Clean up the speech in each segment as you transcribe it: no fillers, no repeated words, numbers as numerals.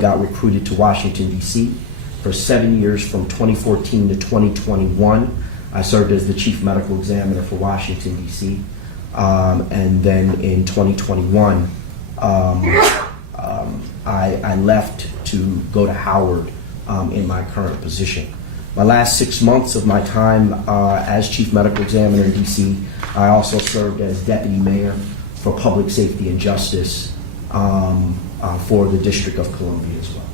got recruited to Washington, D.C. For 7 years from 2014 to 2021. I served as the chief medical examiner for Washington, D.C. And then in 2021, I left to go to Howard in my current position. My last 6 months of my time as chief medical examiner in D.C., I also served as deputy mayor for public safety and justice for the District of Columbia as well.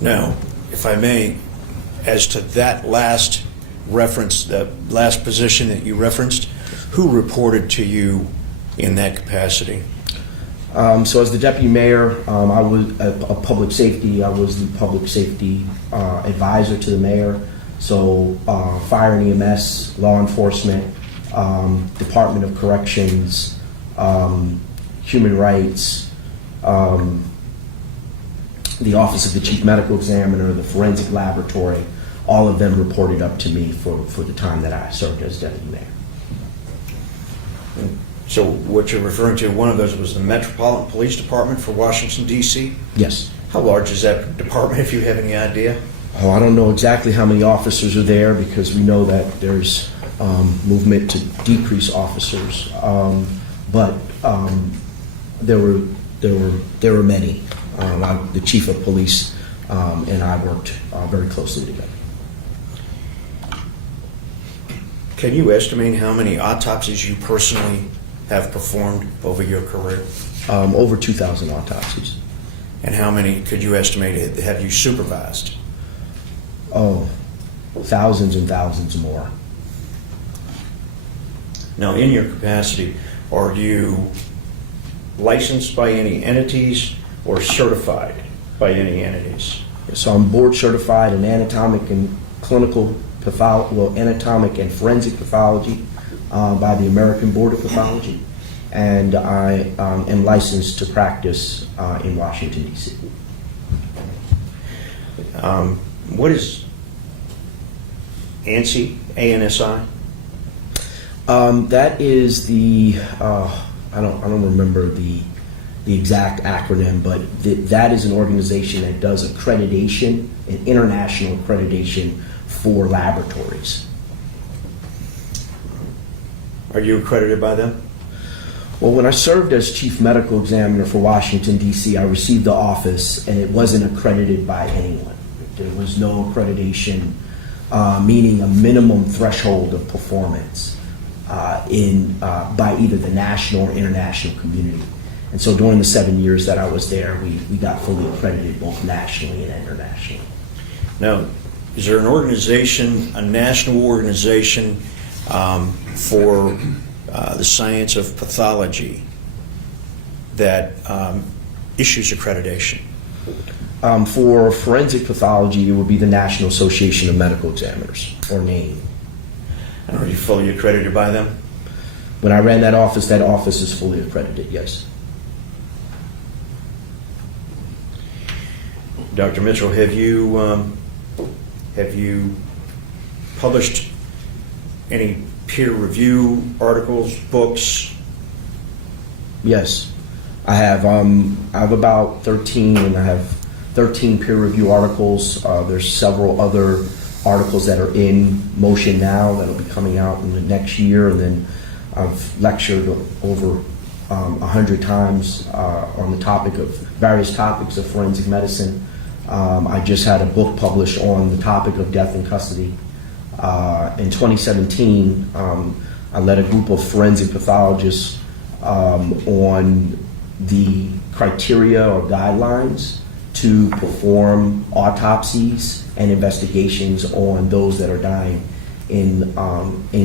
Now, if I may, as to that last reference, the last position that you referenced, who reported to you in that capacity? So as the deputy mayor, I was a public safety. I was the public safety advisor to the mayor. So fire and EMS, law enforcement, Department of Corrections, human rights, the Office of the Chief Medical Examiner, the Forensic Laboratory, all of them reported up to me for the time that I served as deputy mayor. So what you're referring to, one of those was the Metropolitan Police Department for Washington, D.C.? Yes. How large is that department, if you have any idea? Oh, I don't know exactly how many officers are there because we know that there's movement to decrease officers, but there were many. The chief of police and I worked very closely together. Can you estimate how many autopsies you personally have performed over your career? Over 2,000 autopsies. And how many could you estimate have you supervised? Oh, thousands and thousands more. Now, in your capacity, are you licensed by any entities or certified by any entities? So I'm board certified in anatomic and clinical pathology, well, anatomic and forensic pathology by the American Board of Pathology, and I am licensed to practice in Washington, D.C. What is ANSI, A-N-S-I? That is the I don't remember the exact acronym, but that is an organization that does accreditation, an international accreditation for laboratories. Are you accredited by them? Well, when I served as chief medical examiner for Washington, D.C., I received the office, and it wasn't accredited by anyone. There was no accreditation, meaning a minimum threshold of performance by either the national or international community. And so during the 7 years that I was there, we got fully accredited both nationally and internationally. Now, is there an organization, a national organization for the science of pathology that issues accreditation? For forensic pathology, it would be the National Association of Medical Examiners, or NAME. And are you fully accredited by them? When I ran that office is fully accredited, yes. Dr. Mitchell, have you published any peer review articles, books? Yes, I have. I have about 13, and I have 13 peer review articles. There's several other articles that are in motion now that'll be coming out in the next year, and then I've lectured over 100 times on the topic of various topics of forensic medicine. I just had a book published on the topic of death in custody. In 2017, I led a group of forensic pathologists on the criteria or guidelines to perform autopsies and investigations on those that are dying in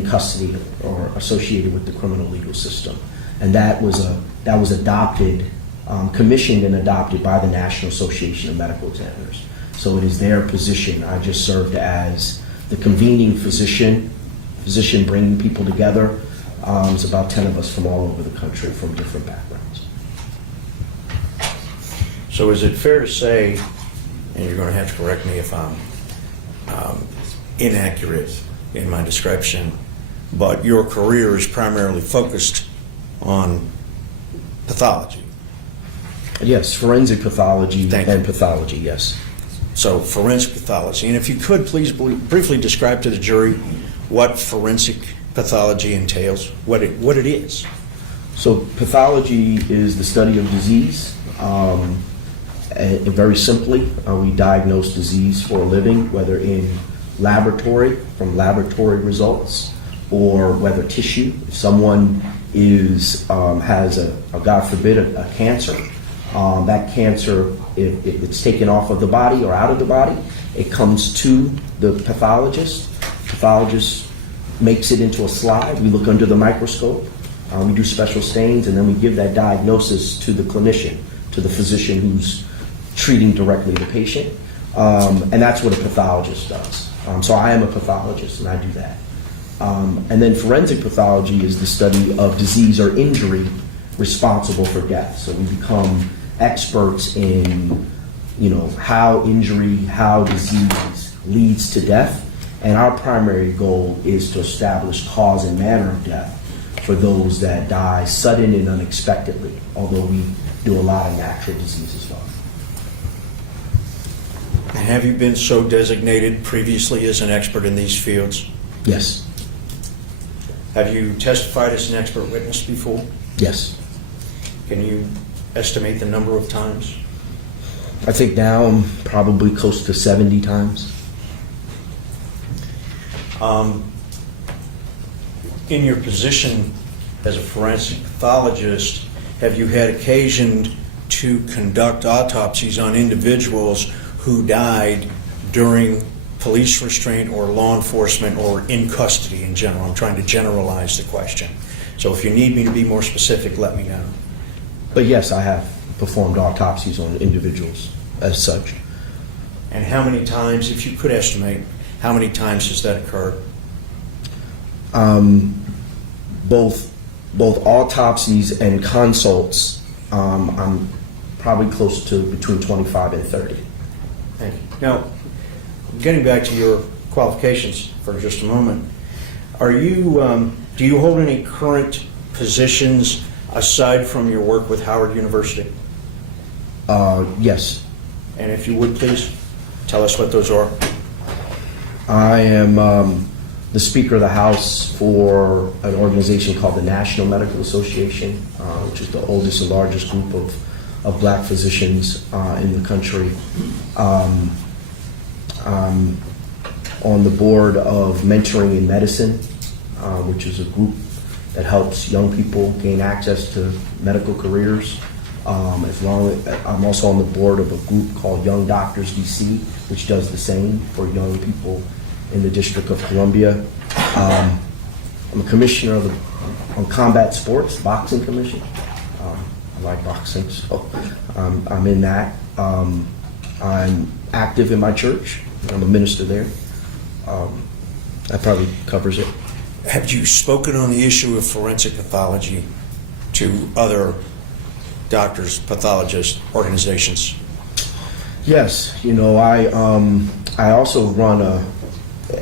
custody or associated with the criminal legal system. And that was adopted, commissioned and adopted by the National Association of Medical Examiners. So it is their position. I just served as the convening physician bringing people together. It's about 10 of us from all over the country from different backgrounds. So is it fair to say, and you're going to have to correct me if I'm inaccurate in my description, but your career is primarily focused on pathology? Yes, forensic pathology Thank and you. pathology, yes. So forensic pathology. And if you could, please briefly describe to the jury what forensic pathology entails, what it is. So pathology is the study of disease. And very simply, we diagnose disease for a living, whether in laboratory, from laboratory results, or whether tissue. If someone has a God forbid, a cancer, that cancer, if it's taken off of the body or out of the body, it comes to the pathologist. Pathologist makes it into a slide. We look under the microscope. We do special stains, and then we give that diagnosis to the clinician, to the physician who's treating directly the patient. And that's what a pathologist does. So I am a pathologist, and I do that. And then forensic pathology is the study of disease or injury responsible for death. So we become experts in, how injury, how disease leads to death. And our primary goal is to establish cause and manner of death for those that die sudden and unexpectedly, although we do a lot of natural disease as well. Have you been so designated previously as an expert in these fields? Yes. Have you testified as an expert witness before? Yes. Can you estimate the number of times? I think now I'm probably close to 70 times. In your position as a forensic pathologist, have you had occasion to conduct autopsies on individuals who died during police restraint or law enforcement or in custody in general? I'm trying to generalize the question. So if you need me to be more specific, let me know. But yes, I have performed autopsies on individuals as such. And how many times, if you could estimate, how many times has that occurred? Both autopsies and consults, I'm probably close to between 25 and 30. Thank you. Now, getting back to your qualifications for just a moment, do you hold any current positions aside from your work with Howard University? Yes. And if you would please tell us what those are. I am the Speaker of the House for an organization called the National Medical Association, which is the oldest and largest group of black physicians in the country. I'm on the board of Mentoring in Medicine, which is a group that helps young people gain access to medical careers. I'm also on the board of a group called Young Doctors DC, which does the same for young people in the District of Columbia. I'm a commissioner on combat sports, boxing commission. I like boxing, so I'm in that. I'm active in my church. I'm a minister there. That probably covers it. Have you spoken on the issue of forensic pathology to other doctors, pathologists, organizations? Yes, I also run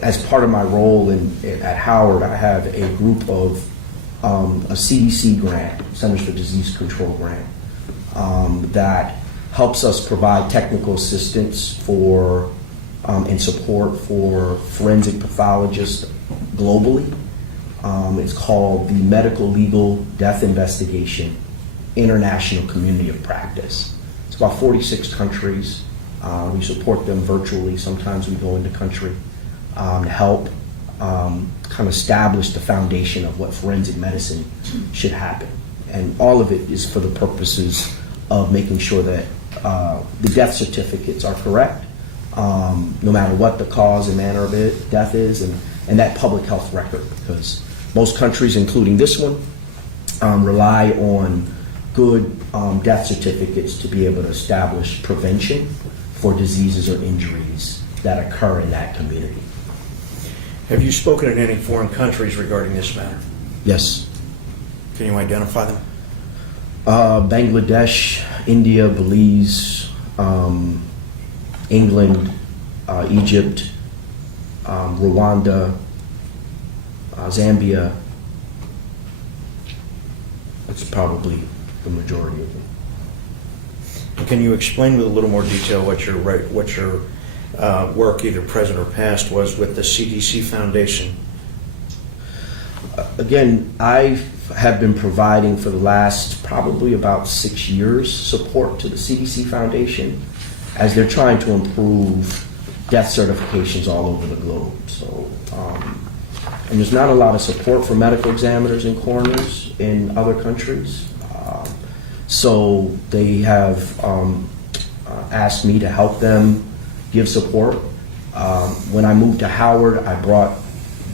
as part of my role at Howard, I have a group of a CDC grant, Centers for Disease Control grant, that helps us provide technical assistance for and support for forensic pathologists globally. It's called the Medical Legal Death Investigation International Community of Practice. It's about 46 countries. We support them virtually. Sometimes we go into country to help kind of establish the foundation of what forensic medicine should happen. And all of it is for the purposes of making sure that the death certificates are correct, no matter what the cause and manner of death is, and that public health record, because most countries, including this one, rely on good death certificates to be able to establish prevention for diseases or injuries that occur in that community. Have you spoken in any foreign countries regarding this matter? Yes. Can you identify them? Bangladesh, India, Belize, England, Egypt, Rwanda, Zambia. That's probably the majority of them. Can you explain with a little more detail what your work, either present or past, was with the CDC Foundation? Again, I have been providing for the last probably about 6 years support to the CDC Foundation as they're trying to improve death certifications all over the globe. So, and there's not a lot of support for medical examiners and coroners in other countries. So they have asked me to help them give support. When I moved to Howard, I brought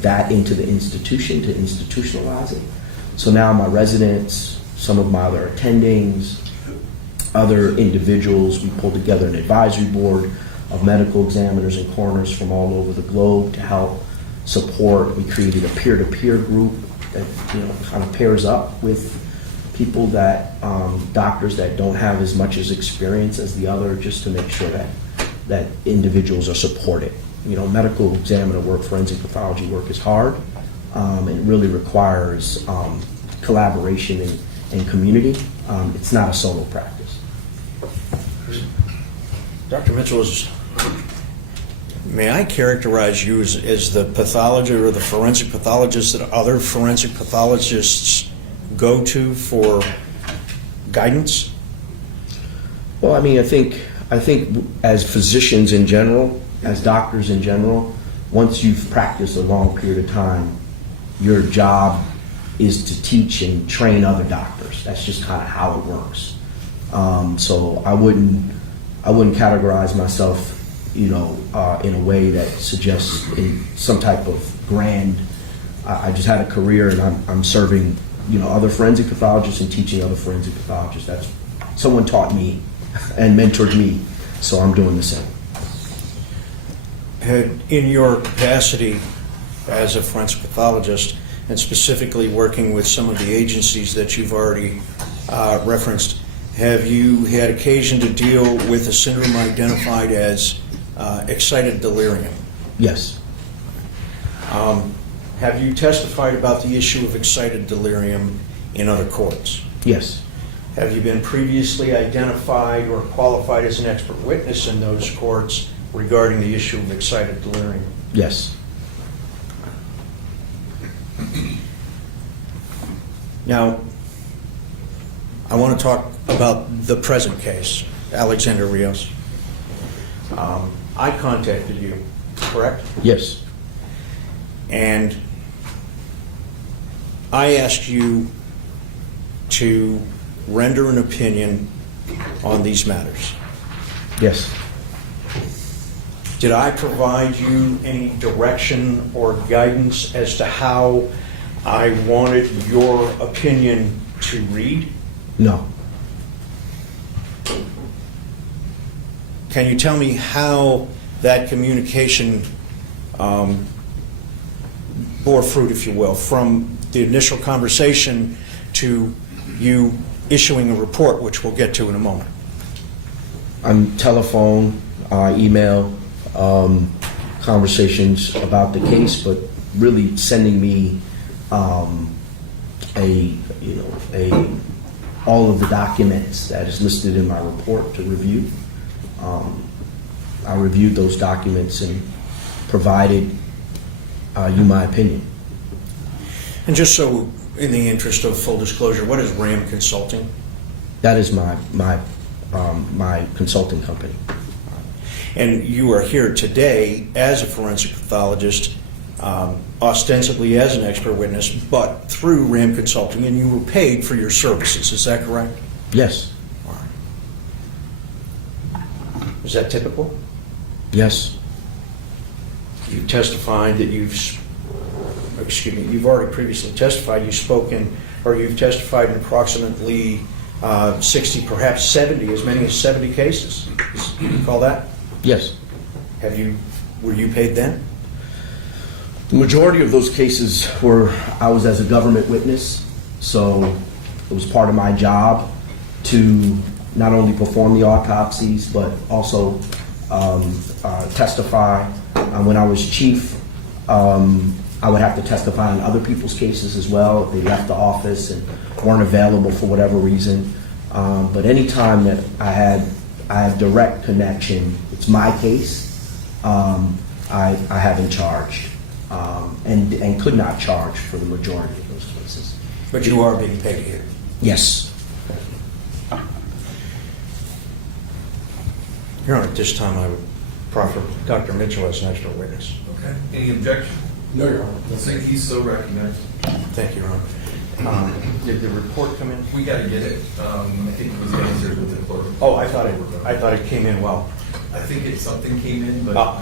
that into the institution to institutionalize it. So now my residents, some of my other attendings, other individuals, we pulled together an advisory board of medical examiners and coroners from all over the globe to help support. We created a peer-to-peer group that kind of pairs up with people that doctors that don't have as much as experience as the other, just to make sure that individuals are supported. Medical examiner work, forensic pathology work is hard. It really requires collaboration and community. It's not a solo practice. Dr. Mitchell, may I characterize you as the pathologist or the forensic pathologist that other forensic pathologists go to for guidance? Well, I think as physicians in general, as doctors in general, once you've practiced a long period of time, your job is to teach and train other doctors. That's just kind of how it works. So I wouldn't categorize myself, in a way that suggests in some type of grand. I just had a career, and I'm serving, other forensic pathologists and teaching other forensic pathologists. That's someone taught me and mentored me, so I'm doing the same. In your capacity as a forensic pathologist, and specifically working with some of the agencies that you've already referenced, have you had occasion to deal with a syndrome identified as excited delirium? Yes. Have you testified about the issue of excited delirium in other courts? Yes. Have you been previously identified or qualified as an expert witness in those courts regarding the issue of excited delirium? Yes. Now, I want to talk about the present case, Alex Rios. I contacted you, correct? Yes. And I asked you to render an opinion on these matters. Yes. Did I provide you any direction or guidance as to how I wanted your opinion to read? No. Can you tell me how that communication bore fruit, if you will, from the initial conversation to you issuing a report, which we'll get to in a moment? On telephone, email, conversations about the case, but really sending me all of the documents that is listed in my report to review. I reviewed those documents and provided you my opinion. And just so, in the interest of full disclosure, what is RAM Consulting? That is my consulting company. And you are here today as a forensic pathologist, ostensibly as an expert witness, but through RAM Consulting, and you were paid for your services. Is that correct? Yes. All right. Is that typical? Yes. You testified that you've already previously testified. You've testified in approximately 60, perhaps 70, as many as 70 cases. Do you recall that? Yes. Were you paid then? The majority of those cases I was as a government witness, so it was part of my job to not only perform the autopsies, but also testify. When I was chief, I would have to testify on other people's cases as well if they left the office and weren't available for whatever reason. But anytime that I had direct connection, it's my case, I haven't charged, and could not charge for the majority of those cases. But you are being paid here. Yes. Your Honor, at this time I would proffer Dr. Mitchell as an expert witness. Okay. Any objection? No, Your Honor. I think he's so recognized. Thank you, Your Honor. Did the report come in? We got to get it. I think it was answered with the clerk. Oh, I thought it came in well. I think something came in, but Oh,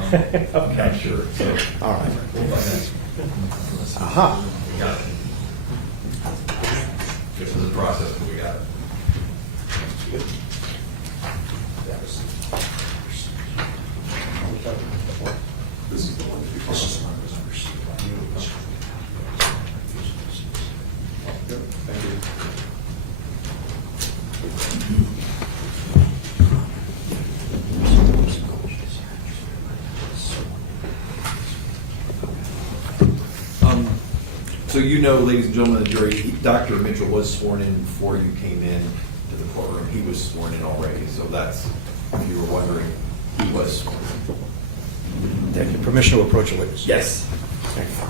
I'm not sure. So All right. we'll find out. Aha. We got it. This is the process, but we got it. This is the one that you Thank you. So you know, ladies and gentlemen of the jury, Dr. Mitchell was sworn in before you came in to the courtroom. He was sworn in already, so that's, if you were wondering, he was sworn in. Thank you. Permission to approach a witness? Yes. Thank you.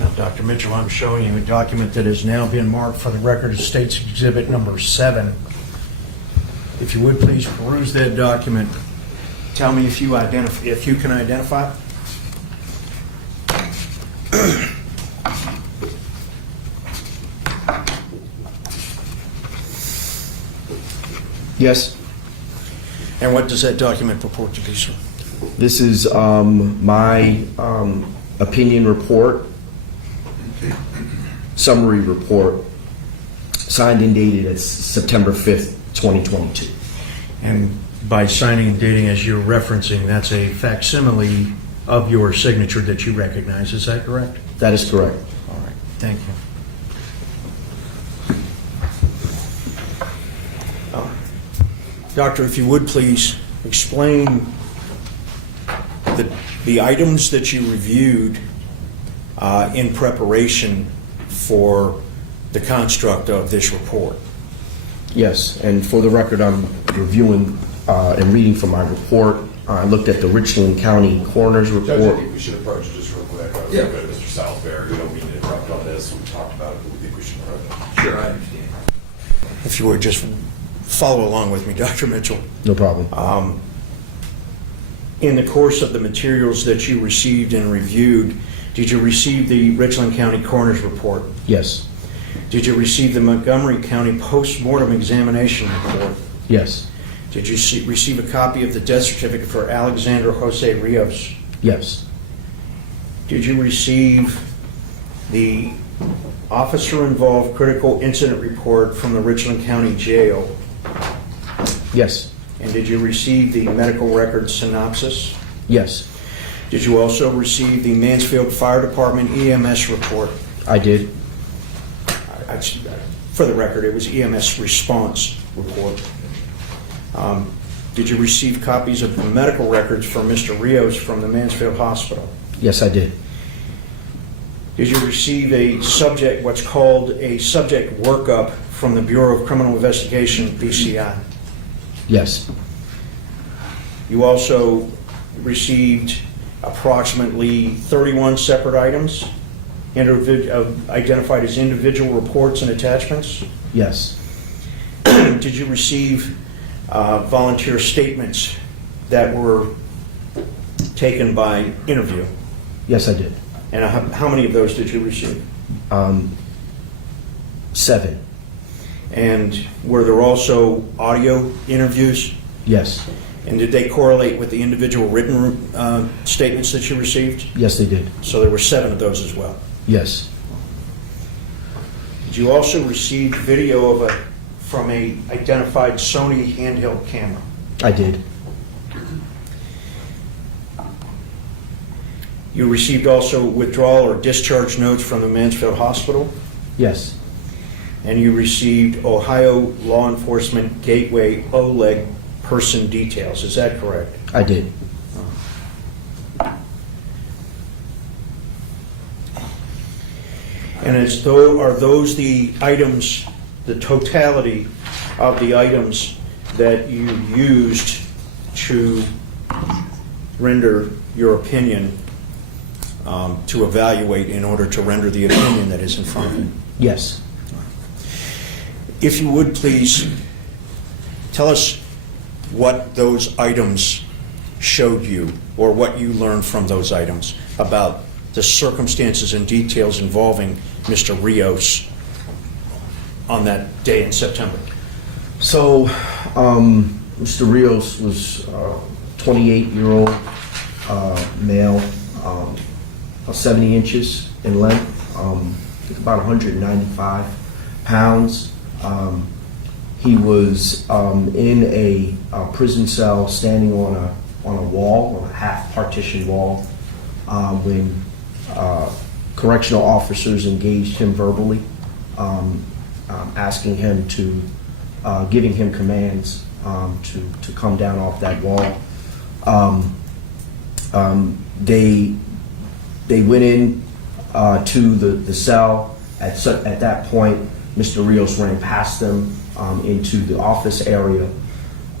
Now, Dr. Mitchell, I'm showing you a document that has now been marked for the record as State's Exhibit number 7. If you would please peruse that document. Tell me if you can identify it. Yes. And what does that document purport to be, sir? This is my opinion report, summary report, signed and dated as September 5th, 2022. And by signing and dating as you're referencing, that's a facsimile of your signature that you recognize. Is that correct? That is correct. All right. Thank you. Doctor, if you would please explain the items that you reviewed in preparation for the construct of this report. Yes, and for the record, I'm reviewing and reading from my report. I looked at the Richland County Coroner's Judge, I report. think we should approach it just real quick. I was Yeah. looking at Mr. Salisbury. We don't mean to interrupt on this. We talked about it, but we think we should approach it. Sure, I understand. If you would just follow along with me, Dr. Mitchell. No problem. In the course of the materials that you received and reviewed, did you receive the Richland County Coroner's report? Yes. Did you receive the Montgomery County Post-Mortem Examination report? Yes. Did you receive a copy of the death certificate for Alexander Jose Rios? Yes. Did you receive the officer-involved critical incident report from the Richland County Jail? Yes. And did you receive the medical record synopsis? Yes. Did you also receive the Mansfield Fire Department EMS report? I did. For the record, it was EMS response report. Did you receive copies of the medical records for Mr. Rios from the Mansfield Hospital? Yes, I did. Did you receive what's called a subject workup from the Bureau of Criminal Investigation, BCI? Yes. You also received approximately 31 separate items identified as individual reports and attachments. Yes. Did you receive volunteer statements that were taken by interview? Yes, I did. And how many of those did you receive? 7. And were there also audio interviews? Yes. And did they correlate with the individual written statements that you received? Yes, they did. So there were 7 of those as well. Yes. Did you also receive video from a identified Sony handheld camera? I did. You received also withdrawal or discharge notes from the Mansfield Hospital? Yes. And you received Ohio Law Enforcement Gateway OLEG person details. Is that correct? I did. And are those the items the totality of the items that you used to render your opinion, to evaluate in order to render the opinion that is in front of you. Yes. If you would please tell us what those items showed you, or what you learned from those items about the circumstances and details involving Mr. Rios on that day in September. So, Mr. Rios was a 28-year-old male, 70 inches in length, about 195 pounds. He was in a prison cell, standing on a wall, on a half-partition wall, when correctional officers engaged him verbally, asking him to, giving him commands to come down off that wall. They went in to the cell. At that point, Mr. Rios ran past them into the office area.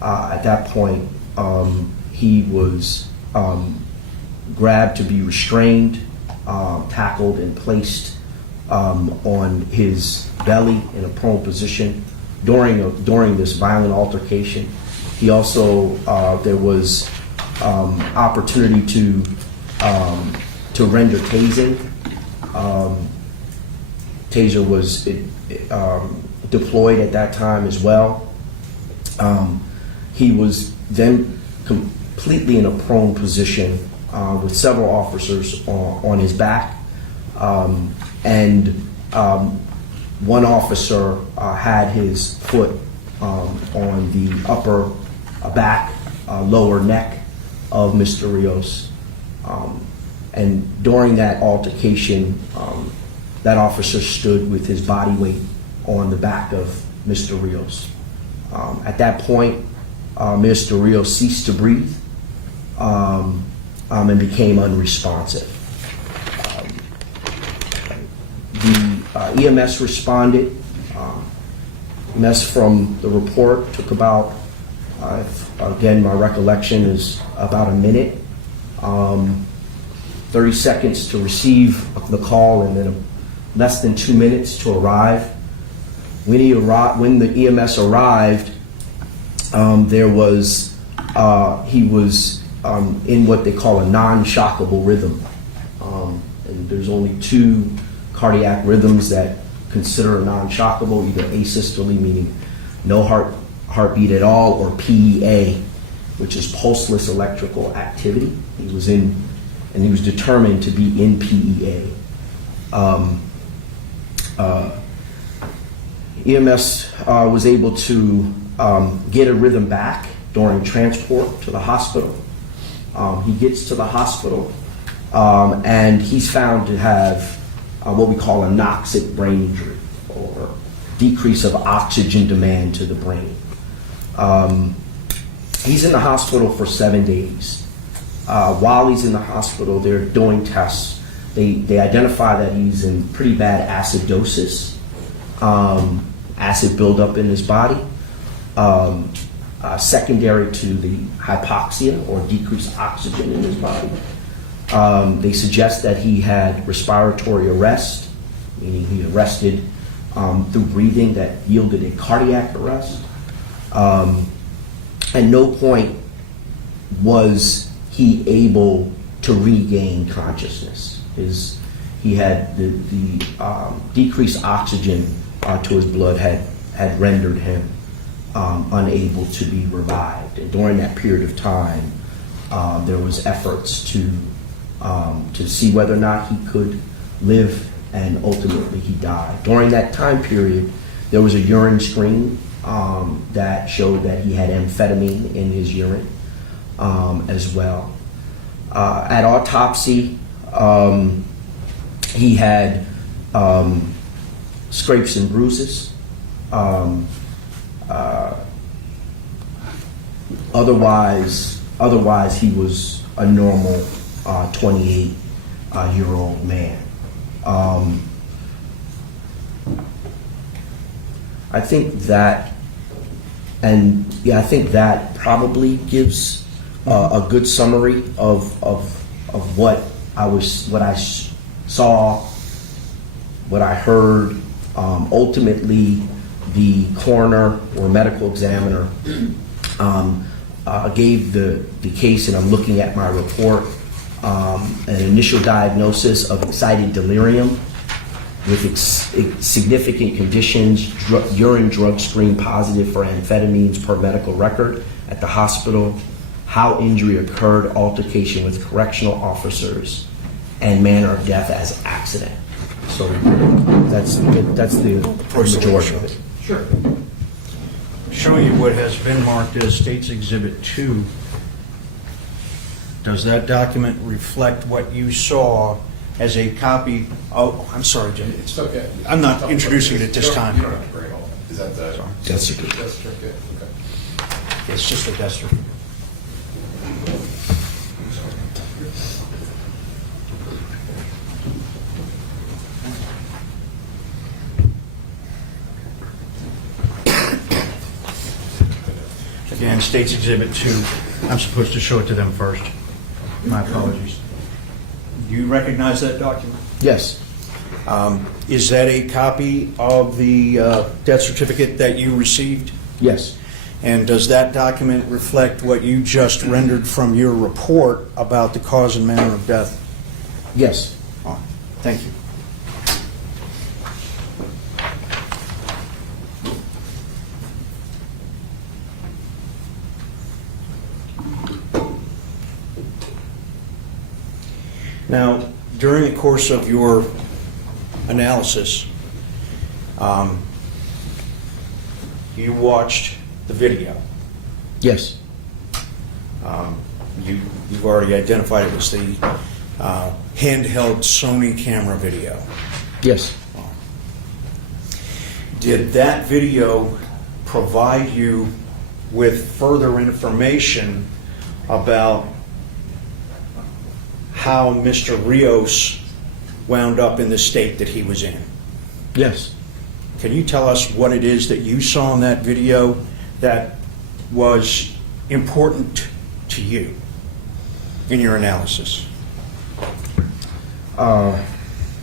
At that point, he was grabbed to be restrained, tackled, and placed on his belly in a prone position during this violent altercation. He also, there was opportunity to render tasing. Taser was deployed at that time as well. He was then completely in a prone position with several officers on his back, and one officer had his foot on the upper back, lower neck of Mr. Rios. And during that altercation, that officer stood with his body weight on the back of Mr. Rios. At that point, Mr. Rios ceased to breathe and became unresponsive. The EMS responded. EMS from the report took about, again, my recollection is about a minute, 30 seconds to receive the call, and then less than 2 minutes to arrive. When the EMS arrived, he was in what they call a non-shockable rhythm. And there's only two cardiac rhythms that consider a non-shockable, either asystole, meaning no heartbeat at all, or PEA, which is pulseless electrical activity. He was determined to be in PEA. EMS was able to get a rhythm back during transport to the hospital. He gets to the hospital, and he's found to have what we call anoxic brain injury, or decrease of oxygen demand to the brain. He's in the hospital for 7 days. While he's in the hospital, they're doing tests. They identify that he's in pretty bad acidosis, acid buildup in his body, secondary to the hypoxia, or decreased oxygen in his body. They suggest that he had respiratory arrest, meaning he arrested through breathing that yielded a cardiac arrest. At no point was he able to regain consciousness. He had the decreased oxygen to his blood had rendered him unable to be revived. And during that period of time, there was efforts to see whether or not he could live, and ultimately he died. During that time period, there was a urine screen that showed that he had amphetamine in his urine as well. At autopsy, he had scrapes and bruises. Otherwise, he was a normal 28-year-old man. I think that, and yeah, I think that probably gives a good summary of what I saw, what I heard. Ultimately, the coroner or medical examiner gave the case, and I'm looking at my report, an initial diagnosis of excited delirium with significant conditions, urine drug screen positive for amphetamines per medical record at the hospital, how injury occurred, altercation with correctional officers, and manner of death as accident. So that's the majority of it. Sure. Showing you what has been marked as State's Exhibit 2, does that document reflect what you saw as a copy? Oh, I'm sorry, Jim. It's okay. I'm not introducing it at this time. You don't have to bring it all. Is that the? Sorry. That's a good. That's okay. Okay. It's just a death certificate. Again, State's Exhibit 2. I'm supposed to show it to them first. My apologies. Do you recognize that document? Yes. Is that a copy of the death certificate that you received? Yes. And does that document reflect what you just rendered from your report about the cause and manner of death? Yes. Oh, thank you. Now, during the course of your analysis, you watched the video. Yes. You've already identified it as the handheld Sony camera video. Yes. Did that video provide you with further information about how Mr. Rios wound up in the state that he was in? Yes. Can you tell us what it is that you saw in that video that was important to you in your analysis?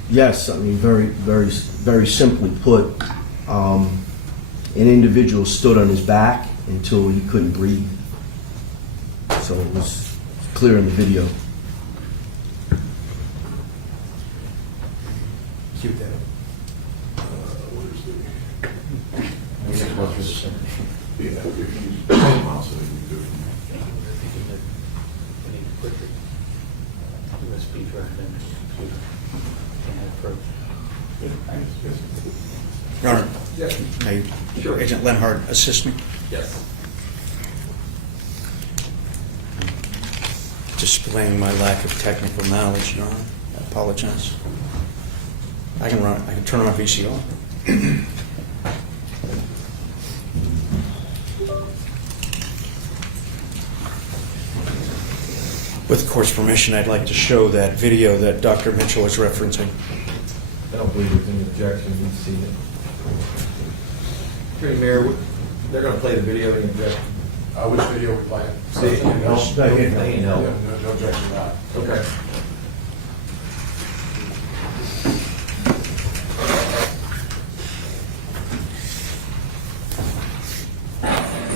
Yes. I mean, very simply put, an individual stood on his back until he couldn't breathe. So it was clear in the video. Cue that. Your Honor, may Agent Lenhart assist me? Yes. Displaying my lack of technical knowledge, Your Honor. I apologize. I can turn on VCR. With the court's permission, I'd like to show that video that Dr. Mitchell was referencing. I don't believe there's any objection. We've seen it. Attorney Mayor, they're going to play the video. Any objection? Which video we playing? Handheld. No objection to that. Okay.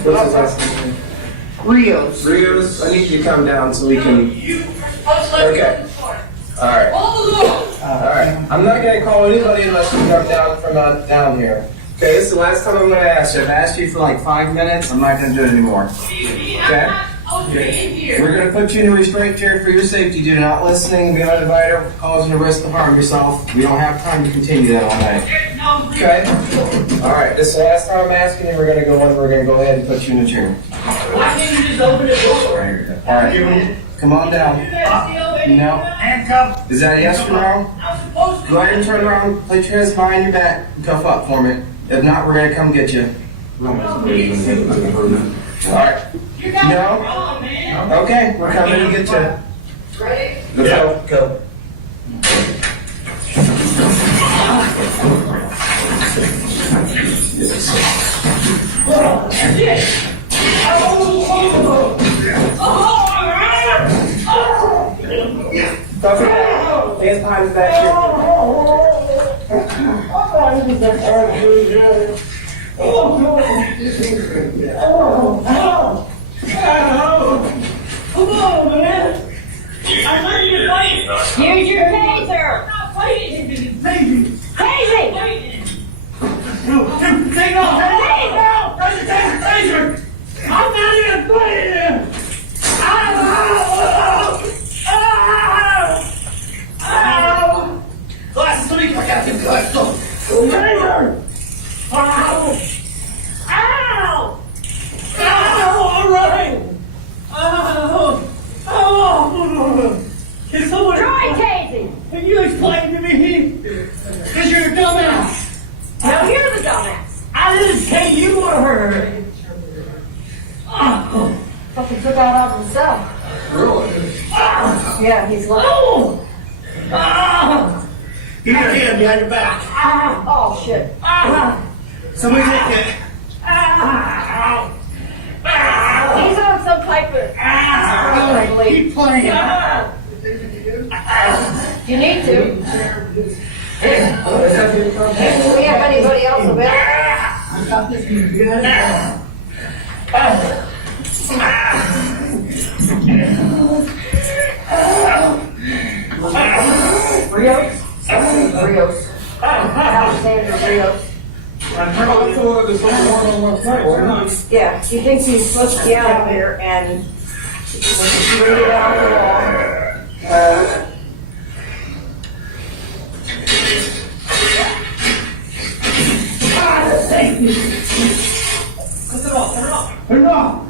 What's his last name? Rios. Rios, I need you to come down so we can. Okay. All right. All right. I'm not going to call anybody unless you come down from down here. Okay, this is the last time I'm going to ask you. I've asked you for like 5 minutes. I'm not going to do it anymore. Okay? We're going to put you in a restraint chair for your safety. Do not listening, be on a divider, causing a risk to harm yourself. We don't have time to continue that all night. Okay? All right, this is the last time I'm asking you. We're going to go in. We're going to go ahead and put you in a chair. Why can't you just open the door? All right, come on down. No. Handcuff. Is that a yes or no? I'm supposed to. Go ahead and turn around, place your hands behind your back, and cuff up for me. If not, we're going to come get you. All right. You got No. it wrong, man. Okay, we're coming to get you. Ready? Let's go. Go. Hands behind his back Come on, man. I'm ready to fight. Use your taser! I'm not fighting. Tasing. Tasing! Take off. Taser. I'm not even fighting. Glasses, let me look at the glasses. Taser. Ow! All right. Can someone... Try tasing! Can you explain to me? Because you're a dumbass. No, you're the dumbass. I didn't say you were her. Oh. Fucking took out of himself. Really? Yeah, he's like, Oh. Give me your hand behind your back. oh shit. Somebody take it. He's on some type of I believe. Keep playing. You need to. Do we have anybody else available? I got this. Rios? Rios. Alexander Rios. Yeah, he thinks he's supposed to be out of here and when you read it out the wall. Turn it off.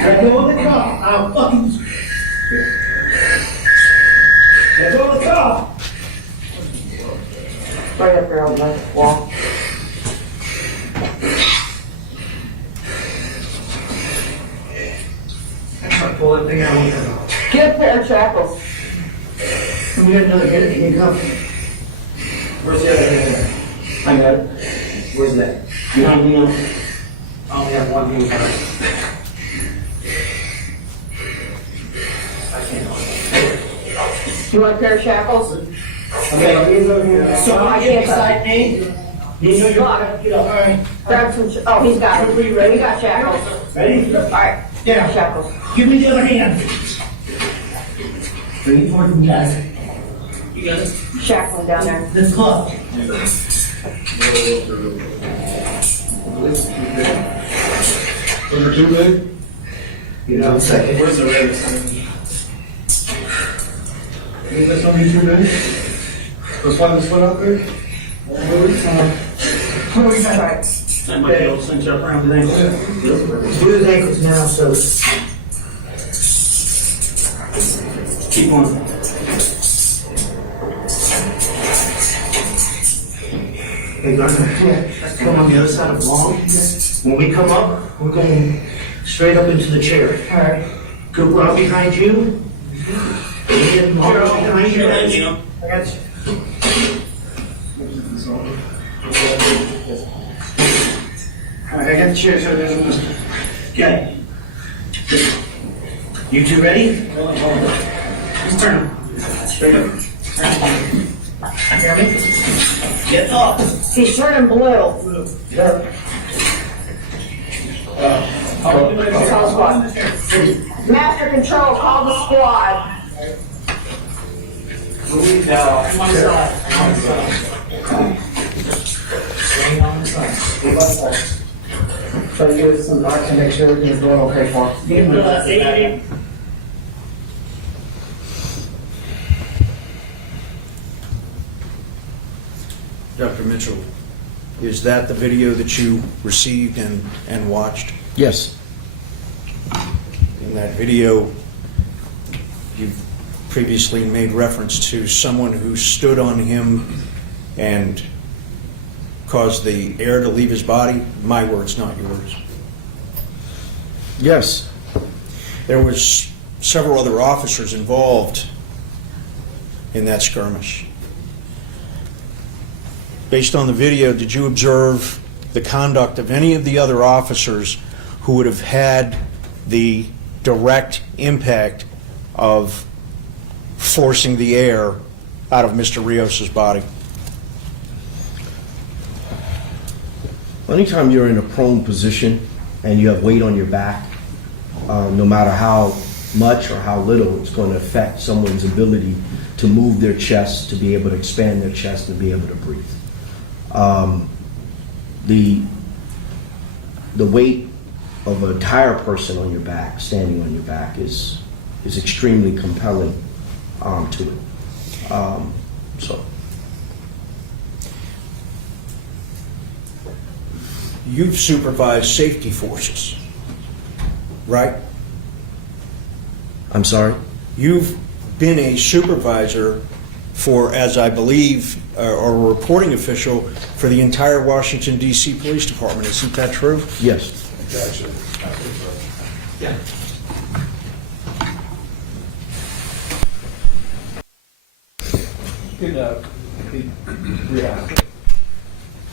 Let go of the cuff. I'll fucking... Let go of the cuff. Right up there on the wall. Pull that thing out. Get a pair of shackles. We got another hit cuff. Where's the other hand? I got it. Where's that? I only have one hand card. You want a pair of shackles? Okay. So I I can't get beside me. You know you're Lock. get up. All right. Grab some, oh, he's got it. We got shackles. Ready? Alright, Yeah. shackles. Give me the other hand. Bring it forward from you guys. You got it? Shackling down there. This club. Those are too big? You know, second. Where's the red? Is that something too big? Let's find this foot out there. What do we got? Alright. That might be able to cinch up around the ankle. Do his ankles now, so. Keep going. Hey, let's come on the other side of the wall. When we come up, we're going straight up into the chair. All right. Go right behind you. And then arms behind you. I got you. All right, I got the chair so it doesn't lose. Okay. You two ready? Just turn them. Straight up. Hear me? Get up. He's turning blue. Call squad. Master control, call the squad. One side. Try to give us some dark to make sure everything's going okay for us. Give me that 80. Dr. Mitchell, is that the video that you received and watched? Yes. In that video, you've previously made reference to someone who stood on him and caused the air to leave his body. My words, not yours. Yes. There was several other officers involved in that skirmish. Based on the video, did you observe the conduct of any of the other officers who would have had the direct impact of forcing the air out of Mr. Rios' body? Anytime you're in a prone position and you have weight on your back, no matter how much or how little, it's going to affect someone's ability to move their chest, to be able to expand their chest, and be able to breathe. The weight of an entire person on your back, standing on your back, is extremely compelling to it. So. You've supervised safety forces, right? I'm sorry? You've been a supervisor for, as I believe, or a reporting official for the entire Washington, D.C. Police Department. Isn't that true? Yes. Gotcha. Yeah. Good, yeah.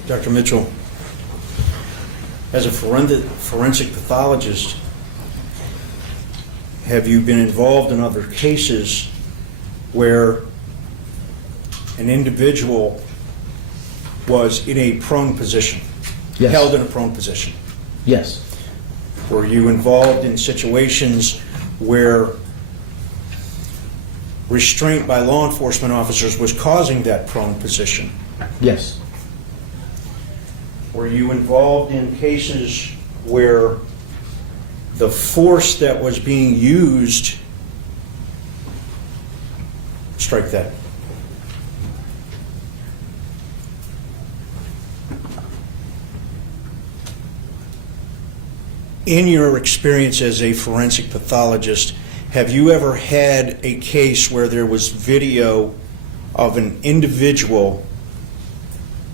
Dr. Mitchell, as a forensic pathologist, have you been involved in other cases where an individual was in a prone position, Yes. held in a prone position? Yes. Were you involved in situations where restraint by law enforcement officers was causing that prone position? Yes. Were you involved in cases where the force that was being used, strike that, in your experience as a forensic pathologist, have you ever had a case where there was video of an individual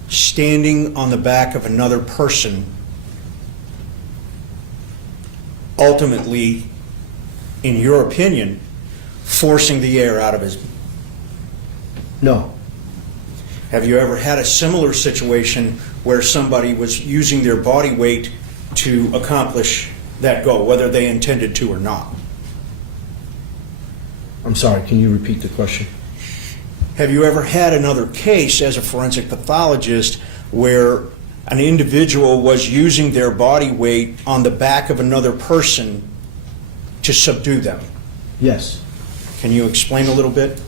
standing on the back of another person, ultimately, in your opinion, forcing the air out of his? No. Have you ever had a similar situation where somebody was using their body weight to accomplish that goal, whether they intended to or not? I'm sorry, can you repeat the question? Have you ever had another case as a forensic pathologist where an individual was using their body weight on the back of another person to subdue them? Yes. Can you explain a little bit?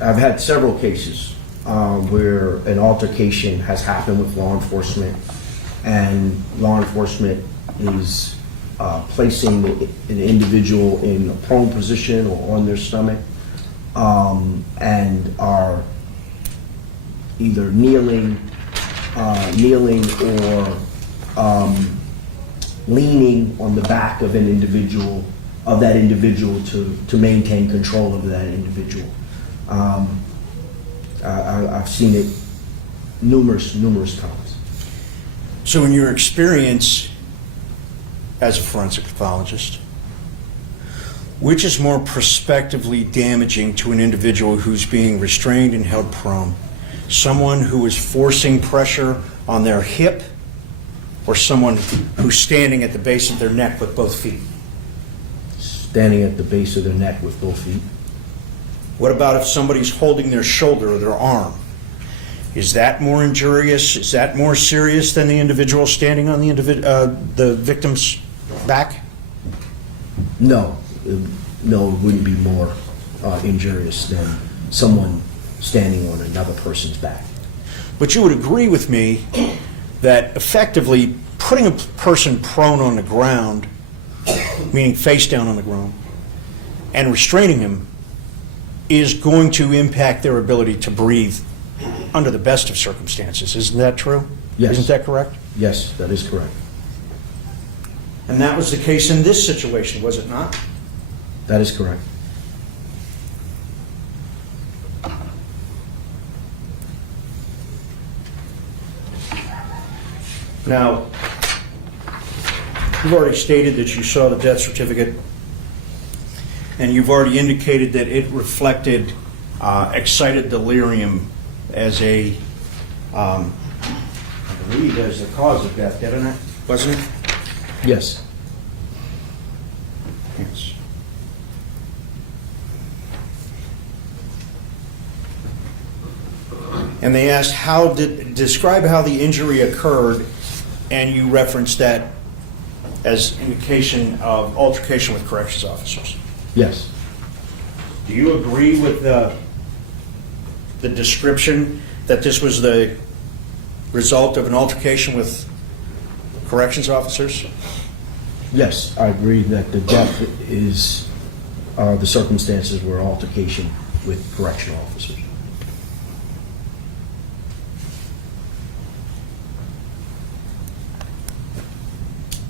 I've had several cases where an altercation has happened with law enforcement, and law enforcement is placing an individual in a prone position or on their stomach, and are either kneeling or leaning on the back of an individual, of that individual, to maintain control of that individual. I've seen it numerous times. So in your experience as a forensic pathologist, which is more prospectively damaging to an individual who's being restrained and held prone? Someone who is forcing pressure on their hip, or someone who's standing at the base of their neck with both feet? Standing at the base of their neck with both feet. What about if somebody's holding their shoulder or their arm? Is that more injurious? Is that more serious than the individual standing on the victim's back? No, it wouldn't be more injurious than someone standing on another person's back. But you would agree with me that effectively putting a person prone on the ground, meaning face down on the ground, and restraining him is going to impact their ability to breathe under the best of circumstances. Isn't that true? Yes. Isn't that correct? Yes, that is correct. And that was the case in this situation, was it not? That is correct. Now, you've already stated that you saw the death certificate, and you've already indicated that it reflected excited delirium as I believe, as the cause of death, didn't it? Wasn't it? Yes. Yes. And they asked, describe how the injury occurred, and you referenced that as indication of altercation with corrections officers. Yes. Do you agree with the description that this was the result of an altercation with corrections officers? Yes, I agree that the death is, the circumstances were altercation with correctional officers.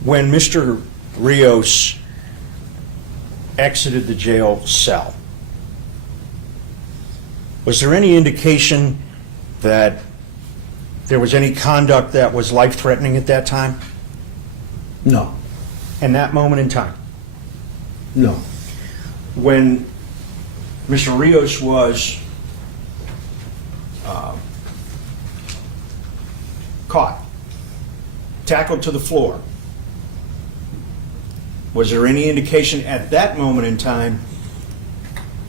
When Mr. Rios exited the jail cell, was there any indication that there was any conduct that was life-threatening at that time? No. In that moment in time? No. When Mr. Rios was caught, tackled to the floor, was there any indication at that moment in time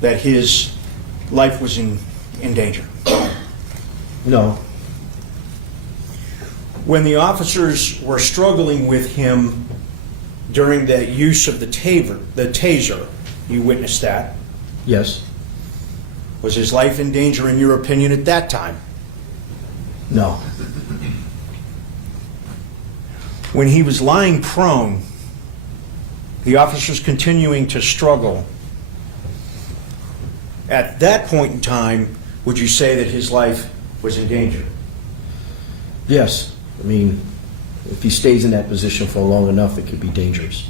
that his life was in danger? No. When the officers were struggling with him during the use of the taser, you witnessed that. Yes. Was his life in danger, in your opinion, at that time? No. When he was lying prone, the officers continuing to struggle, at that point in time, would you say that his life was in danger? Yes. I mean, if he stays in that position for long enough, it could be dangerous.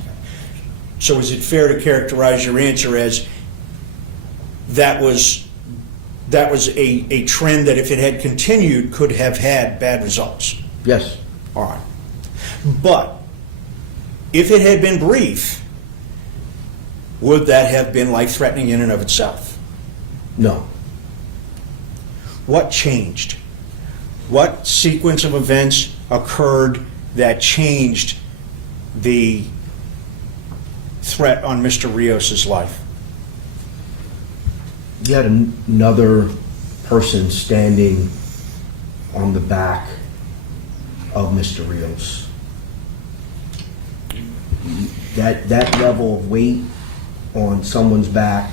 So is it fair to characterize your answer as that was a trend that if it had continued could have had bad results? Yes. All right. But if it had been brief, would that have been life-threatening in and of itself? No. What changed? What sequence of events occurred that changed the threat on Mr. Rios' life? You had another person standing on the back of Mr. Rios. That level of weight on someone's back,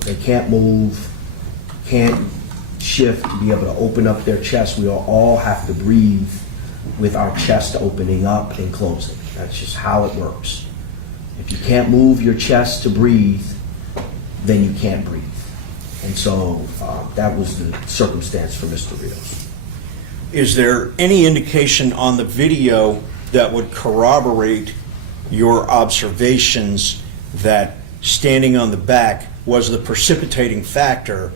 they can't move, can't shift to be able to open up their chest. We all have to breathe with our chest opening up and closing. That's just how it works. If you can't move your chest to breathe, then you can't breathe. And so that was the circumstance for Mr. Rios. Is there any indication on the video that would corroborate your observations that standing on the back was the precipitating factor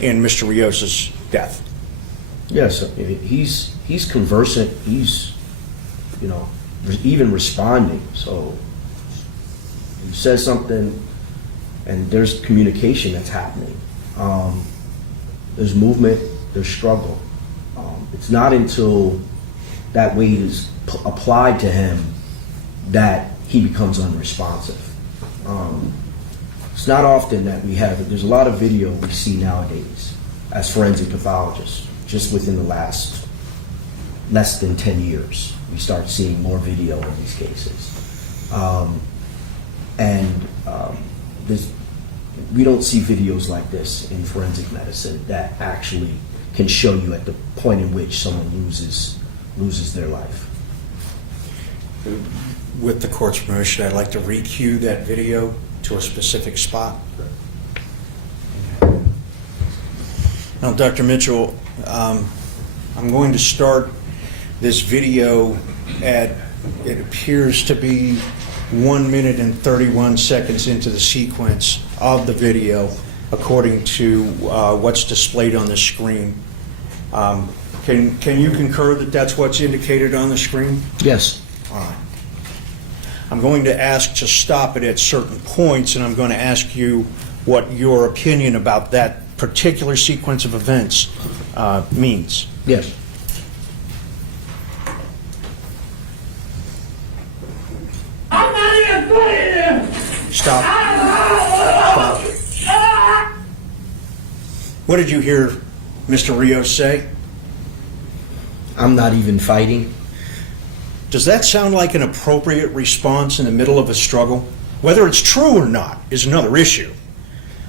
in Mr. Rios' death? Yes, I mean, he's conversant. He's, even responding. So he says something, and there's communication that's happening. There's movement. There's struggle. It's not until that weight is applied to him that he becomes unresponsive. It's not often that we have it. There's a lot of video we see nowadays as forensic pathologists. Just within the last less than 10 years, we start seeing more video in these cases. We don't see videos like this in forensic medicine that actually can show you at the point in which someone loses their life. With the court's permission, I'd like to re-cue that video to a specific spot. Now, Dr. Mitchell, I'm going to start this video at, it appears to be 1 minute and 31 seconds into the sequence of the video, according to what's displayed on the screen. Can you concur that that's what's indicated on the screen? Yes. All right. I'm going to ask to stop it at certain points, and I'm going to ask you what your opinion about that particular sequence of events means. Yes. I'm not even fighting him! Stop. Stop. What did you hear Mr. Rios say? I'm not even fighting. Does that sound like an appropriate response in the middle of a struggle? Whether it's true or not is another issue.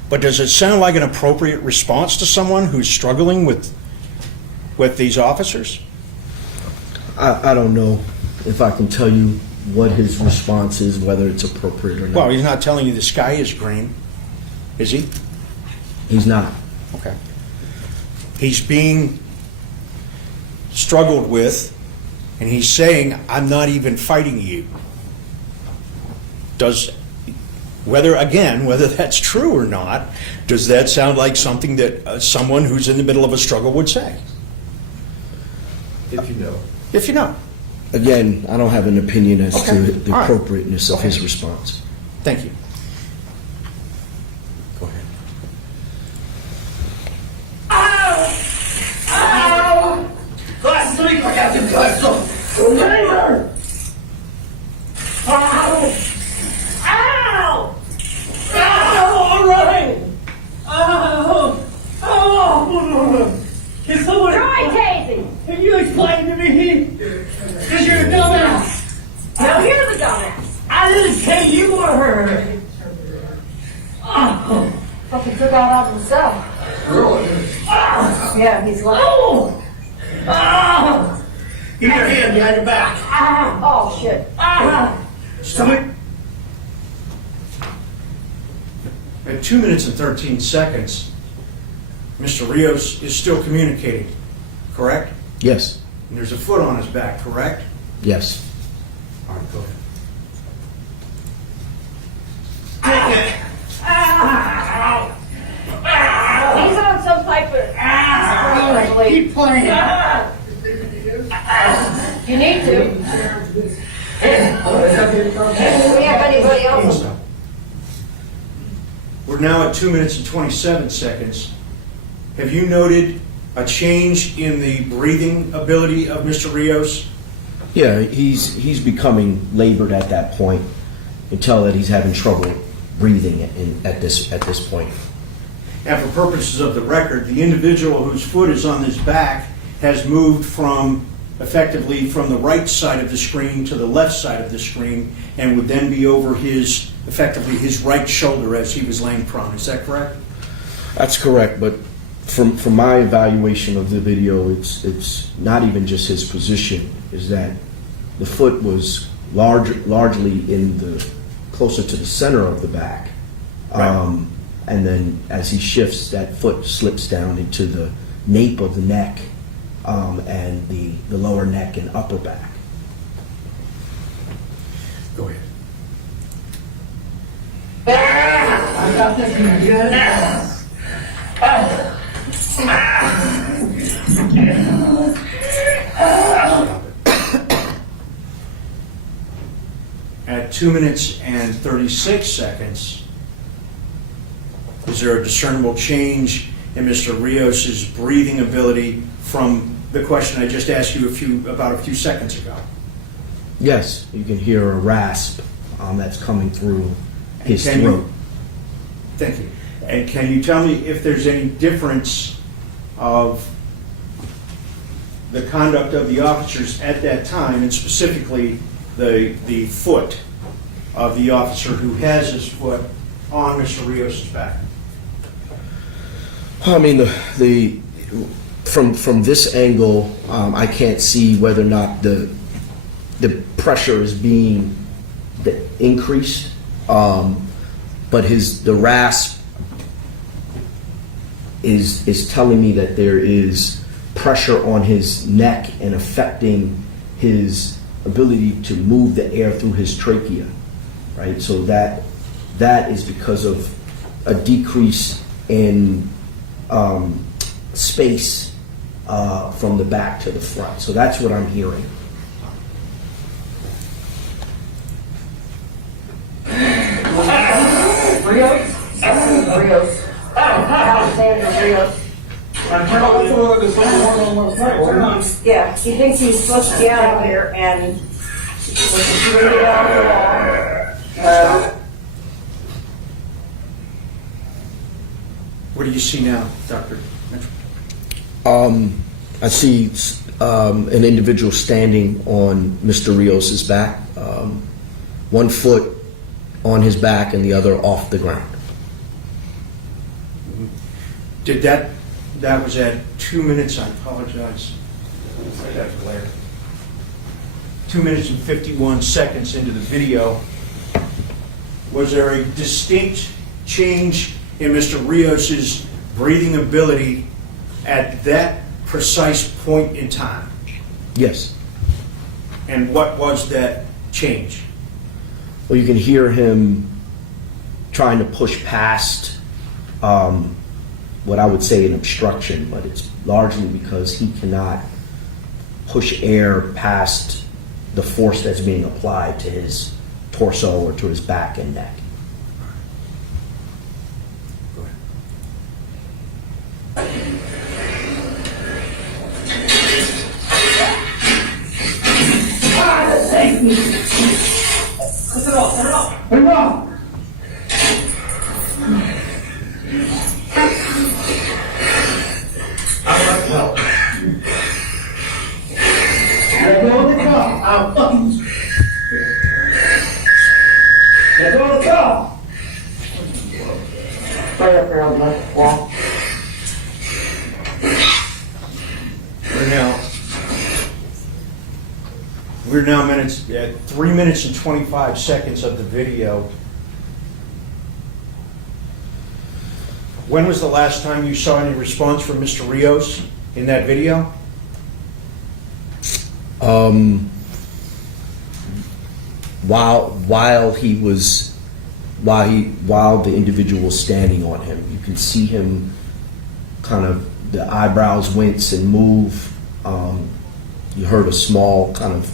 But does it sound like an appropriate response to someone who's struggling with these officers? I don't know if I can tell you what his response is, whether it's appropriate or not. Well, he's not telling you the sky is green, is he? He's not. Okay. He's being struggled with, and he's saying, I'm not even fighting you. Whether that's true or not, does that sound like something that someone who's in the middle of a struggle would say? If you know. If you know. Again, I don't have an opinion as Okay. to the All right. appropriateness of Okay. his response. Thank you. Go ahead. Glass, let me quick out the glass. Remember! Ow! Ow! Ow! I'm running! Ow! Ow! Can someone... Try tasing. Can you explain to me? Because you're a dumbass. Now you're the dumbass. I didn't say you were her. Oh. Fucking took out on himself. Really? Yeah, he's like, Oh! Ah! Give me your hand behind your back. oh shit. Ah! Stomach. At 2 minutes and 13 seconds, Mr. Rios is still communicating, correct? Yes. And there's a foot on his back, correct? Yes. All right, go ahead. Take it. He's on some type of I Keep playing. You need to. Do we have anybody else? Stop. We're now at 2 minutes and 27 seconds. Have you noted a change in the breathing ability of Mr. Rios? Yeah, he's becoming labored at that point. You can tell that he's having trouble breathing at this point. And for purposes of the record, the individual whose foot is on his back has moved effectively from the right side of the screen to the left side of the screen, and would then be over effectively his right shoulder as he was laying prone. Is that correct? That's correct, but from my evaluation of the video, it's not even just his position. Is that the foot was largely closer to the center of the back, Right. and then as he shifts, that foot slips down into the nape of the neck, and the lower neck and upper back. Go ahead. I got this one good. At 2 minutes and 36 seconds, is there a discernible change in Mr. Rios's breathing ability from the question I just asked you about a few seconds ago? Yes, you can hear a rasp that's coming through his Can you- throat. Thank you. And can you tell me if there's any difference of the conduct of the officers at that time, and specifically the foot of the officer who has his foot on Mr. Rios' back? I mean, from this angle, I can't see whether or not the pressure is being increased, but the rasp is telling me that there is pressure on his neck and affecting his ability to move the air through his trachea, right? So that is because of a decrease in space from the back to the front. So that's what I'm hearing. Rios? Rios. Alexander Rios. Yeah, he thinks he's supposed to be out of here and was bring it out of the wall. What do you see now, Dr. Mitchell? I see an individual standing on Mr. Rios's back, 1 foot on his back and the other off the ground. Did that was at 2 minutes, I apologize. I got glare. 2 minutes and 51 seconds into the video. Was there a distinct change in Mr. Rios's breathing ability at that precise point in time? Yes. And what was that change? Well, you can hear him trying to push past what I would say an obstruction, but it's largely because he cannot push air past the force that's being applied to his torso or to his back and neck. Go ahead. Put it off. Let go of the cup. I'll fucking. Let go of the cup. Right up there on the wall. We're now at 3 minutes and 25 seconds of the video. When was the last time you saw any response from Mr. Rios in that video? While the individual was standing on him, you can see him kind of the eyebrows wince and move. You heard a small kind of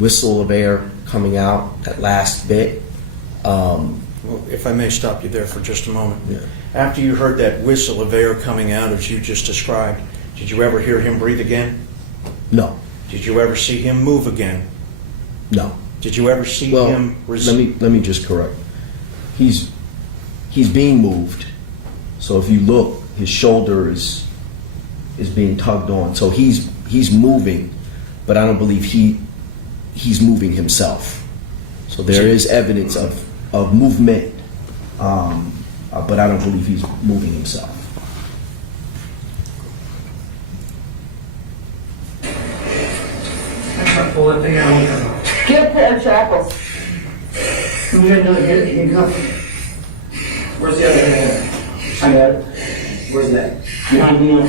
whistle of air coming out, that last bit. Well, if I may stop you there for just a moment. Yeah. After you heard that whistle of air coming out as you just described, did you ever hear him breathe again? No, Did you ever see him move again? no. Did you ever see Well, him let me just correct. He's being moved. So if you look, his shoulder is being tugged on. So he's moving, but I don't believe he's moving himself. So there is evidence of movement, but I don't believe he's moving himself. Pull that thing out. Get a pair of shackles. You got another hit, you can come. Where's the other hand? I got it. Where's that? Behind you.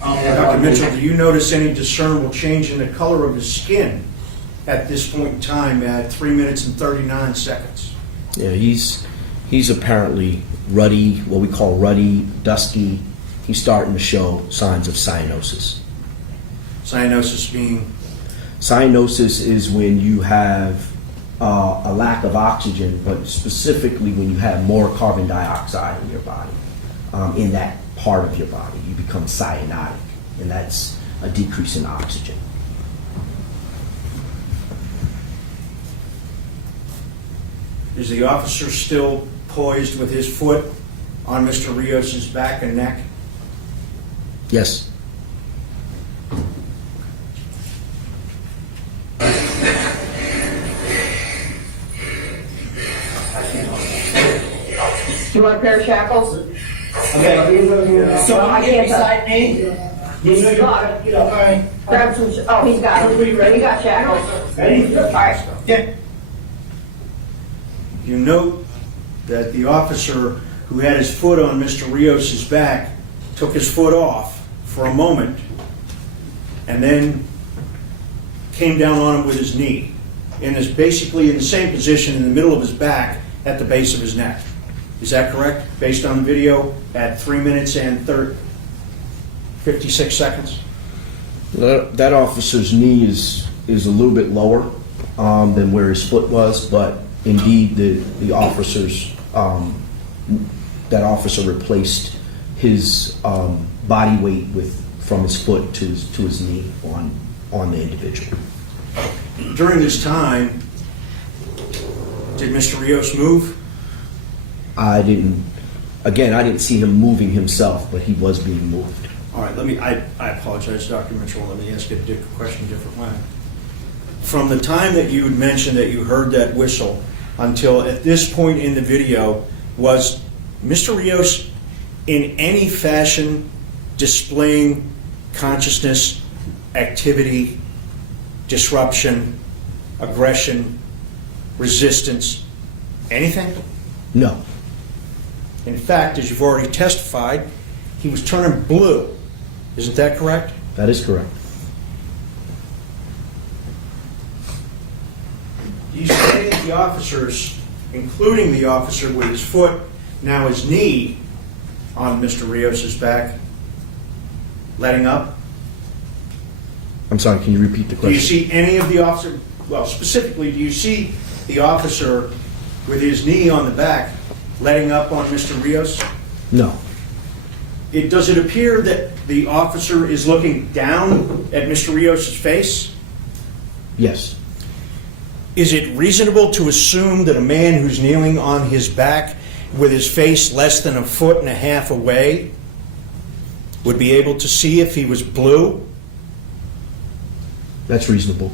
Dr. Mitchell, do you notice any discernible change in the color of his skin at this point in time at 3 minutes and 39 seconds? Yeah, he's apparently ruddy, what we call ruddy, dusky. He's starting to show signs of cyanosis. Cyanosis being? Cyanosis is when you have a lack of oxygen, but specifically when you have more carbon dioxide in your body, in that part of your body, you become cyanotic, and that's a decrease in oxygen. Is the officer still poised with his foot on Mr. Rios's back and neck? Yes. Do you want a pair of shackles? Okay. So I can't beside me. He's got it. All right. Grab some, oh, he's got it. He got shackles. Ready? All right. Yeah. You note that the officer who had his foot on Mr. Rios's back took his foot off for a moment and then came down on him with his knee and is basically in the same position in the middle of his back at the base of his neck. Is that correct, based on the video at 3 minutes and 56 seconds? That officer's knee is a little bit lower than where his foot was, but indeed the officers that officer replaced his body weight from his foot to his knee on the individual. During this time, did Mr. Rios move? I didn't see him moving himself, but he was being moved. All right, I apologize, Dr. Mitchell. Let me ask you a question a different way. From the time that you had mentioned that you heard that whistle until at this point in the video, was Mr. Rios in any fashion displaying consciousness, activity, disruption, aggression, resistance, anything? No. In fact, as you've already testified, he was turning blue. Isn't that correct? That is correct. You say that the officers, including the officer with his foot, now his knee, on Mr. Rios's back, letting up? I'm sorry, can you repeat the Do you question? see any of the officer, well, specifically, do you see the officer with his knee on the back letting up on Mr. Rios? No. Does it appear that the officer is looking down at Mr. Rios' face? Yes. Is it reasonable to assume that a man who's kneeling on his back with his face less than 1.5 feet away would be able to see if he was blue? That's reasonable.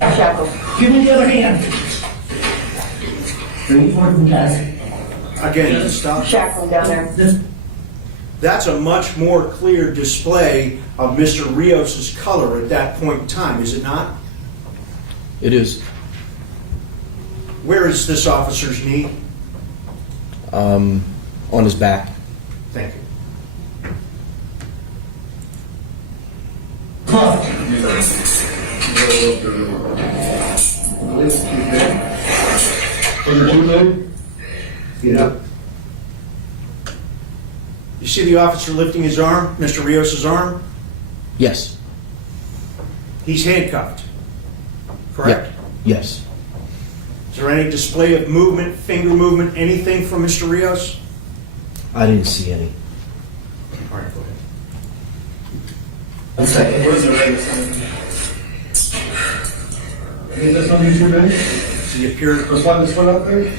Shackle. Give me the other hand. Bring it forward from desk. Again, stop. Shackle him down there. That's a much more clear display of Mr. Rios' color at that point in time, is it not? It is. Where is this officer's knee? On his back. Thank you. Yeah. You see the officer lifting his arm, Mr. Rios' arm? Yes. He's handcuffed, correct? Yeah. Yes. Is there any display of movement, finger movement, anything from Mr. Rios? I didn't see any. All right, go ahead. One second. Where's the radio sign? Is this on YouTube, ready? So you appear, Let's slide this foot out there.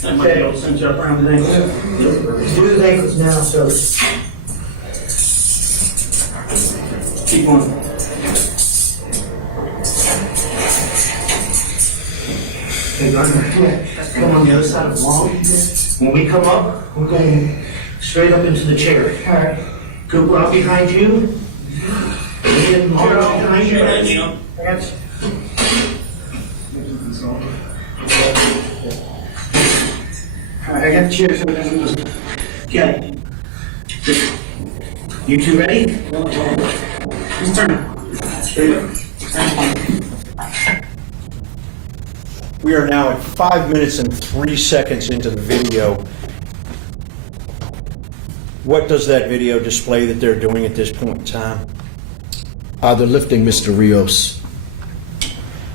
Okay. Cinch up around the ankles. Do the ankles now, so. Keep going. Okay, Gardner, come on the other side of the wall. When we come up, we're going straight up into the chair. All right. Cooper, out behind you. And Mark behind you. All right, I got the chair, so it doesn't lose. Okay. You two ready? Just turn. we are now at 5 minutes and 3 seconds into the video. What does that video display that they're doing at this point in time? They're lifting Mr. Rios.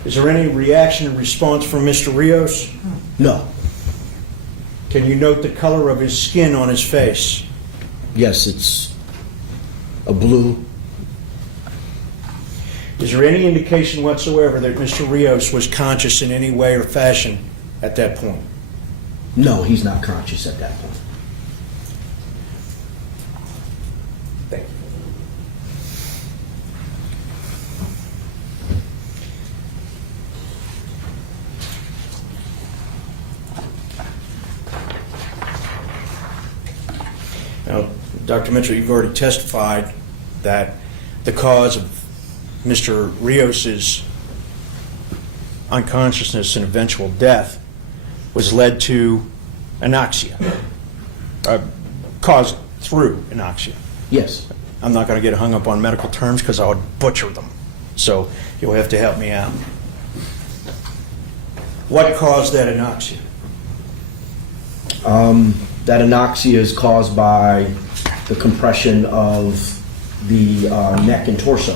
Is there any reaction and response from Mr. Rios? No. Can you note the color of his skin on his face? Yes, it's a blue. Is there any indication whatsoever that Mr. Rios was conscious in any way or fashion at that point? No, he's not conscious at that point. Thank you. Now, Dr. Mitchell, you've already testified that the cause of Mr. Rios's unconsciousness and eventual death was led to anoxia, caused through anoxia. Yes. I'm not going to get hung up on medical terms because I would butcher them. So you'll have to help me out. What caused that anoxia? That anoxia is caused by the compression of the neck and torso,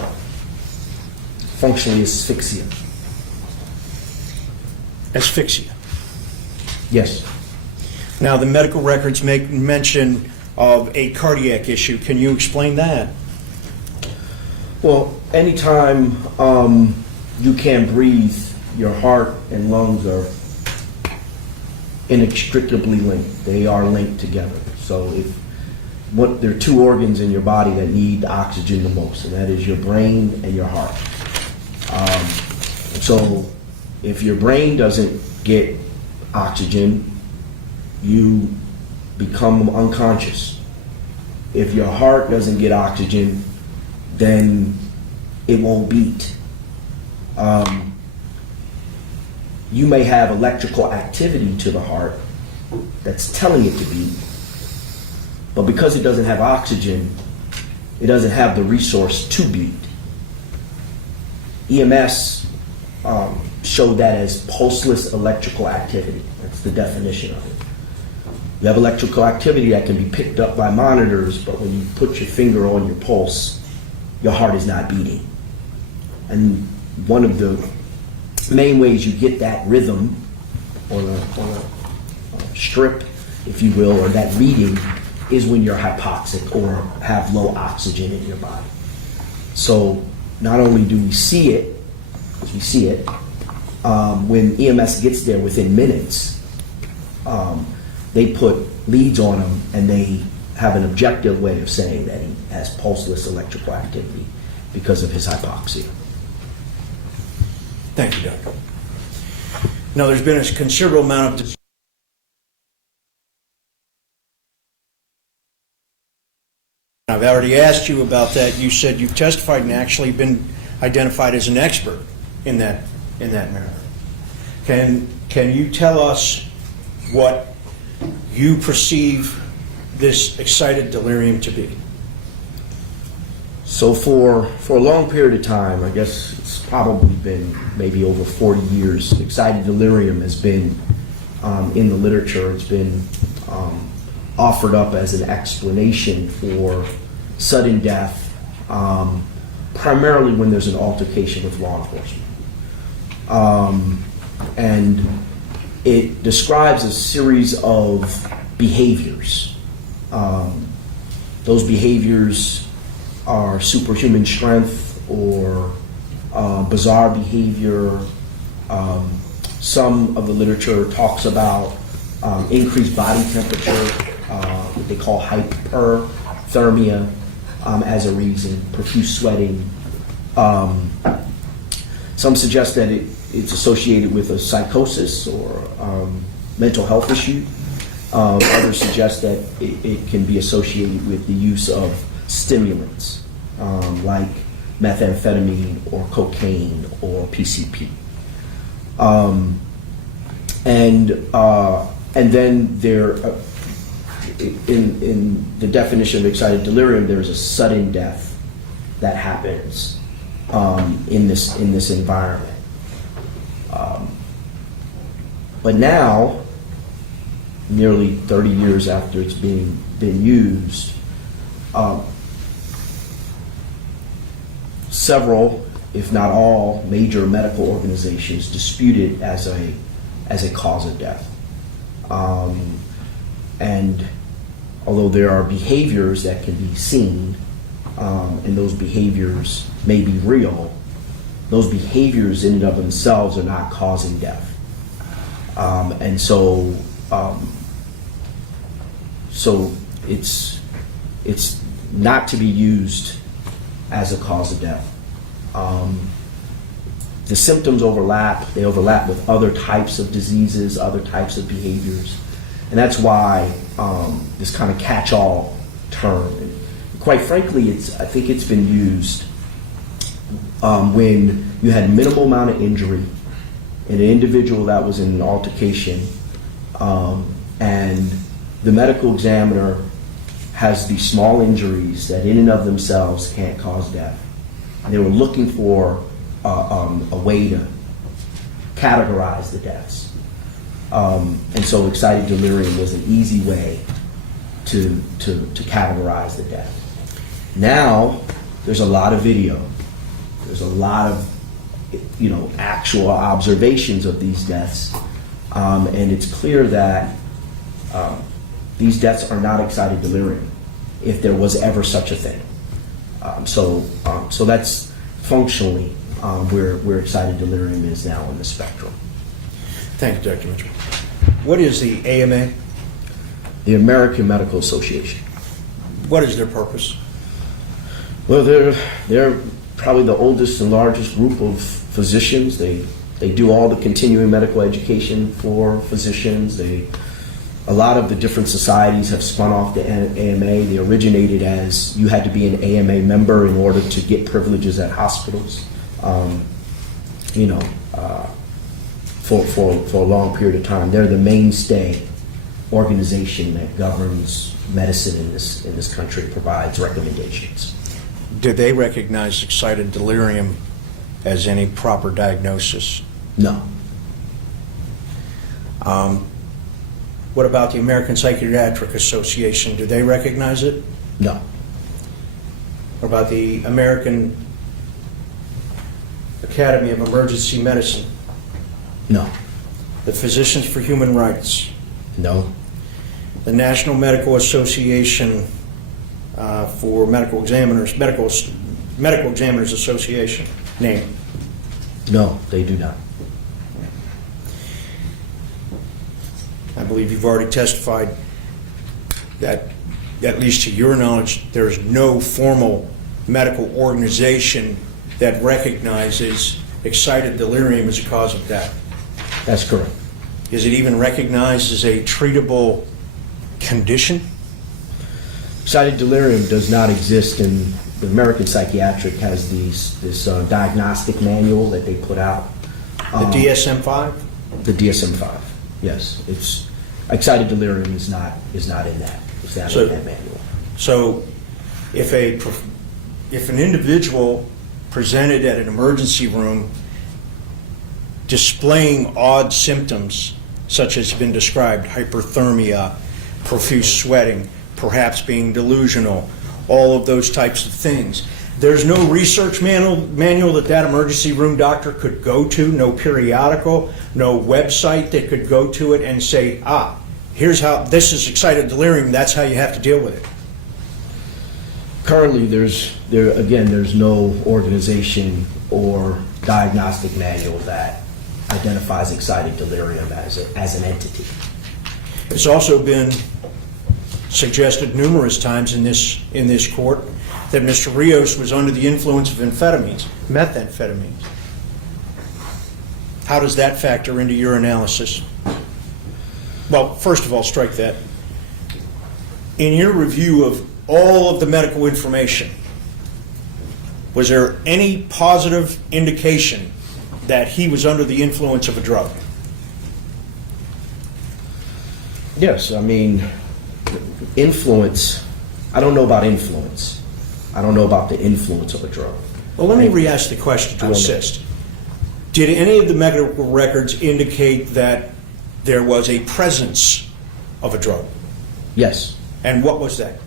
functionally asphyxia. Asphyxia. Yes. Now, the medical records make mention of a cardiac issue. Can you explain that? Well, anytime you can't breathe, your heart and lungs are inextricably linked. They are linked together. So there are two organs in your body that need oxygen the most, and that is your brain and your heart. So if your brain doesn't get oxygen, you become unconscious. If your heart doesn't get oxygen, then it won't beat. You may have electrical activity to the heart that's telling it to beat, but because it doesn't have oxygen, it doesn't have the resource to beat. EMS showed that as pulseless electrical activity. That's the definition of it. You have electrical activity that can be picked up by monitors, but when you put your finger on your pulse, your heart is not beating. And one of the main ways you get that rhythm on a strip, if you will, or that reading, is when you're hypoxic or have low oxygen in your body. So not only do we see it, when EMS gets there within minutes, they put leads on him and they have an objective way of saying that he has pulseless electrical activity because of his hypoxia. Thank you, Doctor. Now, there's been a considerable amount of... I've already asked you about that. You said you've testified and actually been identified as an expert in that matter. Can you tell us what you perceive this excited delirium to be? So for a long period of time, I guess it's probably been maybe over 40 years, excited delirium has been in the literature. It's been offered up as an explanation for sudden death, primarily when there's an altercation with law enforcement. And it describes a series of behaviors. Those behaviors are superhuman strength or bizarre behavior. Some of the literature talks about increased body temperature, what they call hyperthermia, as a reason, profuse sweating. Some suggest that it's associated with a psychosis or mental health issue. Others suggest that it can be associated with the use of stimulants like methamphetamine or cocaine or PCP. And then there, in the definition of excited delirium, there is a sudden death that happens in this environment. But now, nearly 30 years after it's been used, several, if not all, major medical organizations dispute it as a cause of death. And although there are behaviors that can be seen, and those behaviors may be real, those behaviors in and of themselves are not causing death. And so it's not to be used as a cause of death. The symptoms overlap. They overlap with other types of diseases, other types of behaviors. And that's why this kind of catch-all term. And quite frankly, I think it's been used when you had minimal amount of injury in an individual that was in an altercation, and the medical examiner has these small injuries that in and of themselves can't cause death. And they were looking for a way categorize the deaths. And so excited delirium was an easy way to categorize the death. Now, there's a lot of video. There's a lot of, actual observations of these deaths. And it's clear that these deaths are not excited delirium, if there was ever such a thing. So that's functionally where excited delirium is now in the spectrum. Thank you, Dr. Mitchell. What is the AMA? The American Medical Association. What is their purpose? Well, they're probably the oldest and largest group of physicians. They do all the continuing medical education for physicians. A lot of the different societies have spun off the AMA. They originated as you had to be an AMA member in order to get privileges at hospitals. For a long period of time, they're the mainstay organization that governs medicine in this country, provides recommendations. Do they recognize excited delirium as any proper diagnosis? No. What about the American Psychiatric Association? Do they recognize it? No. What about the American Academy of Emergency Medicine? No. The Physicians for Human Rights? No. The National Medical Association for Medical Examiners, Medical Examiners Association, name? No, they do not. I believe you've already testified that, at least to your knowledge, there's no formal medical organization that recognizes excited delirium as a cause of death. That's correct. Is it even recognized as a treatable condition? Excited delirium does not exist in the American Psychiatric has this diagnostic manual that they put out. The DSM-5? The DSM-5. Yes, it's excited delirium is not in that. It's not in that manual. So, if an individual presented at an emergency room displaying odd symptoms, such as have been described, hyperthermia, profuse sweating, perhaps being delusional, all of those types of things, there's no research manual that emergency room doctor could go to, no periodical, no website that could go to it and say, here's how, this is excited delirium, that's how you have to deal with it. Currently, there's no organization or diagnostic manual that identifies excited delirium as an entity. It's also been suggested numerous times in this court that Mr. Rios was under the influence of methamphetamines. How does that factor into your analysis? Well, first of all, strike that. In your review of all of the medical information, was there any positive indication that he was under the influence of a drug? Yes, I mean, influence, I don't know about influence. I don't know about the influence of a drug. Well, let me re-ask the question to assist. Did any of the medical records indicate that there was a presence of a drug? Yes. And what was that?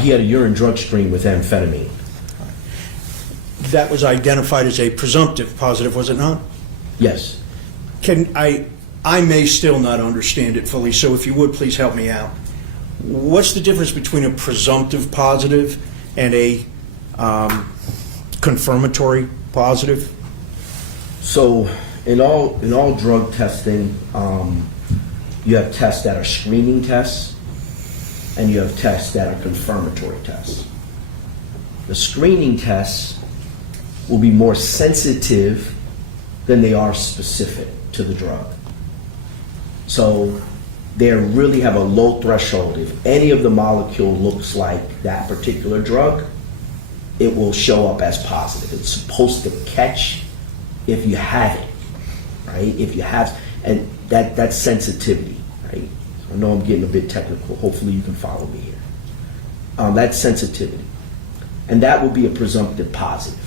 He had a urine drug screen with amphetamine. That was identified as a presumptive positive, was it not? Yes. I may still not understand it fully, so if you would, please help me out. What's the difference between a presumptive positive and a confirmatory positive? So in all drug testing, you have tests that are screening tests, and you have tests that are confirmatory tests. The screening tests will be more sensitive than they are specific to the drug. So they really have a low threshold. If any of the molecule looks like that particular drug, it will show up as positive. It's supposed to catch if you have it, right? If you have, and that's sensitivity, right? I know I'm getting a bit technical. Hopefully you can follow me here. That's sensitivity. And that would be a presumptive positive.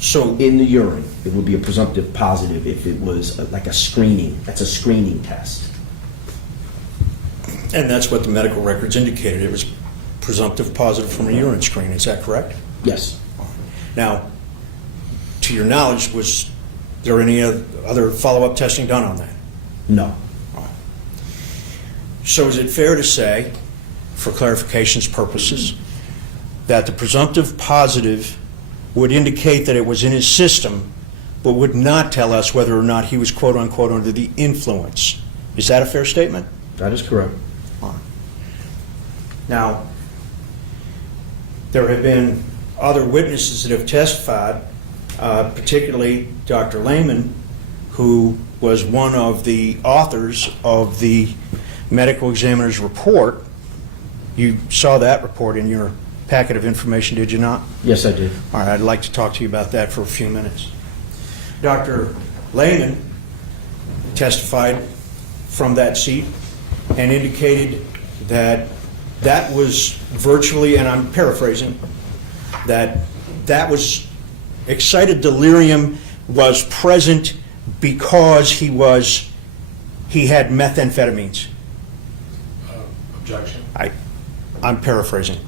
So, In the urine, it would be a presumptive positive if it was like a screening. That's a screening test. and that's what the medical records indicated. It was presumptive positive from a urine screen. Is that correct? Yes. Now, to your knowledge, was there any other follow-up testing done on that? No. So is it fair to say, for clarification's purposes, that the presumptive positive would indicate that it was in his system, but would not tell us whether or not he was quote-unquote under the influence? Is that a fair statement? That is correct. Now, there have been other witnesses that have testified, particularly Dr. Lehman, who was one of the authors of the medical examiner's report. You saw that report in your packet of information, did you not? Yes, I did. All right, I'd like to talk to you about that for a few minutes. Dr. Lehman testified from that seat and indicated that that was virtually, and I'm paraphrasing, that was excited delirium was present because he had methamphetamines. Objection. I'm paraphrasing.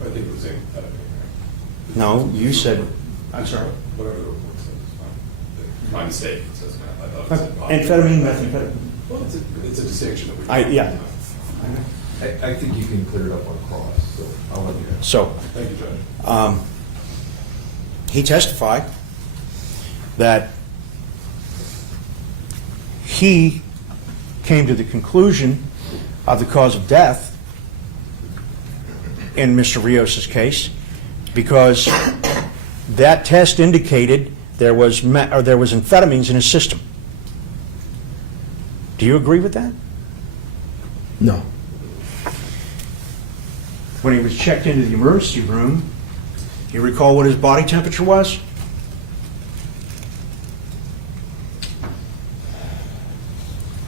I think it was amphetamine. No, you said, I'm sorry. Whatever the report says is fine. My mistake, it says meth. I thought it said Amphetamine, methamphetamine. Well, it's a distinction that we. Yeah. I think you can clear it up on cross, so I'll let you know. So, Thank you, Judge. he testified that he came to the conclusion of the cause of death in Mr. Rios' case because that test indicated there was amphetamines in his system. Do you agree with that? No. When he was checked into the emergency room, do you recall what his body temperature was?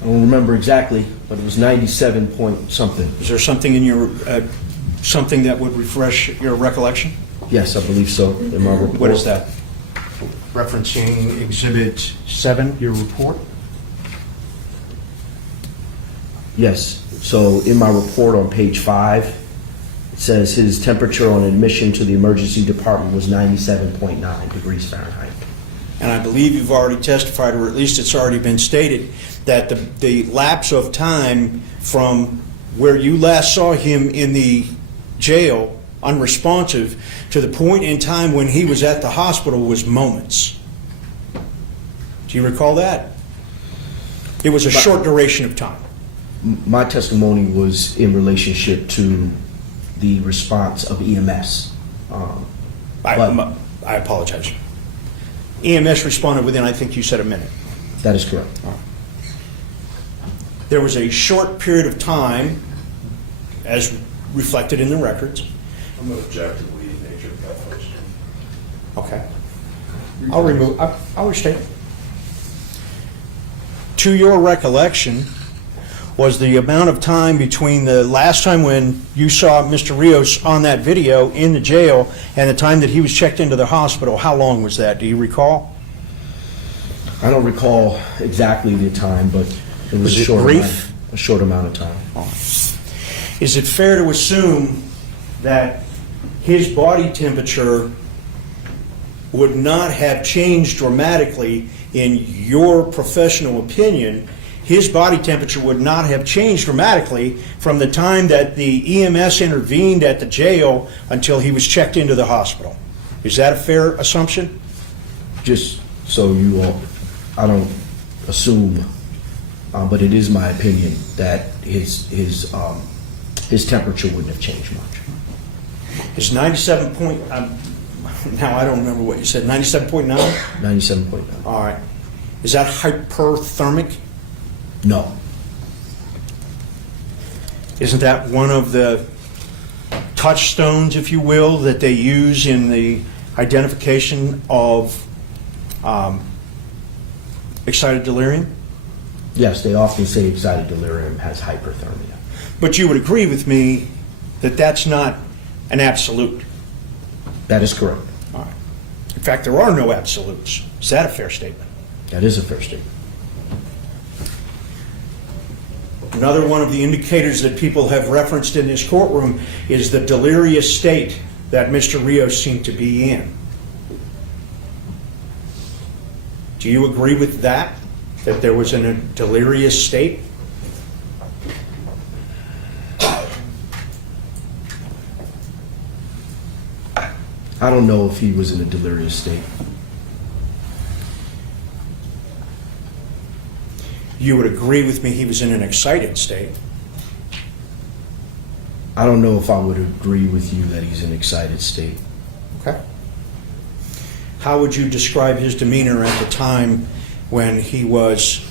I don't remember exactly, but it was 97 point something. Is there something in your something that would refresh your recollection? Yes, I believe so, in my report. What is that? Referencing Exhibit 7, your report? Yes. So in my report on page 5, it says his temperature on admission to the emergency department was 97.9 degrees Fahrenheit. And I believe you've already testified, or at least it's already been stated, that the lapse of time from where you last saw him in the jail, unresponsive, to the point in time when he was at the hospital was moments. Do you recall that? It was a short duration of time. My testimony was in relationship to the response of EMS. I apologize. EMS responded within, I think you said, a minute. That is correct. There was a short period of time, as reflected in the records. I'm going to object to the lead nature of that question. Okay. I'll restate it. To your recollection, was the amount of time between the last time when you saw Mr. Rios on that video in the jail and the time that he was checked into the hospital, how long was that? Do you recall? I don't recall exactly the time, but it was, Was it brief? A short amount of time. Is it fair to assume that his body temperature would not have changed dramatically, in your professional opinion? His body temperature would not have changed dramatically from the time that the EMS intervened at the jail until he was checked into the hospital. Is that a fair assumption? Just so you all, I don't assume, but it is my opinion that his temperature wouldn't have changed much. Is 97 point, now I don't remember what you said, 97.9? 97.9. All right. Is that hyperthermic? No. Isn't that one of the touchstones, if you will, that they use in the identification of excited delirium? Yes, they often say excited delirium has hyperthermia. But you would agree with me that that's not an absolute. That is correct. All right. In fact, there are no absolutes. Is that a fair statement? That is a fair statement. Another one of the indicators that people have referenced in this courtroom is the delirious state that Mr. Rios seemed to be in. Do you agree with that? That there was in a delirious state? I don't know if he was in a delirious state. You would agree with me he was in an excited state. I don't know if I would agree with you that he's in an excited state. Okay. How would you describe his demeanor at the time when he was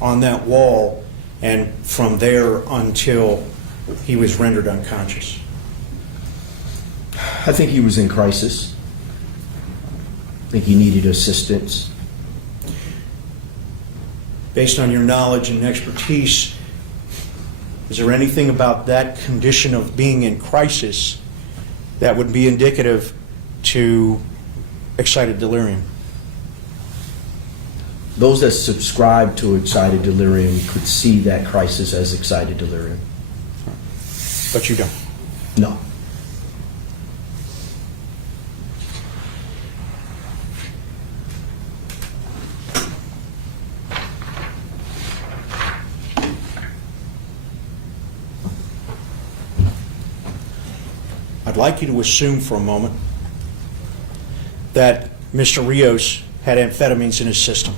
on that wall and from there until he was rendered unconscious? I think he was in crisis. I think he needed assistance. Based on your knowledge and expertise, is there anything about that condition of being in crisis that would be indicative to excited delirium? Those that subscribe to excited delirium could see that crisis as excited delirium. But you don't. No. I'd like you to assume for a moment that Mr. Rios had amphetamines in his system.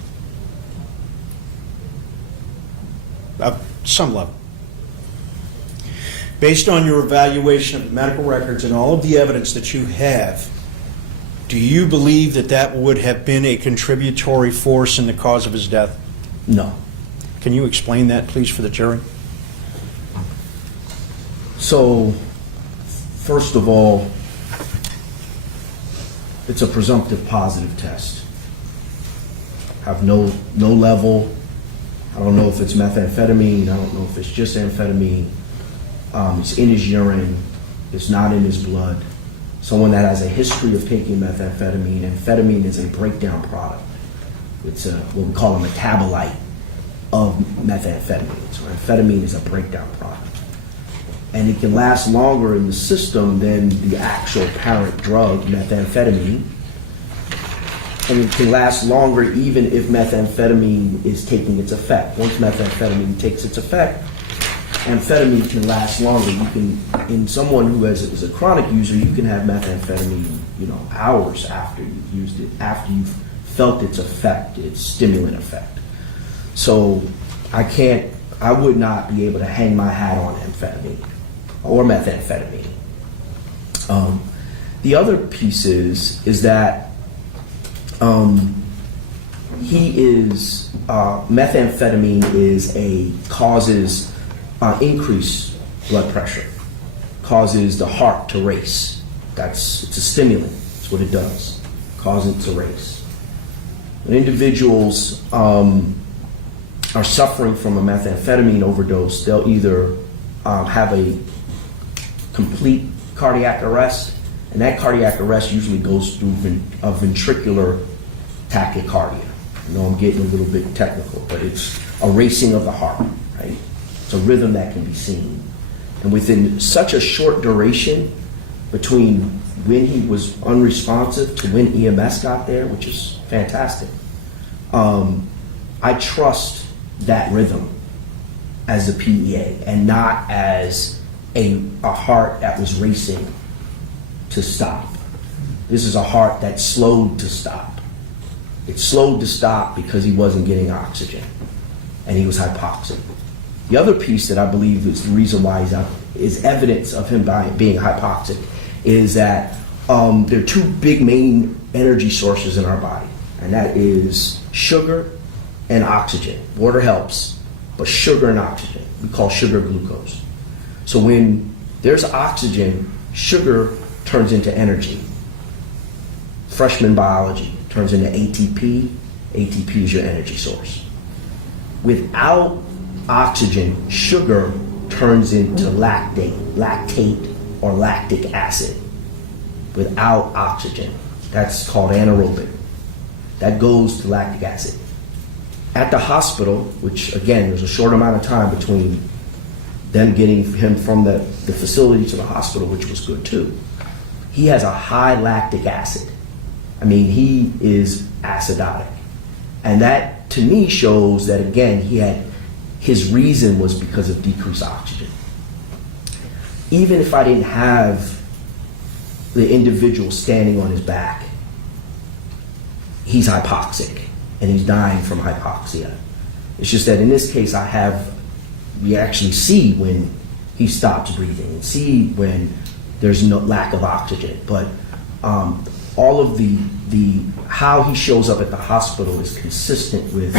At some level. Based on your evaluation of the medical records and all of the evidence that you have, do you believe that that would have been a contributory force in the cause of his death? No. Can you explain that, please, for the jury? So, first of all, it's a presumptive positive test. Have no level. I don't know if it's methamphetamine. I don't know if it's just amphetamine. It's in his urine. It's not in his blood. Someone that has a history of taking methamphetamine. Amphetamine is a breakdown product. It's what we call a metabolite of methamphetamine. So amphetamine is a breakdown product. And it can last longer in the system than the actual parent drug, methamphetamine. And it can last longer even if methamphetamine is taking its effect. Once methamphetamine takes its effect, amphetamine can last longer. You can, in someone who is a chronic user, you can have methamphetamine, hours after you've used it, after you've felt its effect, its stimulant effect. So I would not be able to hang my hat on amphetamine or methamphetamine. The other piece is that methamphetamine causes increased blood pressure, causes the heart to race. It's a stimulant. That's what it does. Causes it to race. When individuals are suffering from a methamphetamine overdose, they'll either have a complete cardiac arrest, and that cardiac arrest usually goes through a ventricular tachycardia. I know I'm getting a little bit technical, but it's a racing of the heart, right? It's a rhythm that can be seen. And within such a short duration between when he was unresponsive to when EMS got there, which is fantastic, I trust that rhythm as a PEA and not as a heart that was racing to stop. This is a heart that slowed to stop. It slowed to stop because he wasn't getting oxygen and he was hypoxic. The other piece that I believe is the reason why is evidence of him being hypoxic is that there are two big main energy sources in our body, and that is sugar and oxygen. Water helps, but sugar and oxygen, we call sugar glucose. So when there's oxygen, sugar turns into energy. Freshman biology turns into ATP. ATP is your energy source. Without oxygen, sugar turns into lactate or lactic acid. Without oxygen. That's called anaerobic. That goes to lactic acid. At the hospital, which again, there's a short amount of time between them getting him from the facility to the hospital, which was good too. He has a high lactic acid. I mean, he is acidotic. And that, to me, shows that, again, his reason was because of decreased oxygen. Even if I didn't have the individual standing on his back, he's hypoxic, and he's dying from hypoxia. It's just that in this case, we actually see when he stops breathing, and see when there's no lack of oxygen. But all of the how he shows up at the hospital is consistent with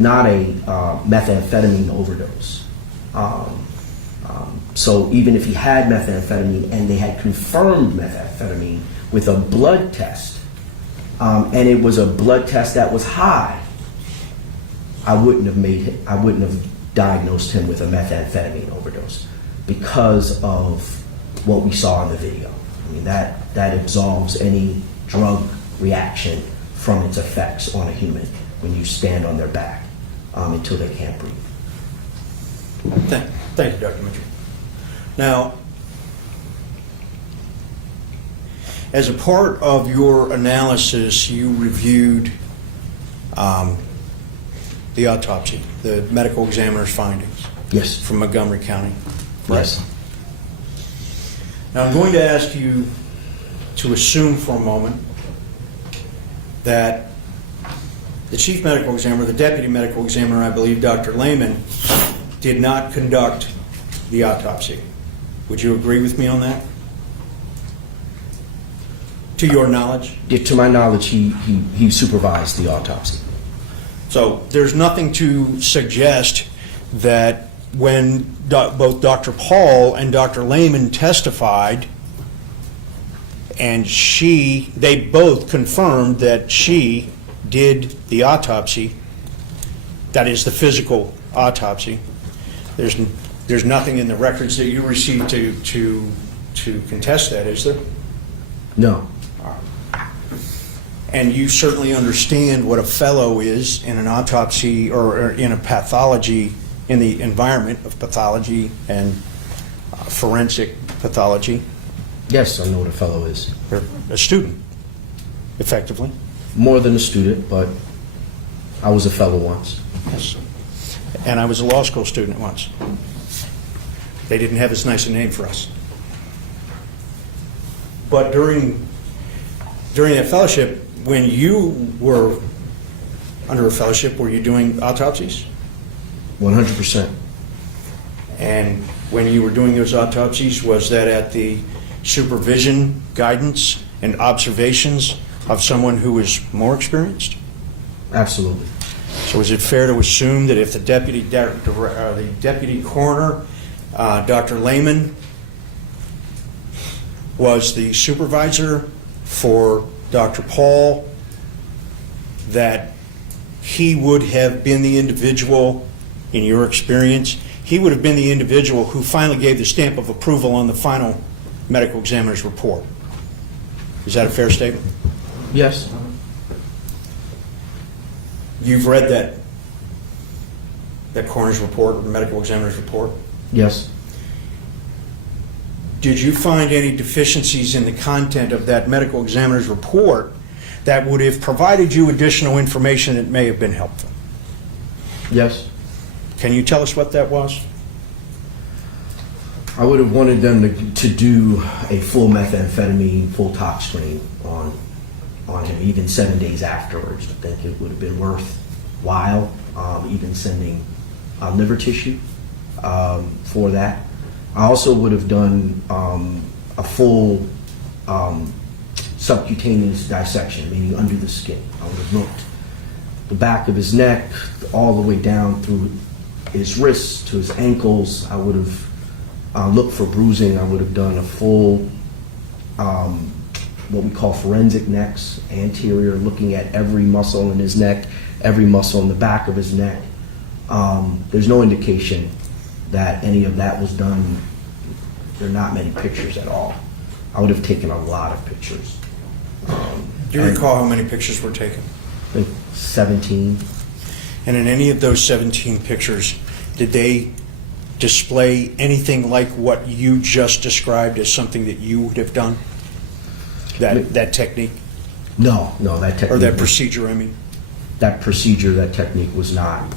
not a methamphetamine overdose. So even if he had methamphetamine and they had confirmed methamphetamine with a blood test, and it was a blood test that was high, I wouldn't have diagnosed him with a methamphetamine overdose because of what we saw in the video. I mean, that absolves any drug reaction from its effects on a human when you stand on their back until they can't breathe. Thank you, Dr. Mitchell. Now, as a part of your analysis, you reviewed the autopsy, the medical examiner's findings. Yes. From Montgomery County. Yes. Now, I'm going to ask you to assume for a moment that the chief medical examiner, the deputy medical examiner, I believe, Dr. Lehman, did not conduct the autopsy. Would you agree with me on that? To your knowledge? Yeah, to my knowledge, he supervised the autopsy. So there's nothing to suggest that when both Dr. Paul and Dr. Lehman testified, and they both confirmed that she did the autopsy, that is the physical autopsy. There's nothing in the records that you received to contest that, is there? No. And you certainly understand what a fellow is in an autopsy or in a pathology, in the environment of pathology and forensic pathology. Yes, I know what a fellow is. They're a student, effectively. More than a student, but I was a fellow once. Yes. And I was a law school student once. They didn't have as nice a name for us. But during that fellowship, when you were under a fellowship, were you doing autopsies? 100%. And when you were doing those autopsies, was that at the supervision, guidance, and observations of someone who was more experienced? Absolutely. So is it fair to assume that if the deputy coroner, Dr. Lehman, was the supervisor for Dr. Paul, that he would have been the individual, in your experience, he would have been the individual who finally gave the stamp of approval on the final medical examiner's report? Is that a fair statement? Yes. You've read that coroner's report or medical examiner's report? Yes. Did you find any deficiencies in the content of that medical examiner's report that would have provided you additional information that may have been helpful? Yes. Can you tell us what that was? I would have wanted them to do a full methamphetamine, full tox screen on him, even 7 days afterwards. I think it would have been worthwhile, even sending liver tissue for that. I also would have done a full subcutaneous dissection, meaning under the skin. I would have looked the back of his neck all the way down through his wrists to his ankles. I would have looked for bruising. I would have done a full, what we call forensic necks, anterior, looking at every muscle in his neck, every muscle in the back of his neck. There's no indication that any of that was done. There are not many pictures at all. I would have taken a lot of pictures. Do you recall how many pictures were taken? I think 17. And in any of those 17 pictures, did they display anything like what you just described as something that you would have done? That technique? No, that technique. Or that procedure, I mean? That procedure, that technique was not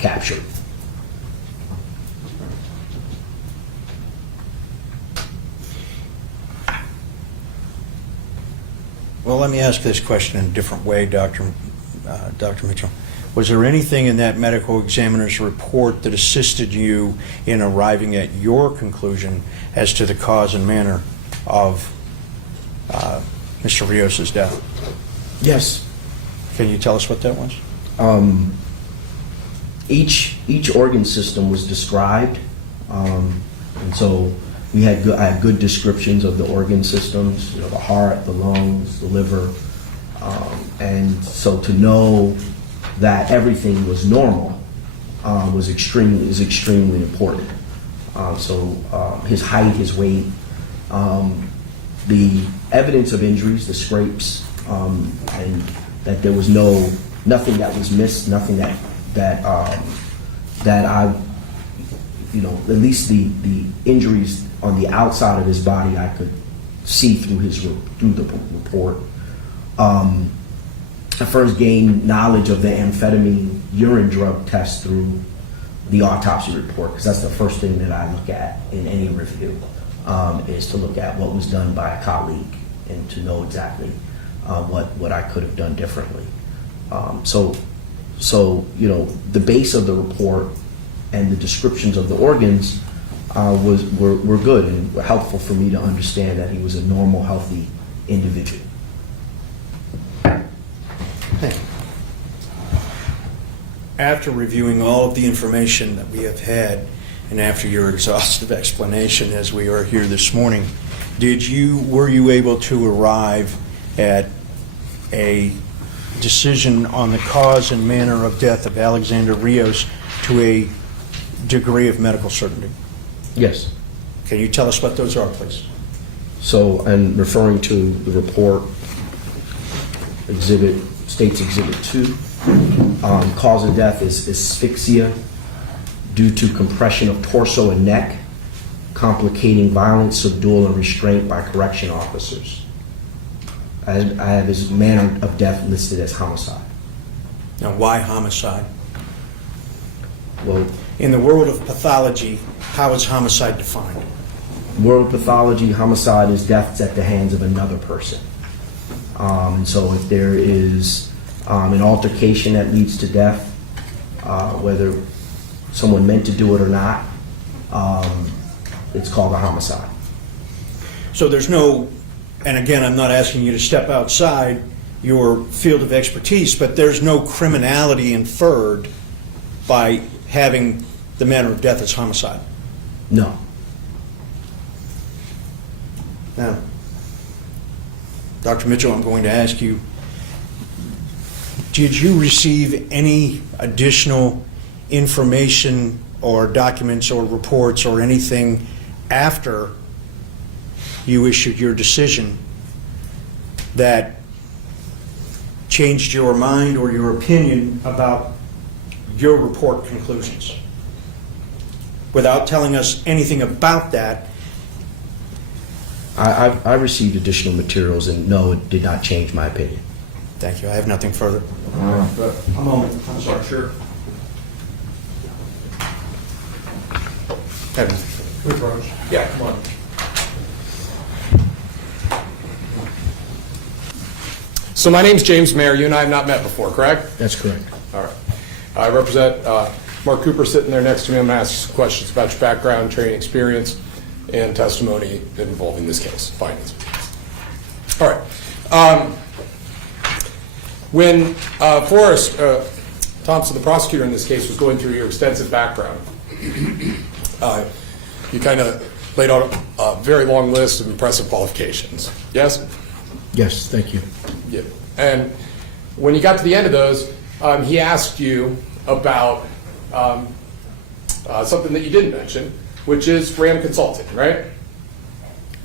captured. Well, let me ask this question in a different way, Dr. Mitchell. Was there anything in that medical examiner's report that assisted you in arriving at your conclusion as to the cause and manner of Mr. Rios' death? Yes. Can you tell us what that was? Each organ system was described, and so I had good descriptions of the organ systems, the heart, the lungs, the liver, and so to know that everything was normal is extremely important. His height, his weight, the evidence of injuries, the scrapes, and that there was nothing that was missed, nothing that I, at least the injuries on the outside of his body I could see through the report. I first gained knowledge of the amphetamine urine drug test through the autopsy report, because that's the first thing that I look at in any review, is to look at what was done by a colleague and to know exactly what I could have done differently. So the base of the report and the descriptions of the organs were good and were helpful for me to understand that he was a normal, healthy individual. After reviewing all of the information that we have had, and after your exhaustive explanation as we are here this morning, were you able to arrive at a decision on the cause and manner of death of Alexander Rios to a degree of medical certainty? Yes. Can you tell us what those are, please? So, and referring to the report, States Exhibit 2, cause of death is asphyxia due to compression of torso and neck, complicating violence, subdual, and restraint by correction officers. I have his manner of death listed as homicide. Now, why homicide? Well, In the world of pathology, how is homicide defined? world pathology, homicide is deaths at the hands of another person. And so if there is an altercation that leads to death, whether someone meant to do it or not, it's called a homicide. So there's no, and again, I'm not asking you to step outside your field of expertise, but there's no criminality inferred by having the manner of death as homicide. No. Now, Dr. Mitchell, I'm going to ask you, did you receive any additional information or documents or reports or anything after you issued your decision that changed your mind or your opinion about your report conclusions? Without telling us anything about that. I received additional materials, and no, it did not change my opinion. Thank you. I have nothing further. A moment. I'm sorry. Sure. Yeah, come on. So my name's James Mayer. You and I have not met before, correct? That's correct. All right. I represent Mark Cooper sitting there next to me. I'm going to ask some questions about your background, training experience, and testimony involving this case, findings. All right. When Forrest Thompson, the prosecutor in this case, was going through your extensive background, you kind of laid out a very long list of impressive qualifications. Yes? Yes, thank you. Yeah. And when you got to the end of those, he asked you about something that you didn't mention, which is RAM Consulting, right?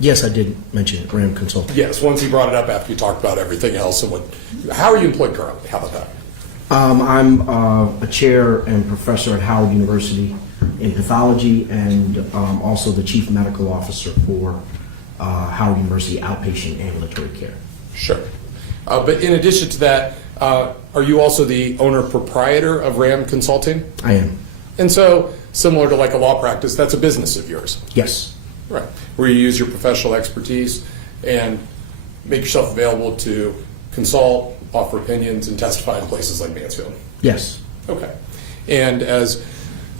Yes, I did mention it, Ram Consulting. Yes, once you brought it up after you talked about everything else and what. How are you employed currently? How about that? I'm a chair and professor at Howard University in pathology, and also the chief medical officer for Howard University outpatient ambulatory care. Sure. But in addition to that, are you also the owner proprietor of RAM Consulting? I am. And so, similar to like a law practice, that's a business of yours. Yes. Right. Where you use your professional expertise and make yourself available to consult, offer opinions, and testify in places like Mansfield. Yes. Okay. And as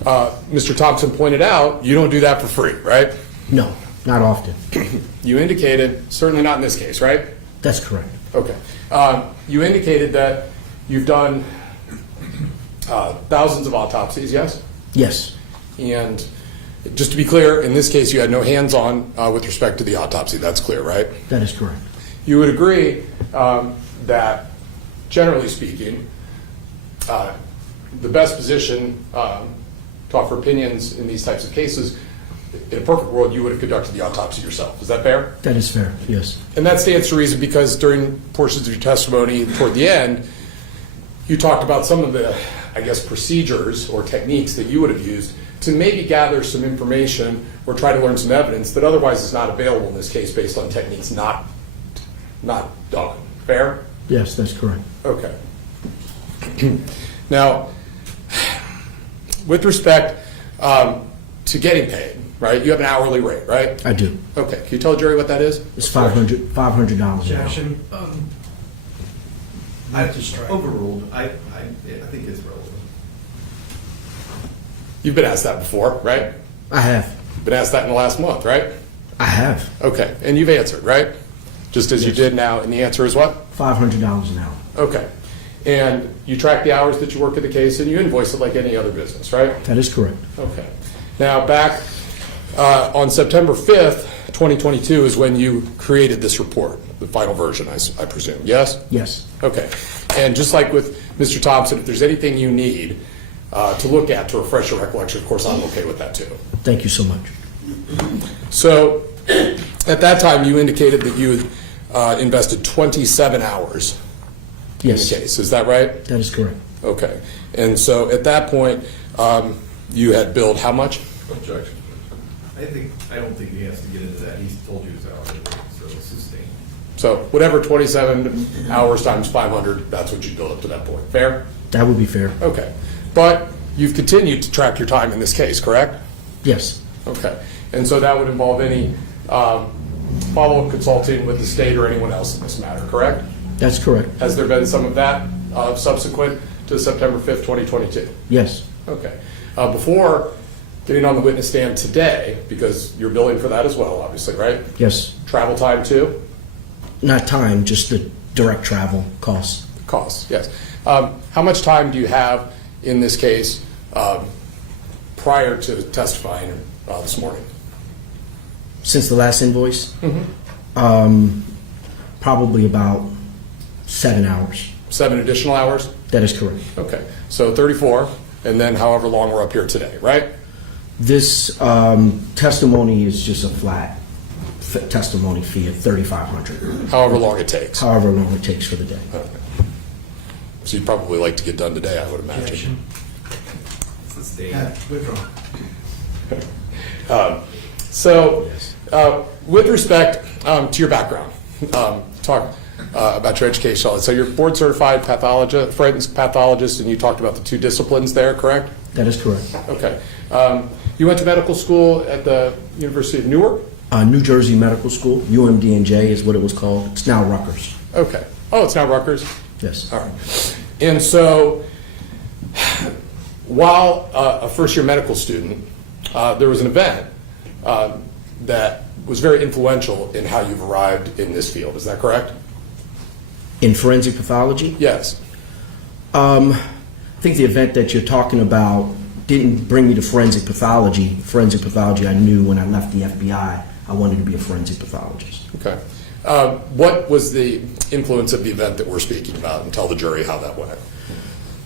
Mr. Thompson pointed out, you don't do that for free, right? No, not often. You indicated, certainly not in this case, right? That's correct. Okay. You indicated that you've done thousands of autopsies, yes? Yes. And just to be clear, in this case, you had no hands-on with respect to the autopsy. That's clear, right? That is correct. You would agree that, generally speaking, the best position to offer opinions in these types of cases, in a perfect world, you would have conducted the autopsy yourself. Is that fair? That is fair, yes. And that stands to reason because during portions of your testimony toward the end, you talked about some of the, I guess, procedures or techniques that you would have used to maybe gather some information or try to learn some evidence that otherwise is not available in this case based on techniques not done. Fair? Yes, that's correct. Okay. Now, with respect to getting paid, right? You have an hourly rate, right? I do. Okay. Can you tell the jury what that is? It's $500 an hour. Objection. I overruled. I think it's relevant. You've been asked that before, right? I have. Been asked that in the last month, right? I have. Okay. And you've answered, right? Just as you Yes. did now, and the answer is what? $500 an hour. Okay. And you track the hours that you work at the case, and you invoice it like any other business, right? That is correct. Okay. Now, back on September 5th, 2022 is when you created this report, the final version, I presume. Yes? Yes. Okay. And just like with Mr. Thompson, if there's anything you need to look at to refresh your recollection, of course, I'm okay with that too. Thank you so much. So, at that time, you indicated that you had invested 27 hours in Yes. the case. Is that right? That is correct. Okay. And so, at that point, you had billed how much? Objection. I don't think he has to get into that. He's told you his hourly rate, so it's sustained. So, whatever 27 hours times 500, that's what you billed up to that point. Fair? That would be fair. Okay. But you've continued to track your time in this case, correct? Yes. Okay. And so that would involve any follow-up consulting with the state or anyone else in this matter, correct? That's correct. Has there been some of that subsequent to September 5th, 2022? Yes. Okay. Before getting on the witness stand today, because you're billing for that as well, obviously, right? Yes. Travel time too? Not time, just the direct travel costs. Costs, yes. How much time do you have in this case prior to testifying this morning? Since the last invoice? Probably about 7 hours. 7 additional hours? That is correct. Okay. So 34, and then however long we're up here today, right? This testimony is just a flat testimony fee of $3,500, However long it takes. however long it takes for the day. Okay. So you'd probably like to get done today, I would imagine. Objection. It's sustained. Withdraw. So, with respect to your background, talk about your education. So you're board certified pathologist, forensic pathologist, and you talked about the 2 disciplines there, correct? That is correct. Okay. You went to medical school at the University of Newark? New Jersey Medical School, UMDNJ is what it was called. It's now Rutgers. Okay. Oh, it's now Rutgers? Yes. All right. And so, while a first-year medical student, there was an event that was very influential in how you've arrived in this field. Is that correct? In forensic pathology? Yes. I think the event that you're talking about didn't bring me to forensic pathology. Forensic pathology, I knew when I left the FBI, I wanted to be a forensic pathologist. Okay. What was the influence of the event that we're speaking about, and tell the jury how that went?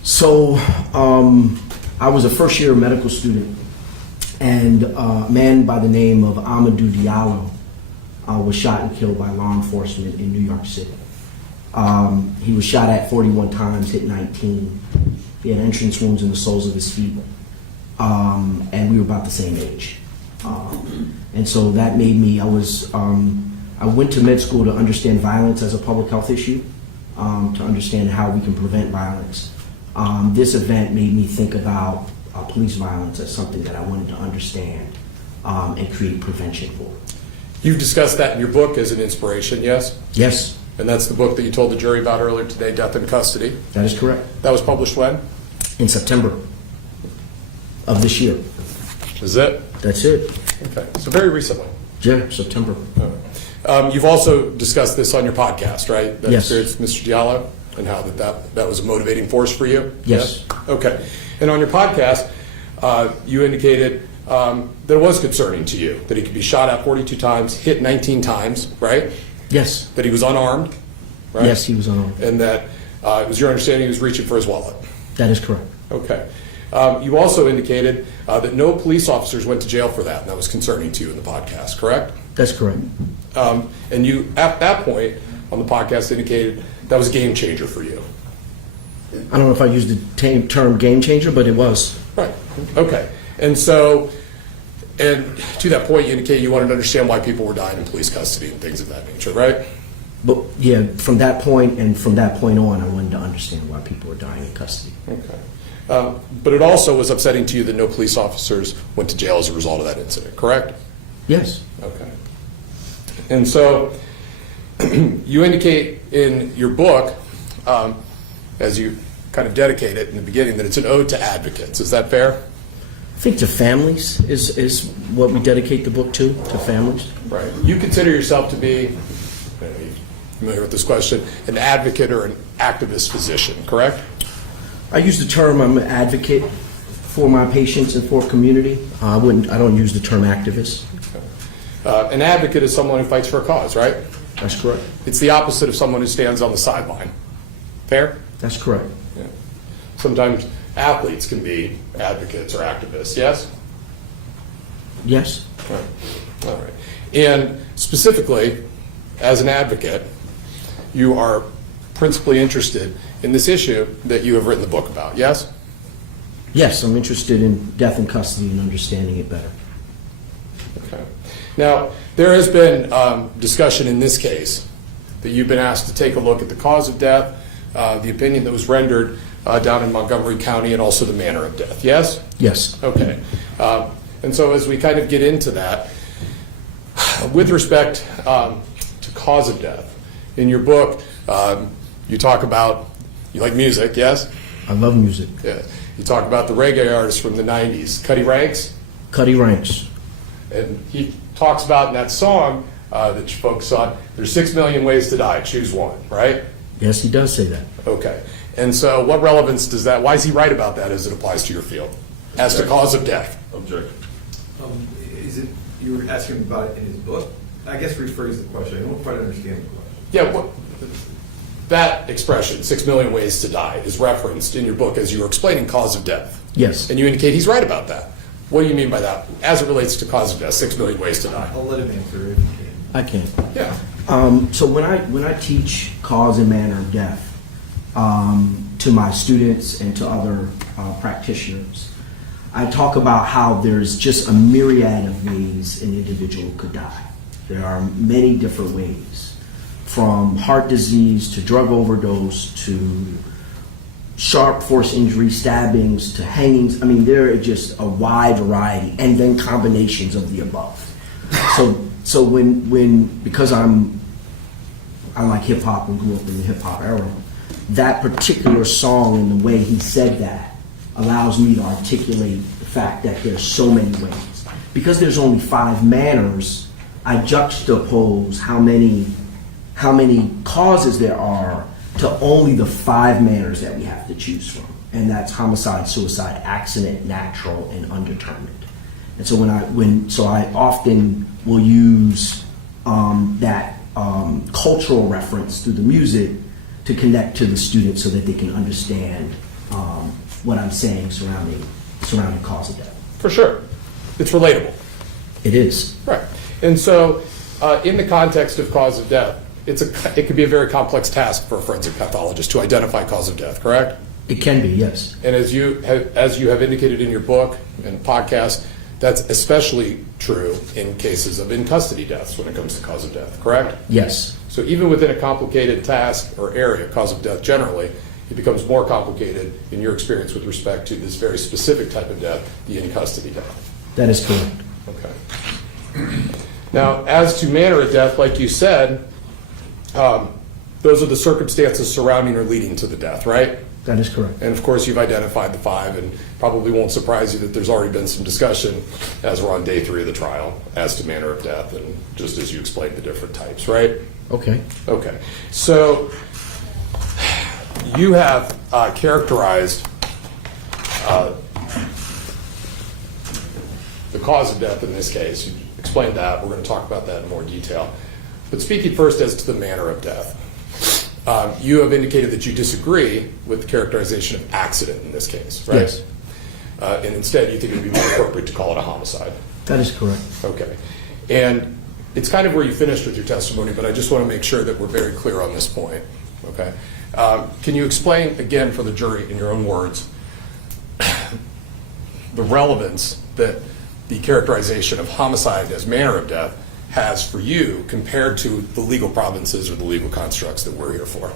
So, I was a first-year medical student, and a man by the name of Amadou Diallo was shot and killed by law enforcement in New York City. He was shot at 41 times, hit 19. He had entrance wounds in the soles of his feet. And we were about the same age. And so that made me, I went to med school to understand violence as a public health issue, to understand how we can prevent violence. This event made me think about police violence as something that I wanted to understand and create prevention for. You've discussed that in your book as an inspiration, yes? Yes, And that's the book that you told the jury about earlier today, Death in Custody. that is correct. That was published when? In September of this year. Is it? That's it. Okay, so very recently. Yeah, September. You've also discussed this on your podcast, right? That Yes. experience with Mr. Diallo and how that was a motivating force for you? Yes. Okay. And on your podcast, you indicated that it was concerning to you that he could be shot at 42 times, hit 19 times, right? Yes. That he was unarmed, right? Yes, he was unarmed. And that it was your understanding he was reaching for his wallet. That is correct. Okay. You also indicated that no police officers went to jail for that, and that was concerning to you in the podcast, correct? That's correct. And you, at that point on the podcast, indicated that was a game changer for you. I don't know if I used the term game changer, but it was. Right. Okay. And so, and to that point, you indicated you wanted to understand why people were dying in police custody and things of that nature, right? But yeah, from that point and from that point on, I wanted to understand why people were dying in custody. Okay. But it also was upsetting to you that no police officers went to jail as a result of that incident, correct? Yes. Okay. And so you indicate in your book, as you kind of dedicate it in the beginning, that it's an ode to advocates. Is that fair? I think to families is what we dedicate the book to families. Right. You consider yourself to be, familiar with this question, an advocate or an activist physician, correct? I use the term I'm an advocate for my patients and for community. I don't use the term activist. An advocate is someone who fights for a cause, right? That's correct. It's the opposite of someone who stands on the sideline. Fair? That's correct. Yeah. Sometimes athletes can be advocates or activists, yes? Yes. All right. All right. And specifically, as an advocate, you are principally interested in this issue that you have written the book about, yes? Yes, I'm interested in death in custody and understanding it better. Okay. Now, there has been discussion in this case that you've been asked to take a look at the cause of death, the opinion that was rendered down in Montgomery County, and also the manner of death, yes? Yes. Okay. And so as we kind of get into that, with respect to cause of death, in your book, you talk about, you like music, yes? I love music. Yeah. You talk about the reggae artist from the 90s, Cuddy Ranks, Cuddy Ranks. and he talks about in that song that you focus on, there's 6 million ways to die, choose one, right? Yes, he does say that. Okay. And so what relevance does that, why is he right about that as it applies to your field, as to cause of death? Objection. Is it, you were asking about it in his book? I guess rephrase the question. I don't quite understand the question. Yeah, that expression, 6 million ways to die, is referenced in your book as you were explaining cause of death. Yes. And you indicate he's right about that. What do you mean by that, as it relates to cause of death, 6 million ways to die? I'll let him answer if he can. I can. Yeah. So when I teach cause and manner of death to my students and to other practitioners, I talk about how there's just a myriad of ways an individual could die. There are many different ways, from heart disease to drug overdose to sharp force injury, stabbings to hangings. I mean, there are just a wide variety, and then combinations of the above. So when because I like hip hop and grew up in the hip hop era, that particular song and the way he said that allows me to articulate the fact that there's so many ways. Because there's only 5 manners, I juxtapose how many causes there are to only the 5 manners that we have to choose from. And that's homicide, suicide, accident, natural, and undetermined. And so I often will use that cultural reference through the music to connect to the students so that they can understand what I'm saying surrounding cause of death. For sure. It's relatable. It is. Right. And so in the context of cause of death, it could be a very complex task for a forensic pathologist to identify cause of death, correct? It can be, yes. And as you have indicated in your book and podcast, that's especially true in cases of in-custody deaths when it comes to cause of death, correct? Yes. So even within a complicated task or area, cause of death generally, it becomes more complicated in your experience with respect to this very specific type of death, the in-custody death. That is correct. Okay. Now, as to manner of death, like you said, those are the circumstances surrounding or leading to the death, right? That is correct. And of course, you've identified the 5, and probably won't surprise you that there's already been some discussion as we're on day 3 of the trial as to manner of death, and just as you explained the different types, right? Okay. Okay. So you have characterized the cause of death in this case. You explained that. We're going to talk about that in more detail. But speaking first as to the manner of death, you have indicated that you disagree with the characterization of accident in this case, right? Yes. And instead, you think it would be more appropriate to call it a homicide. That is correct. Okay. And it's kind of where you finished with your testimony, but I just want to make sure that we're very clear on this point, okay? Can you explain, again, for the jury, in your own words, the relevance that the characterization of homicide as manner of death has for you compared to the legal provinces or the legal constructs that we're here for?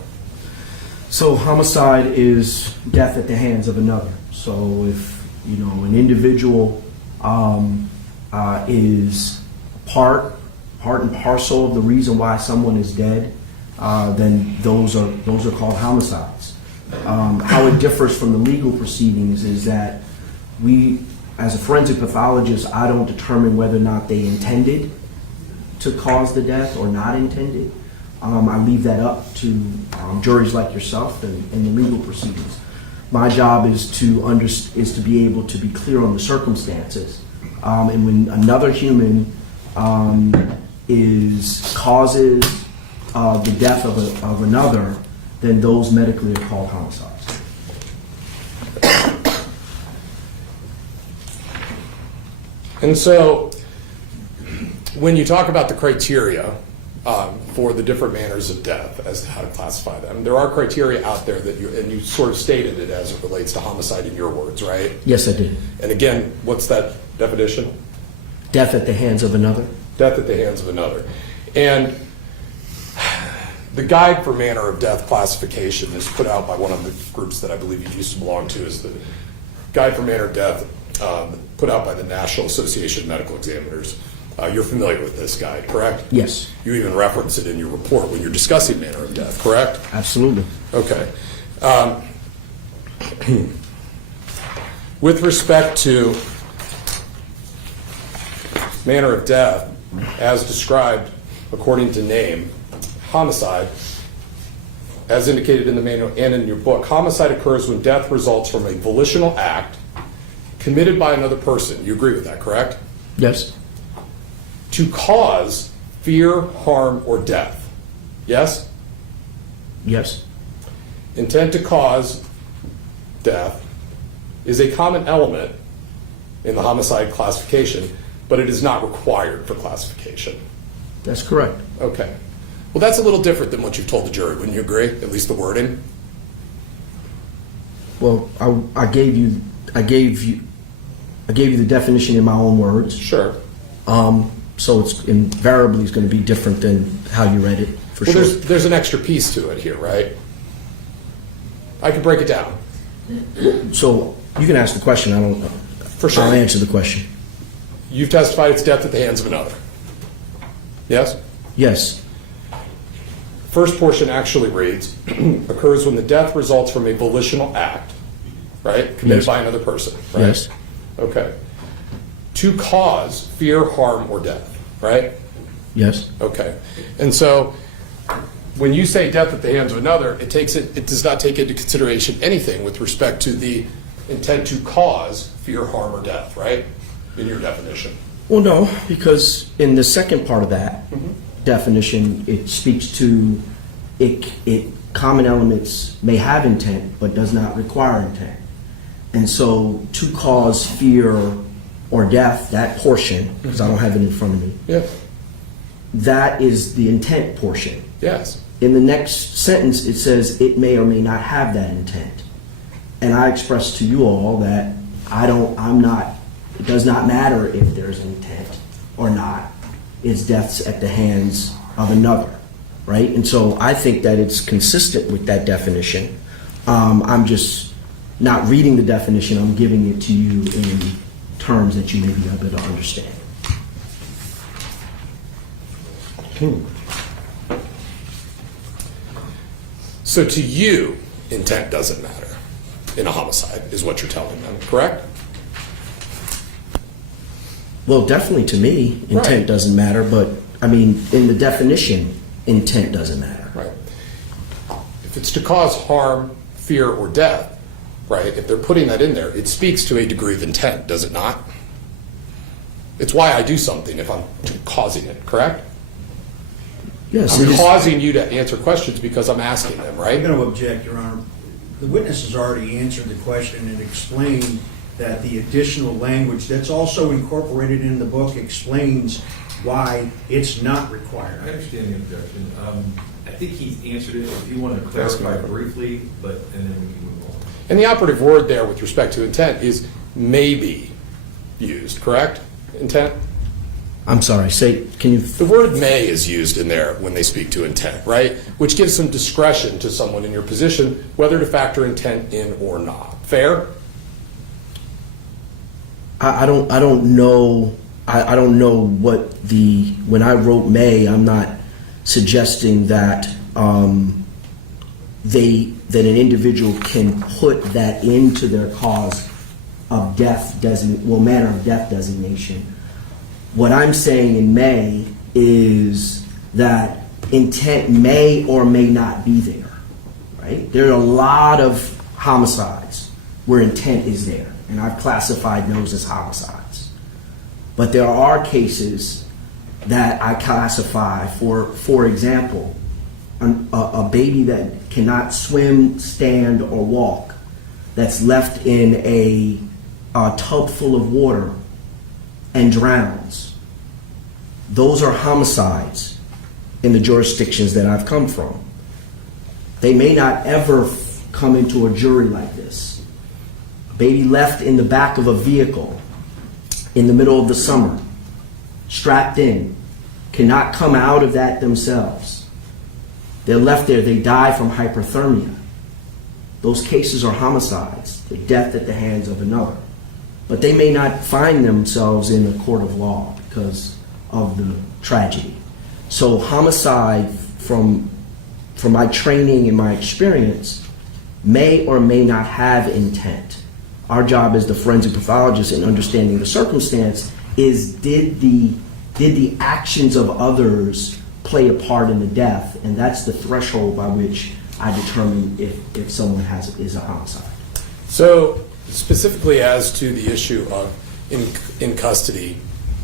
So homicide is death at the hands of another. So if an individual is part and parcel of the reason why someone is dead, then those are called homicides. How it differs from the legal proceedings is that we, as a forensic pathologist, I don't determine whether or not they intended to cause the death or not intended. I leave that up to juries like yourself and the legal proceedings. My job is to be able to be clear on the circumstances. And when another human causes the death of another, then those medically are called homicides. And so, when you talk about the criteria for the different manners of death as to how to classify them, there are criteria out there that you sort of stated it as it relates to homicide in your words, right? Yes, I did. And again, what's that definition? Death at the hands of another. Death at the hands of another. And the Guide for Manner of Death Classification is put out by one of the groups that I believe you used to belong to, is the Guide for Manner of Death, put out by the National Association of Medical Examiners. You're familiar with this guide, correct? Yes. You even reference it in your report when you're discussing manner of death, correct? Absolutely. Okay. With respect to manner of death, as described according to name, homicide, as indicated in the manual and in your book, homicide occurs when death results from a volitional act committed by another person. You agree with that, correct? Yes. To cause fear, harm, or death. Yes? Yes. Intent to cause death is a common element in the homicide classification, but it is not required for classification. That's correct. Okay. Well, that's a little different than what you've told the jury. Wouldn't you agree? At least the wording. Well, I gave you the definition in my own words. Sure. So it's invariably is going to be different than how you read it, for Well, sure. there's an extra piece to it here, right? I can break it down. So you can ask the question. I don't know. For sure. I'll answer the question. You've testified it's death at the hands of another. Yes? Yes. First portion actually reads, occurs when the death results from a volitional act, right? Committed Yes. by another person, right? Yes. Okay. To cause fear, harm, or death, right? Yes. Okay. And so when you say death at the hands of another, it does not take into consideration anything with respect to the intent to cause fear, harm, or death, right? In your definition. Well, no, because in the second part of that definition, it speaks to it. Common elements may have intent, but does not require intent. And so, to cause fear or death, that portion, because I don't have it in front of me, Yeah. that is the intent portion. Yes. In the next sentence, it says it may or may not have that intent. And I expressed to you all that it does not matter if there's intent or not. It's deaths at the hands of another, right? And so I think that it's consistent with that definition. I'm just not reading the definition, I'm giving it to you in terms that you may be able to understand. So to you, intent doesn't matter in a homicide, is what you're telling them, correct? Well, definitely to me, intent Right. doesn't matter, but I mean, in the definition, intent doesn't matter. Right. If it's to cause harm, fear, or death, right, if they're putting that in there, it speaks to a degree of intent, does it not? It's why I do something if I'm causing it, correct? Yes, I'm it is. causing you to answer questions because I'm asking them, I'm right? going to object, Your Honor. The witness has already answered the question and explained that the additional language that's also incorporated in the book explains why it's not required. I understand the objection. I think he's answered it. If you want to clarify briefly, and then we can move on. And the operative word there with respect to intent is may be used, correct? Intent? I'm sorry, can you? The word may is used in there when they speak to intent, right? Which gives some discretion to someone in your position whether to factor intent in or not. Fair? I don't know. I don't know what when I wrote may, I'm not suggesting that that an individual can put that into their cause of death manner of death designation. What I'm saying in may is that intent may or may not be there, right? There are a lot of homicides where intent is there, and I've classified those as homicides. But there are cases that I classify for example, a baby that cannot swim, stand, or walk, that's left in a tub full of water and drowns. Those are homicides in the jurisdictions that I've come from. They may not ever come into a jury like this. A baby left in the back of a vehicle in the middle of the summer, strapped in, cannot come out of that themselves. They're left there, they die from hypothermia. Those cases are homicides, the death at the hands of another. But they may not find themselves in a court of law because of the tragedy. So homicide, from my training and my experience, may or may not have intent. Our job as the forensic pathologist in understanding the circumstance is did the actions of others play a part in the death? And that's the threshold by which I determine if someone is a homicide. So specifically as to the issue of in custody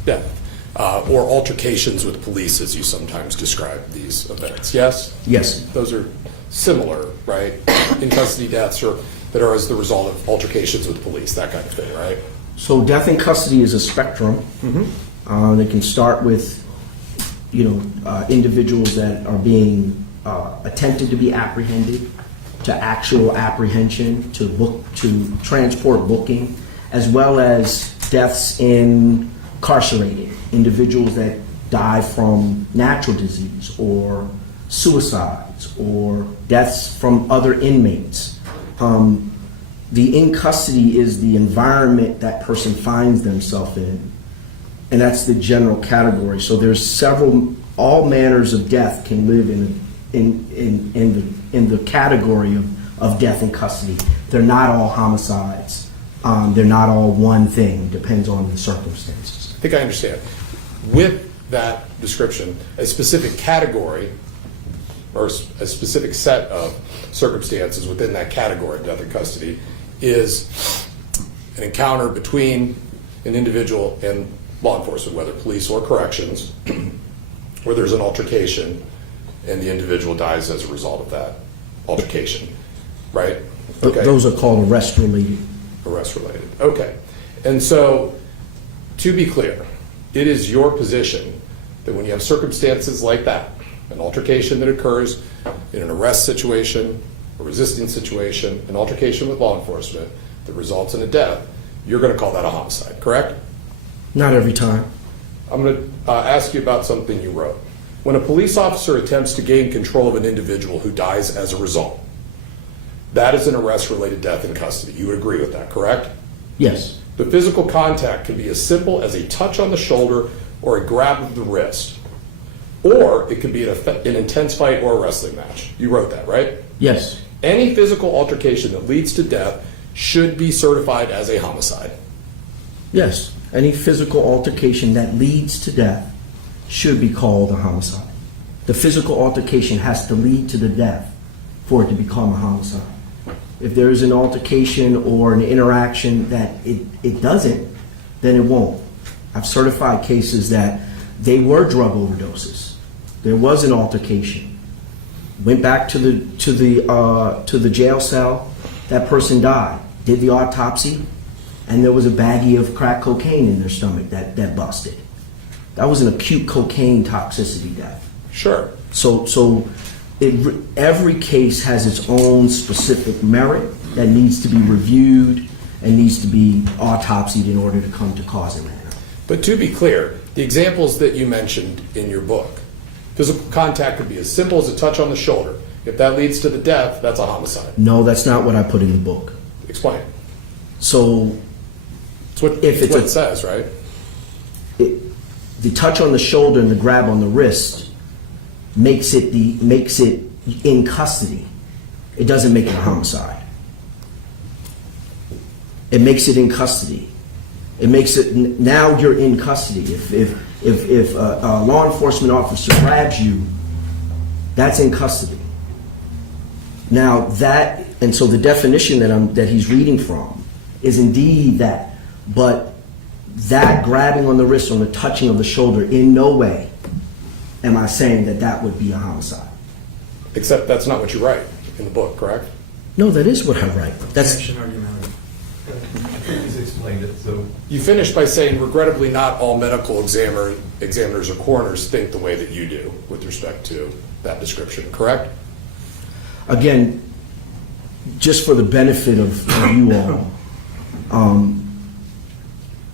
death or altercations with police, as you sometimes describe these events, yes? Yes. Those are similar, right? In custody deaths that are as the result of altercations with police, that kind of thing, right? So death in custody is a spectrum. They can start with, individuals that are being attempted to be apprehended, to actual apprehension, to transport booking, as well as deaths incarcerated, individuals that die from natural disease or suicides or deaths from other inmates. The in custody is the environment that person finds themselves in, and that's the general category. So there's all manners of death can live in the category of death in custody. They're not all homicides. They're not all one thing. Depends on the circumstances. I think I understand. With that description, a specific category or a specific set of circumstances within that category of death in custody is an encounter between an individual and law enforcement, whether police or corrections, where there's an altercation and the individual dies as a result of that altercation, right? Okay. Those are called arrest related. Arrest related. Okay. And so, to be clear, it is your position that when you have circumstances like that, an altercation that occurs in an arrest situation, a resisting situation, an altercation with law enforcement that results in a death, you're going to call that a homicide, correct? Not every time. I'm going to ask you about something you wrote. When a police officer attempts to gain control of an individual who dies as a result, that is an arrest-related death in custody. You would agree with that, correct? Yes. The physical contact can be as simple as a touch on the shoulder or a grab of the wrist, or it could be an intense fight or a wrestling match. You wrote that, right? Yes. Any physical altercation that leads to death should be certified as a homicide. Yes. Any physical altercation that leads to death should be called a homicide. The physical altercation has to lead to the death for it to become a homicide. If there is an altercation or an interaction that it doesn't, then it won't. I've certified cases that they were drug overdoses. There was an altercation. Went back to the jail cell. That person died. Did the autopsy, and there was a baggie of crack cocaine in their stomach that busted. That was an acute cocaine toxicity death. Sure. So every case has its own specific merit that needs to be reviewed and needs to be autopsied in order to come to cause and manner. But to be clear, the examples that you mentioned in your book, physical contact could be as simple as a touch on the shoulder. If that leads to the death, that's a homicide. No, that's not what I put in the book. Explain. So It's what it says, right? The touch on the shoulder and the grab on the wrist makes it in custody. It doesn't make it a homicide. It makes it in custody. It makes it now you're in custody. If a law enforcement officer grabs you, that's in custody. Now so the definition that he's reading from is indeed that, but that grabbing on the wrist or the touching of the shoulder, in no way am I saying that would be a homicide. Except that's not what you write in the book, correct? No, that is what I write. That's He's explained it, so. You finished by saying, regrettably, not all medical examiners or coroners think the way that you do with respect to that description, correct? Again, just for the benefit of you all,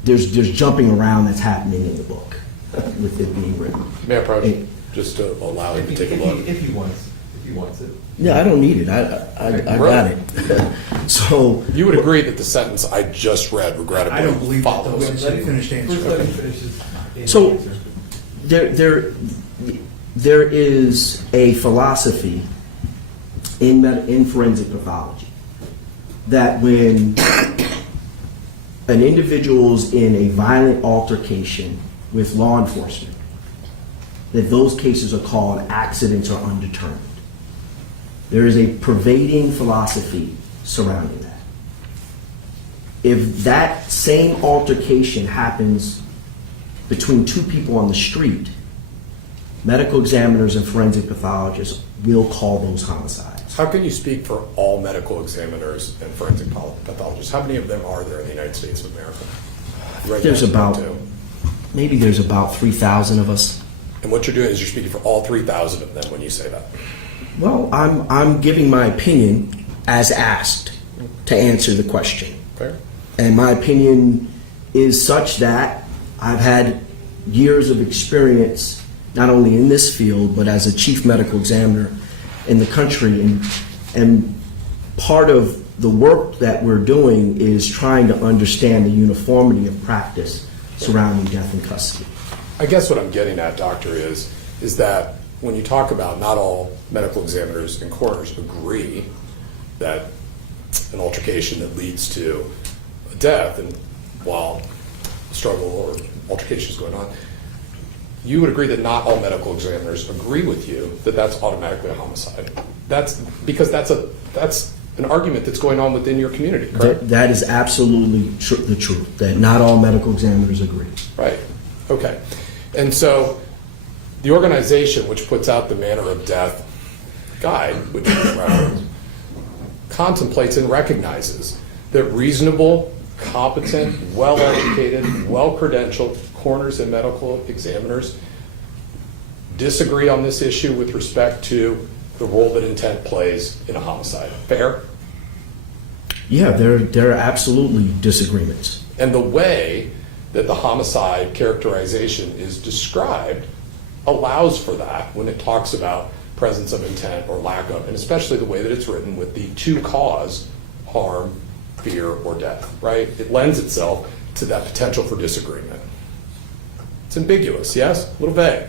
there's jumping around that's happening in the book with it being written. May I approach just to allow him to take a look? If he wants it. Yeah, I don't need it. I got it. So You would agree that the sentence I just read, regrettably, I don't believe that, though. follows. Let me finish the answer. First, let me finish his So- answer. there is a philosophy in forensic pathology that when an individual's in a violent altercation with law enforcement, that those cases are called accidents or undetermined. There is a pervading philosophy surrounding that. If that same altercation happens between two people on the street, medical examiners and forensic pathologists will call those homicides. How can you speak for all medical examiners and forensic pathologists? How many of them are there in the United States of America? Right There's now, about, too. maybe there's about 3,000 of us. And what you're doing is you're speaking for all 3,000 of them when you say that. Well, I'm giving my opinion as asked to answer the question. Fair? And my opinion is such that I've had years of experience, not only in this field, but as a chief medical examiner in the country. And part of the work that we're doing is trying to understand the uniformity of practice surrounding death in custody. I guess what I'm getting at, Doctor, is that when you talk about not all medical examiners and coroners agree that an altercation that leads to a death, and while a struggle or altercation is going on, you would agree that not all medical examiners agree with you that that's automatically a homicide. That's because that's an argument that's going on within your community, correct? That is absolutely the truth, that not all medical examiners agree. Right. Okay. And so the organization which puts out the manner of death guide, which you referenced, contemplates and recognizes that reasonable, competent, well-educated, well-credentialed coroners and medical examiners disagree on this issue with respect to the role that intent plays in a homicide. Fair? Yeah, there are absolutely disagreements. And the way that the homicide characterization is described allows for that when it talks about presence of intent or lack of, and especially the way that it's written with the to cause harm, fear, or death, right? It lends itself to that potential for disagreement. It's ambiguous, yes? A little vague.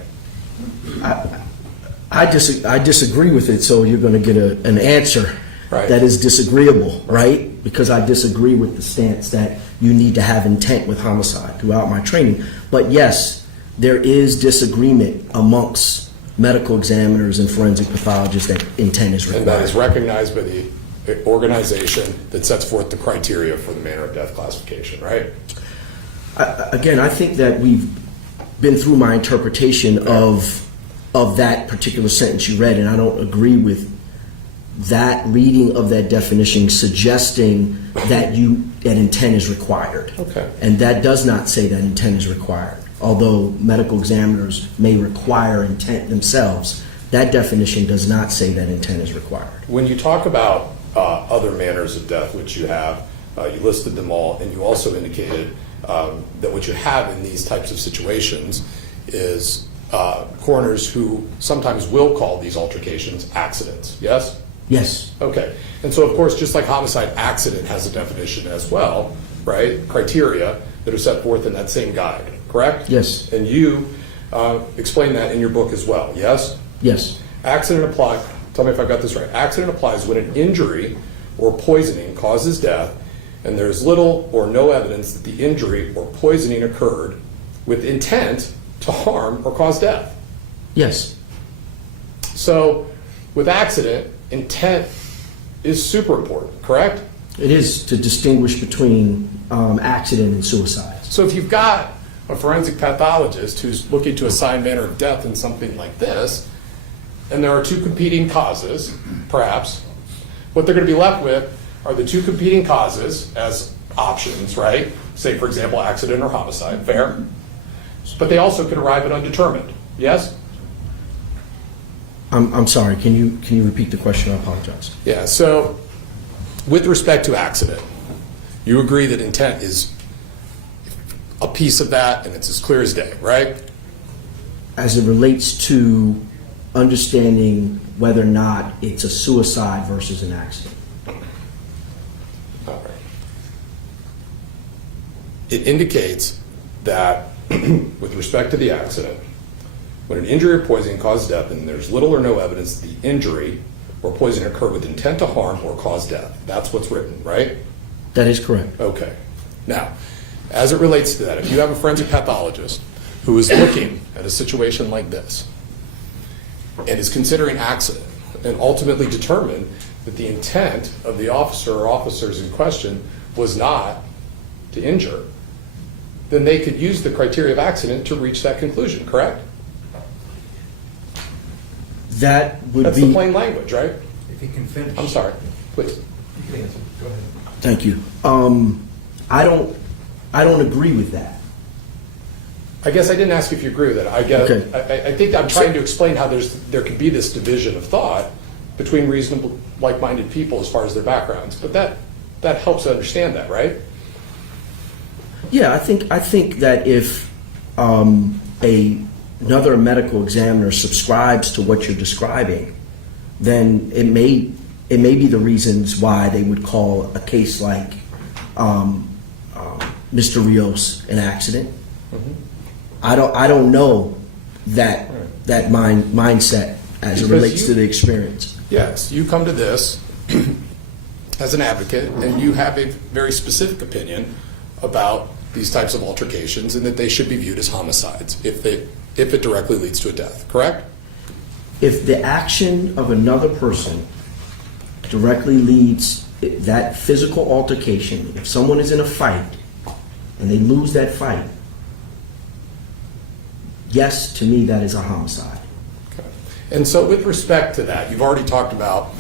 I disagree with it, so you're going to get an answer Right. that is disagreeable, right? Because I disagree with the stance that you need to have intent with homicide throughout my training. But yes, there is disagreement amongst medical examiners and forensic pathologists that intent is required. And that is recognized by the organization that sets forth the criteria for the manner of death classification, right? Again, I think that we've been through my interpretation of that particular sentence you read, and I don't agree with that reading of that definition suggesting that intent is required. Okay. And that does not say that intent is required. Although medical examiners may require intent themselves, that definition does not say that intent is required. When you talk about other manners of death, which you have, you listed them all, and you also indicated that what you have in these types of situations is coroners who sometimes will call these altercations accidents, yes? Yes. Okay. And so, of course, just like homicide, accident has a definition as well, right? Criteria that are set forth in that same guide, correct? Yes. And you explain that in your book as well, yes? Yes. Accident applies, tell me if I got this right. Accident applies when an injury or poisoning causes death and there's little or no evidence that the injury or poisoning occurred with intent to harm or cause death. Yes. So with accident, intent is super important, correct? It is to distinguish between accident and suicide. So if you've got a forensic pathologist who's looking to assign manner of death in something like this, and there are two competing causes, perhaps, what they're going to be left with are the two competing causes as options, right? Say, for example, accident or homicide, fair? But they also can arrive at undetermined, yes? I'm sorry, can you repeat the question? I apologize. Yeah, so with respect to accident, you agree that intent is a piece of that and it's as clear as day, right? As it relates to understanding whether or not it's a suicide versus an accident. All right. It indicates that with respect to the accident, when an injury or poisoning causes death and there's little or no evidence that the injury or poison occurred with intent to harm or cause death. That's what's written, right? That is correct. Okay. Now, as it relates to that, if you have a forensic pathologist who is looking at a situation like this and is considering accident and ultimately determined that the intent of the officer or officers in question was not to injure, then they could use the criteria of accident to reach that conclusion, correct? That would That's be the plain language, right? If you can finish. I'm sorry, please. You can answer. Go ahead. Thank you. I don't agree with that. I guess I didn't ask if you agree with it. Okay. I think I'm trying to explain how there can be this division of thought between reasonable, like-minded people as far as their backgrounds. But that helps to understand that, right? Yeah, I think that if another medical examiner subscribes to what you're describing, then it may be the reasons why they would call a case like Mr. Rios an accident. Mm-hmm. I don't know that mindset as it relates to the experience. Yes, you come to this as an advocate, and you have a very specific opinion about these types of altercations, and that they should be viewed as homicides if it directly leads to a death. Correct? If the action of another person directly leads that physical altercation, if someone is in a fight and they lose that fight, yes, to me that is a homicide. Okay. And so with respect to that, you've already talked about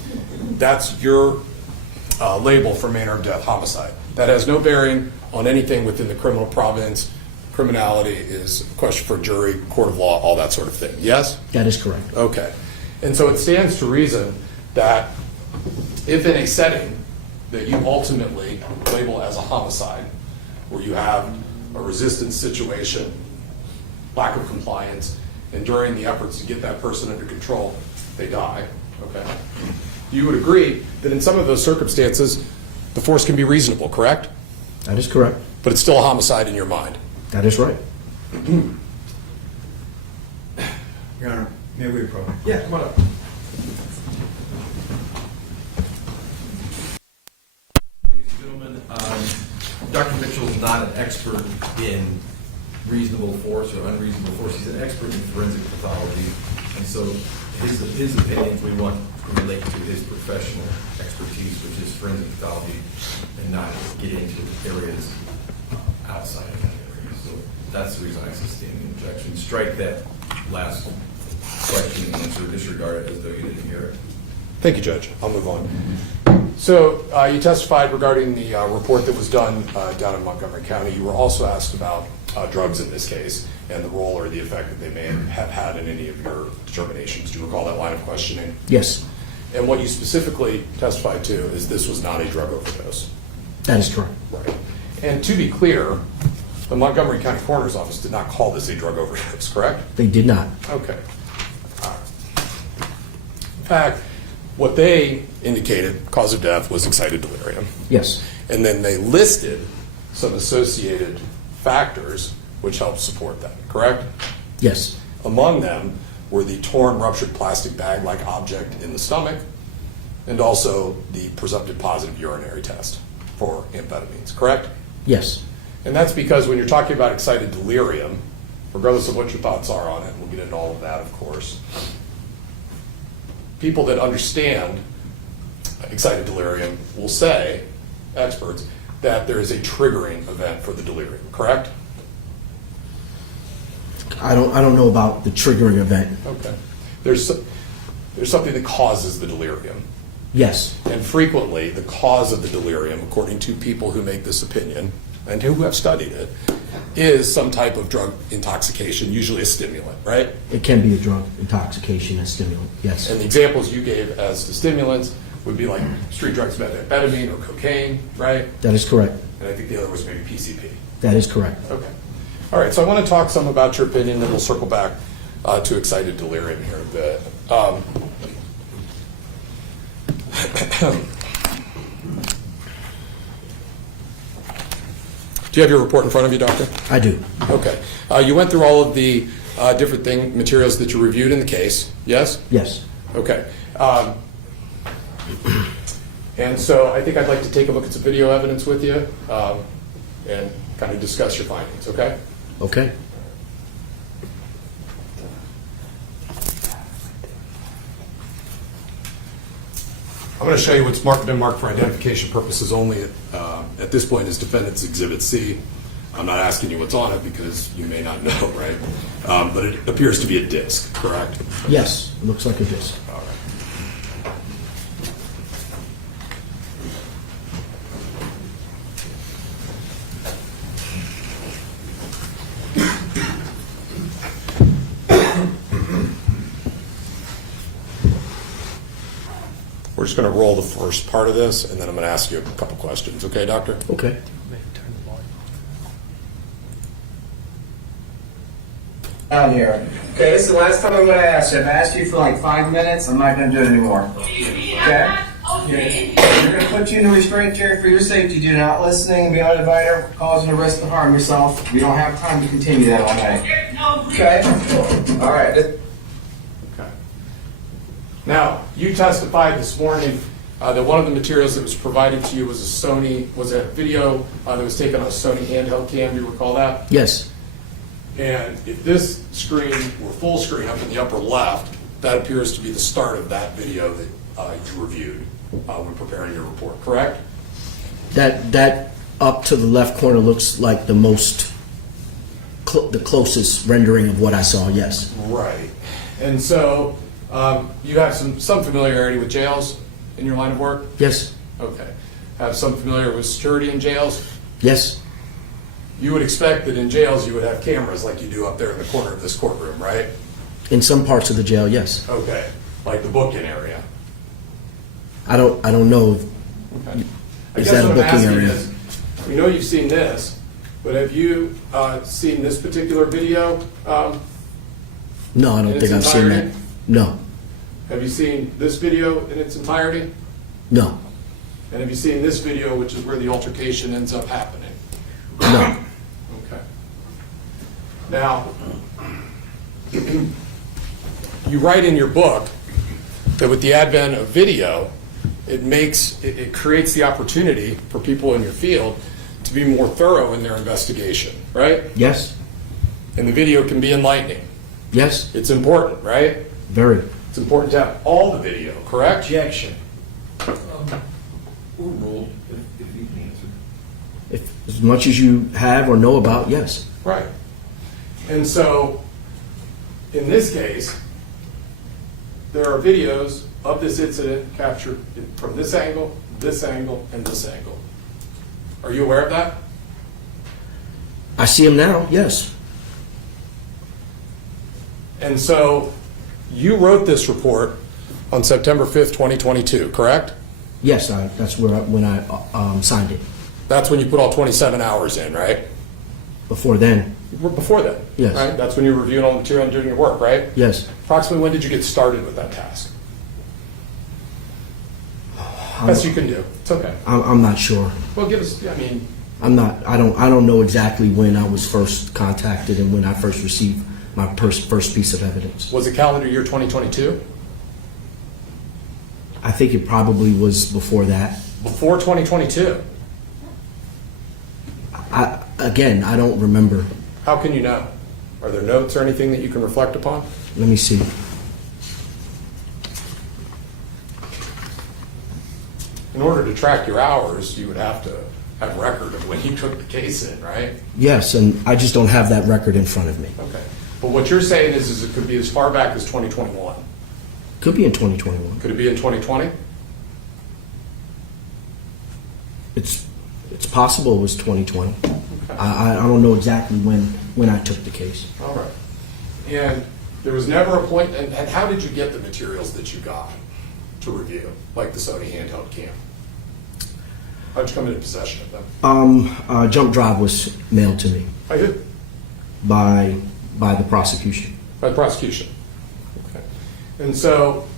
that's your label for manner of death, homicide. That has no bearing on anything within the criminal province criminality is a question for a jury, court of law, all that sort of thing. Yes? That is correct. Okay. And so it stands to reason that if in a setting that you ultimately label as a homicide, where you have a resistance situation, lack of compliance, and during the efforts to get that person under control, they die, okay? You would agree that in some of those circumstances, the force can be reasonable, correct? That is correct. But it's still a homicide in your mind. That is right. Your Honor, may we approach? Yeah, come on up. Ladies and gentlemen, Dr. Mitchell is not an expert in reasonable force or unreasonable force. He's an expert in forensic pathology, and so his opinions we want to relate to his professional expertise, which is forensic pathology, and not get into areas outside of that area. So that's the reason I sustain the objection. Strike that last question and answer, disregard it as though you didn't hear it. Thank you, Judge. I'll move on. So you testified regarding the report that was done down in Montgomery County. You were also asked about drugs in this case and the role or the effect that they may have had in any of your determinations. Do you recall that line of questioning? Yes, And what you specifically testified to is this was not a drug overdose. that is correct. Right. And to be clear, the Montgomery County Coroner's Office did not call this a drug overdose, correct? They did not. Okay. All right. In fact, what they indicated, cause of death was excited delirium. Yes, And then they listed some associated factors which helped support that, correct? yes, Among them were the torn, ruptured plastic bag-like object in the stomach and also the presumptive positive urinary test for amphetamines, correct? yes, And that's because when you're talking about excited delirium, regardless of what your thoughts are on it, we'll get into all of that, of course, people that understand excited delirium will say, experts, that there is a triggering event for the delirium, correct? I don't know about the triggering event. Okay. There's something that causes the delirium. Yes, And frequently, the cause of the delirium, according to people who make this opinion and who have studied it, is some type of drug intoxication, usually a stimulant, right? it can be a drug intoxication and stimulant. Yes, And the examples you gave as to stimulants would be like street drugs, methamphetamine or cocaine, right? that is correct. And I think the other was maybe PCP. That is correct. Okay. All right, so I want to talk some about your opinion, then we'll circle back to excited delirium here a bit. Do you have your report in front of you, Doctor? I do. Okay. You went through all of the different materials that you reviewed in the case, yes? Yes, Okay. And so I think I'd like to take a look at some video evidence with you and kind of discuss your findings, okay? okay. I'm going to show you what's been marked for identification purposes only at this point is Defendant's Exhibit C. I'm not asking you what's on it because you may not know, right? But it appears to be a disc, correct? Yes, it looks like a disc. All right. We're just going to roll the first part of this, and then I'm going to ask you a couple questions. Okay, Doctor? Okay. Down here. Okay, this is the last time I'm going to ask you. I've asked you for like 5 minutes. I'm not going to do it anymore. Okay? We're going to put you in a restraint chair for your safety. Do not listening, be uninvited, causing a risk to harm yourself. We don't have time to continue that all night. Okay? All right. Okay. Now, you testified this morning that one of the materials that was provided to you was a video that was taken on a Sony handheld cam. Do you recall that? Yes, And if this screen were full screen up in the upper left, that appears to be the start of that video that you reviewed when preparing your report, correct? that up to the left corner looks like the closest rendering of what I saw. Yes, Right. And so you have some familiarity with jails in your line of work? yes, Okay. Have some familiarity with security in jails? yes, you would expect that in jails you would have cameras like you do up there in the corner of this courtroom, right? In some parts of the jail, yes. Okay, like the book-in area. I don't know. Okay. I Is guess that a what I'm booking asking area? is, we know you've seen this, but have you seen this particular video? No, I In don't its think I've seen that. entirety? No, Have you seen this video in its entirety? no, And have you seen this video, which is where the altercation ends up happening? no. Okay. Now, you write in your book that with the advent of video, it creates the opportunity for people in your field to be more thorough in their investigation, right? Yes, And the video can be enlightening. yes, It's important, right? very. It's important to have all the video, correct? Objection. Overruled, if you can answer. If, as much as you have or know about, yes. Right. And so, in this case, there are videos of this incident captured from this angle, and this angle. Are you aware of that? I see him now, yes. And so, you wrote this report on September 5th, 2022, correct? Yes, that's when I signed it. That's when you put all 27 hours in, right? Before then, Before then? Yes. Right? That's when you were reviewing all the material and doing your work, right? yes. Approximately when did you get started with that task? Best you can do. It's okay. I'm not sure. Well, give us, I mean, I don't know exactly when I was first contacted and when I first received my first piece of evidence. was it calendar year 2022? I think it probably was before that. Before 2022? Again, I don't remember. How can you know? Are there notes or anything that you can reflect upon? Let me see. In order to track your hours, you would have to have record of when you took the case in, right? Yes, and I just don't have that record in front of me. Okay. But what you're saying is it could be as far back as 2021. Could be in 2021. Could it be in 2020? It's possible it was 2020. I don't know exactly when I took the case. All right. And there was never a point, and how did you get the materials that you got to review, like the Sony handheld cam? How'd you come into possession of them? Jump drive was mailed to me I did. by the prosecution. By the prosecution. Okay. And so,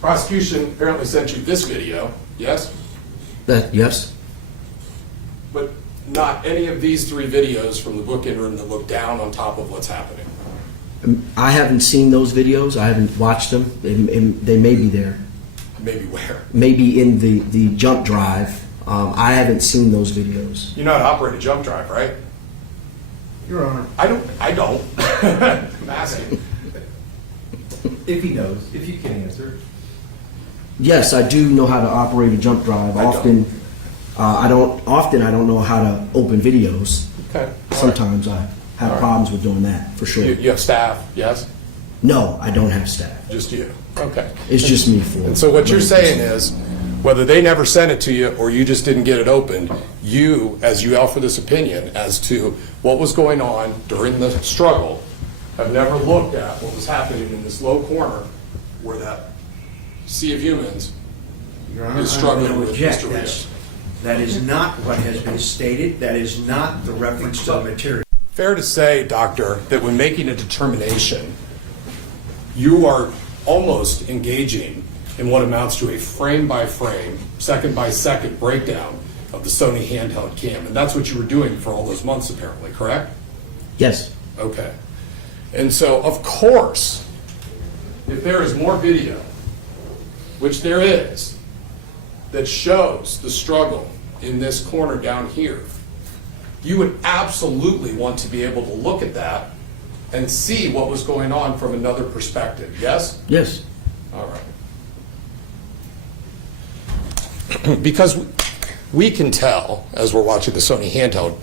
prosecution apparently sent you this video, yes? Yes, But not any of these three videos from the book-in room that look down on top of what's happening. I haven't seen those videos. I haven't watched them. They may be there. Maybe where? Maybe in the jump drive. I haven't seen those videos. You know how to operate a jump drive, right? Your Honor. I don't. I'm asking. If he knows, if you can answer. Yes, I do know how to operate a jump drive. I Often, I don't know how to open videos. Okay. All right. Sometimes I have All right. problems with doing that, for sure. You have staff, yes? No, I don't have staff. Just you? Okay. It's just me for. And so what you're saying is, whether they never sent it to you or you just didn't get it opened, you, as you offer this opinion as to what was going on during the struggle, have never looked at what was happening in this low corner where that sea of humans Your Honor, is struggling I will with object. Mr. Rios. That is not what has been stated. That is not the reference to the material. Fair to say, Doctor, that when making a determination, you are almost engaging in what amounts to a frame-by-frame, second-by-second breakdown of the Sony handheld cam. And that's what you were doing for all those months, apparently, correct? Yes, Okay. And so, of course, if there is more video, which there is, that shows the struggle in this corner down here, you would absolutely want to be able to look at that and see what was going on from another perspective, yes? yes. All right. Because we can tell, as we're watching the Sony handheld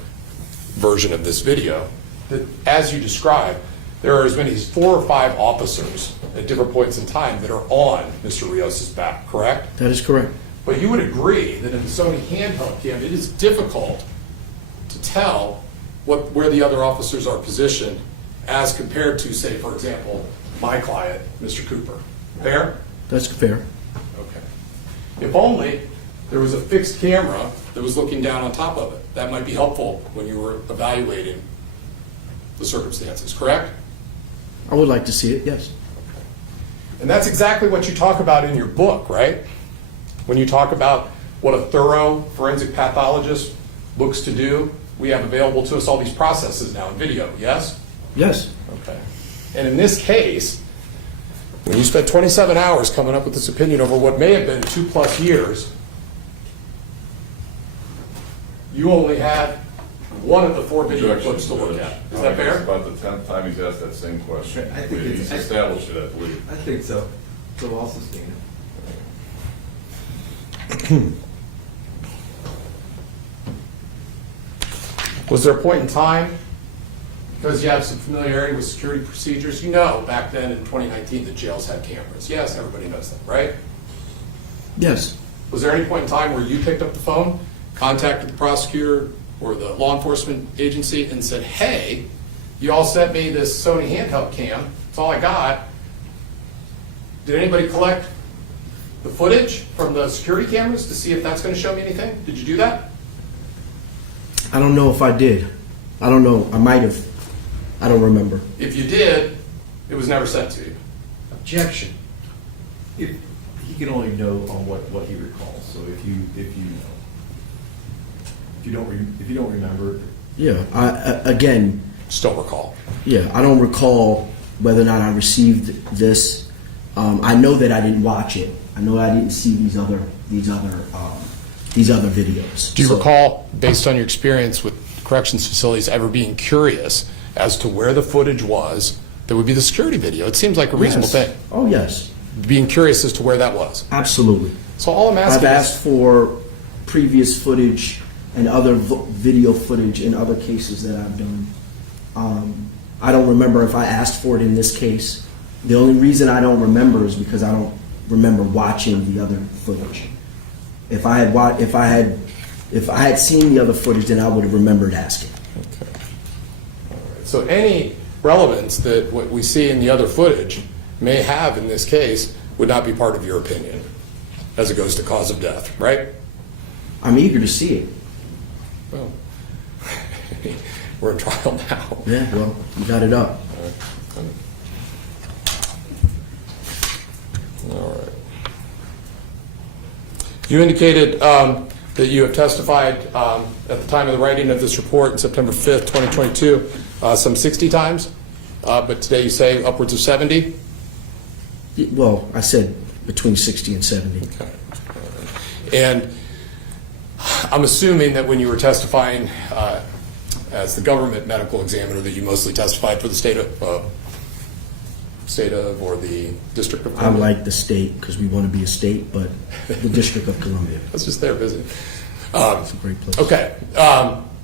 version of this video, that as you described, there are as many as 4 or 5 officers at different points in time that are on Mr. Rios' back, correct? That is correct. But you would agree that in the Sony handheld cam, it is difficult to tell where the other officers are positioned as compared to, say, for example, my client, Mr. Cooper. Fair? That's fair. Okay. If only there was a fixed camera that was looking down on top of it. That might be helpful when you were evaluating the circumstances, correct? I would like to see it, yes. And that's exactly what you talk about in your book, right? When you talk about what a thorough forensic pathologist looks to do, we have available to us all these processes now in video, yes? Yes. Okay. And in this case, when you spent 27 hours coming up with this opinion over what may have been 2+ years, you only had one of the 4 video clips to look at. Is that fair? It's about the 10th time he's asked that same question. I think it's- He's established it, I believe. I think so. So I'll sustain it. Was there a point in time, because you have some familiarity with security procedures, you know back then in 2019 the jails had cameras. Yes, everybody knows that, right? Yes. Was there any point in time where you picked up the phone, contacted the prosecutor or the law enforcement agency and said, hey, you all sent me this Sony handheld cam, that's all I got. Did anybody collect the footage from the security cameras to see if that's going to show me anything? Did you do that? I don't know if I did. I don't know. I might have. I don't remember. If you did, it was never sent to you. Objection. If he can only know on what he recalls. So if you don't remember, Yeah. Again, Still recall. yeah, I don't recall whether or not I received this. I know that I didn't watch it. I know I didn't see these other videos. Do you So- recall, based on your experience with corrections facilities, ever being curious as to where the footage was that would be the security video? It seems like a reasonable Yes. thing. Oh yes, Being curious as to where that was. absolutely. So all I'm I've asking asked is, for previous footage and other video footage in other cases that I've done. I don't remember if I asked for it in this case. The only reason I don't remember is because I don't remember watching the other footage. If I had seen the other footage, then I would have remembered asking. so any relevance that what we see in the other footage may have in this case would not be part of your opinion as it goes to cause of death, right? I'm eager to see it. Well, we're in trial now. Yeah, well, you got it up. All right. You indicated that you have testified at the time of the writing of this report, on September 5th, 2022, some 60 times, but today you say upwards of 70? Well, I said between 60 and 70. Okay. And I'm assuming that when you were testifying as the government medical examiner that you mostly testified for the state of or the District of I Columbia? like the state because we want to be a state, but the District of Columbia. I was just there visiting. It's a great place. Okay.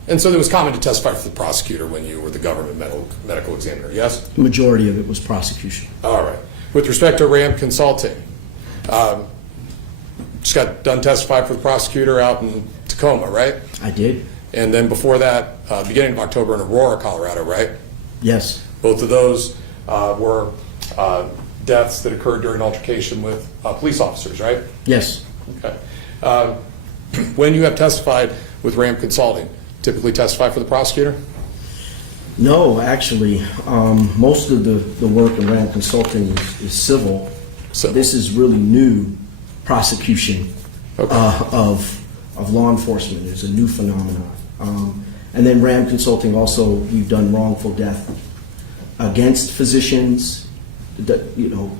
And so it was common to testify for the prosecutor when you were the government medical examiner, yes? The majority of it was prosecution. All right. With respect to RAM Consulting, just got done testifying for the prosecutor out in Tacoma, right? I did. And then before that, beginning of October in Aurora, Colorado, right? Yes. Both of those were deaths that occurred during altercation with police officers, right? Yes. Okay. When you have testified with RAM Consulting, typically testify for the prosecutor? No, actually, most of the work in RAM Consulting is civil. Civil. This is really new prosecution Okay. of law enforcement. It's a new phenomenon. And then RAM Consulting also, we've done wrongful death against physicians,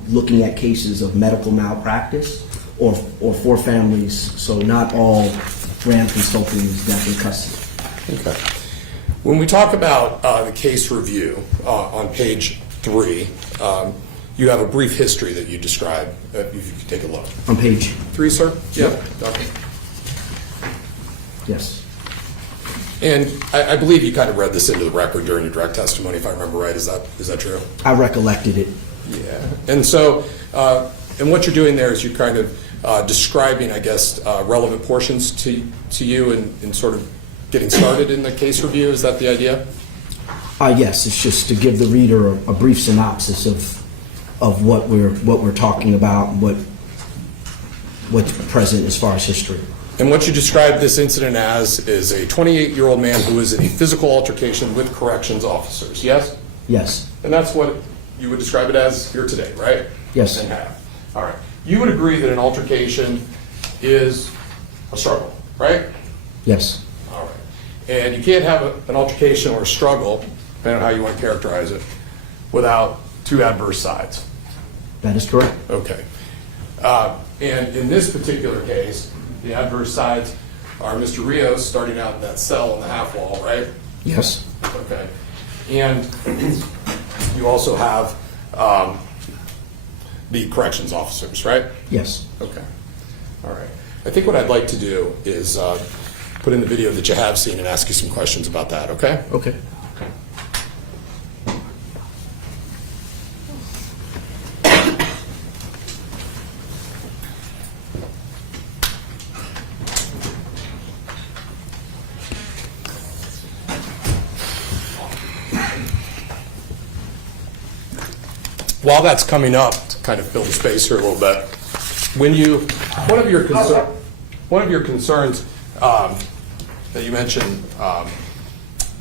looking at cases of medical malpractice or for families. So not all RAM Consulting is death in custody. Okay. When we talk about the case review on page 3, you have a brief history that you describe. If you could take a look. On page 3, sir? Yep. Okay. Yes. And I believe you kind of read this into the record during your direct testimony, if I remember right. Is that true? I recollected it. Yeah. And so, and what you're doing there is you're kind of describing, I guess, relevant portions to you and sort of getting started in the case review? Is that the idea? Yes, it's just to give the reader a brief synopsis of what we're talking about, and what's present as far as history. And what you described this incident as is a 28-year-old man who was in a physical altercation with corrections officers, yes? Yes. And that's what you would describe it as here today, right? Yes. And have. All right. You would agree that an altercation is a struggle, right? Yes. All right. And you can't have an altercation or a struggle, depending on how you want to characterize it, without two adverse sides. That is correct. Okay. And in this particular case, the adverse sides are Mr. Rios starting out in that cell in the half wall, right? Yes. Okay. And you also have the corrections officers, right? Yes. Okay. All right. I think what I'd like to do is put in the video that you have seen and ask you some questions about that, okay? Okay. While that's coming up, to kind of fill the space here a little bit, one of your concerns that you mentioned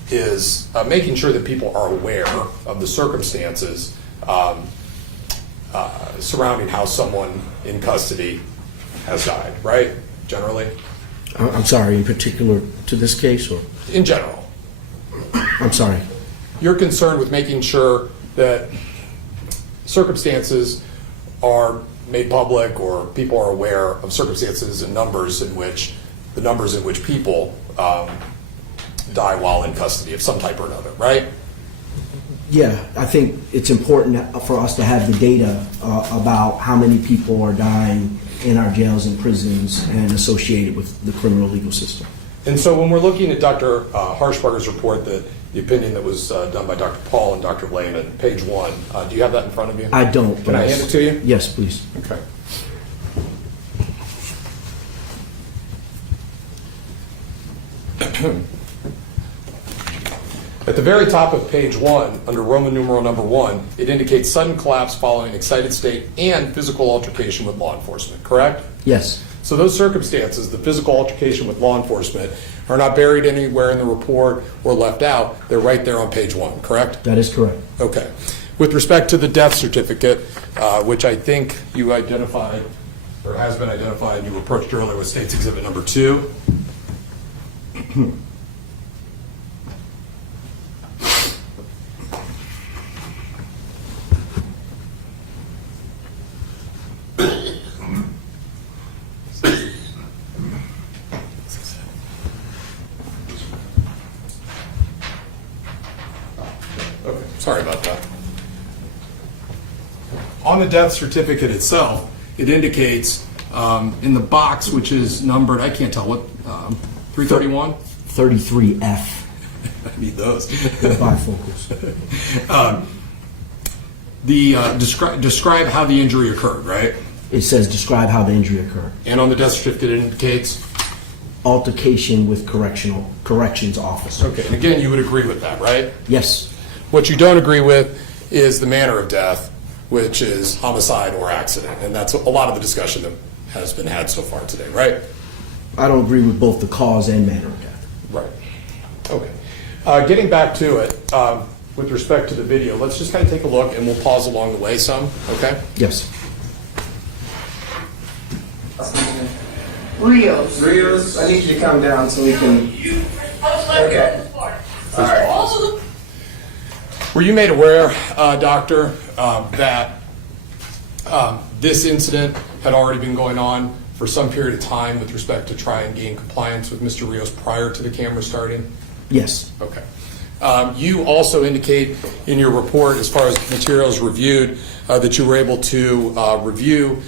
is making sure that people are aware of the circumstances surrounding how someone in custody has died, right? Generally? I'm sorry, in particular to this case, or? In general. I'm sorry. You're concerned with making sure that circumstances are made public, or people are aware of circumstances and numbers in which people die while in custody of some type or another, right? Yeah, I think it's important for us to have the data about how many people are dying in our jails and prisons and associated with the criminal legal system. And so when we're looking at Dr. Harshbarger's report, the opinion that was done by Dr. Paul and Dr. Lehman, page 1, do you have that in front of you? I don't. Can I hand it to you? Yes, please. Okay. At the very top of page 1, under Roman numeral number 1, it indicates sudden collapse following excited state and physical altercation with law enforcement, correct? Yes. So those circumstances, the physical altercation with law enforcement, are not buried anywhere in the report or left out. They're right there on page 1, correct? That is correct. Okay. With respect to the death certificate, which I think you identified, or has been identified, you approached earlier with State's Exhibit number 2. Okay, sorry about that. On the death certificate itself, it indicates in the box, which is numbered, I can't tell what, 331? 33F. I need those. The bifocals. Describe how the injury occurred, right? It says describe how the injury occurred. And on the death certificate, it indicates? Altercation with corrections officer. Okay, and again, you would agree with that, right? Yes. What you don't agree with is the manner of death, which is homicide or accident. And that's a lot of the discussion that has been had so far today, right? I don't agree with both the cause and manner of death. Right. Okay. Getting back to it, with respect to the video, let's just kind of take a look and we'll pause along the way some, okay? Yes. Rios, I need you to come down so we can. Okay. All right. Were you made aware, Doctor, that this incident had already been going on for some period of time with respect to try and gain compliance with Mr. Rios prior to the camera starting? Yes. Okay. You also indicate in your report, as far as materials reviewed, that you were able to review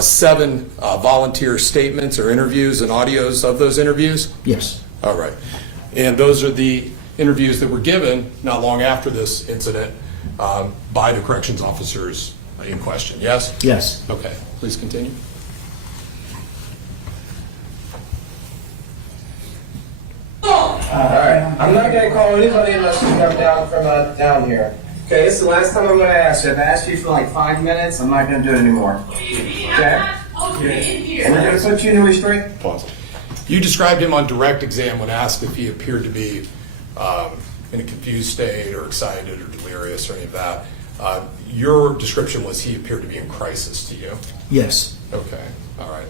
7 volunteer statements or interviews and audios of those interviews? Yes. All right. And those are the interviews that were given not long after this incident by the corrections officers in question, yes? Yes. Okay. Please continue. Alright, I'm not gonna call anybody unless you come down from down here. Okay, this is the last time I'm gonna ask you. I've asked you for like 5 minutes, I'm not gonna do it anymore. Okay? And we're gonna put you in restraint? Pause. You described him on direct exam when asked if he appeared to be in a confused state or excited or delirious or any of that. Your description was he appeared to be in crisis to you. Yes. Okay, all right.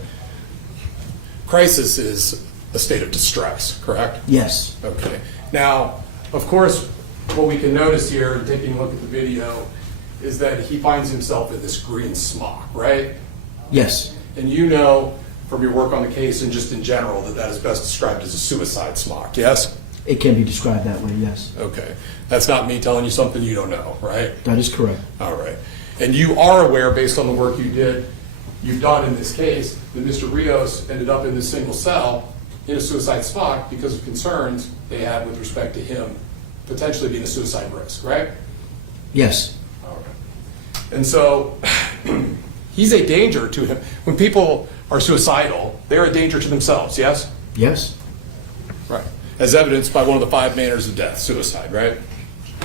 Crisis is a state of distress, correct? Yes. Okay. Now, of course, what we can notice here, taking a look at the video, is that he finds himself in this green smock, right? Yes. And you know from your work on the case and just in general that that is best described as a suicide smock, yes? It can be described that way, yes. Okay. That's not me telling you something you don't know, right? That is correct. All right. And you are aware, based on the work you've done in this case, that Mr. Rios ended up in this single cell in a suicide smock because of concerns they had with respect to him potentially being a suicide risk, right? Yes. All right. And so he's a danger to him. When people are suicidal, they're a danger to themselves, yes? Yes. Right. As evidenced by one of the 5 manners of death, suicide, right?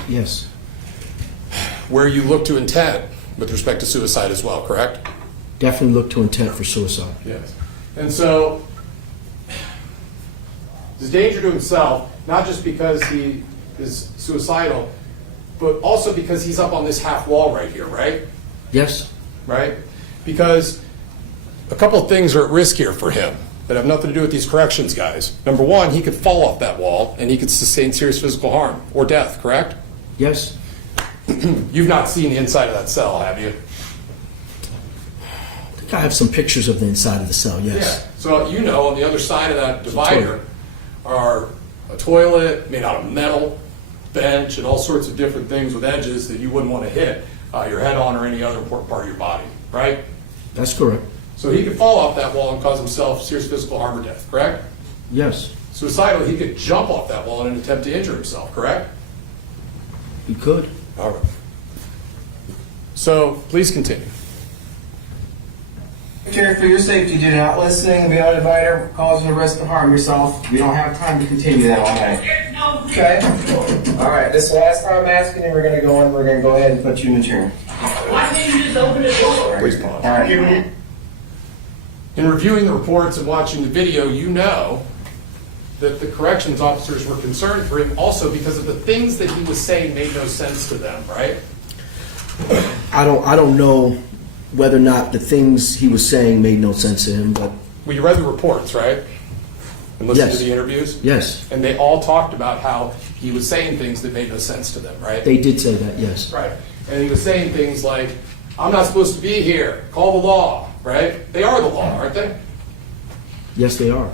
Yes. Where you look to intent with respect to suicide as well, correct? Definitely look to intent for suicide. Yes. And so there's danger to himself, not just because he is suicidal, but also because he's up on this half wall right here, right? Yes. Right? Because a couple of things are at risk here for him that have nothing to do with these corrections guys. Number one, he could fall off that wall and he could sustain serious physical harm or death, correct? Yes. You've not seen the inside of that cell, have you? I think I have some pictures of the inside of the cell, yes. Yeah. So you know on the other side of that divider are a toilet made out of metal, bench, and all sorts of different things with edges that you wouldn't want to hit your head on or any other important part of your body, right? That's correct. So he could fall off that wall and cause himself serious physical harm or death, correct? Yes. Suicidal, he could jump off that wall in an attempt to injure himself, correct? You could. All right. So please continue. Chair, for your safety, do not listening beyond a divider, causing the risk to harm yourself. We don't have time to continue that all night. Okay? All right, this is the last time I'm asking you. We're going to go in. We're going to go ahead and put you in the chair. Why didn't you just open the door? Please pause. All right. In reviewing the reports and watching the video, you know that the corrections officers were concerned for him also because of the things that he was saying made no sense to them, right? I don't know whether or not the things he was saying made no sense to him, but Well, you read the reports, right? And listened Yes. to the interviews? yes, And they all talked about how he was saying things that made no sense to them, right? they did say that, yes. Right. And he was saying things like, I'm not supposed to be here, call the law, right? They are the law, aren't they? Yes, they are.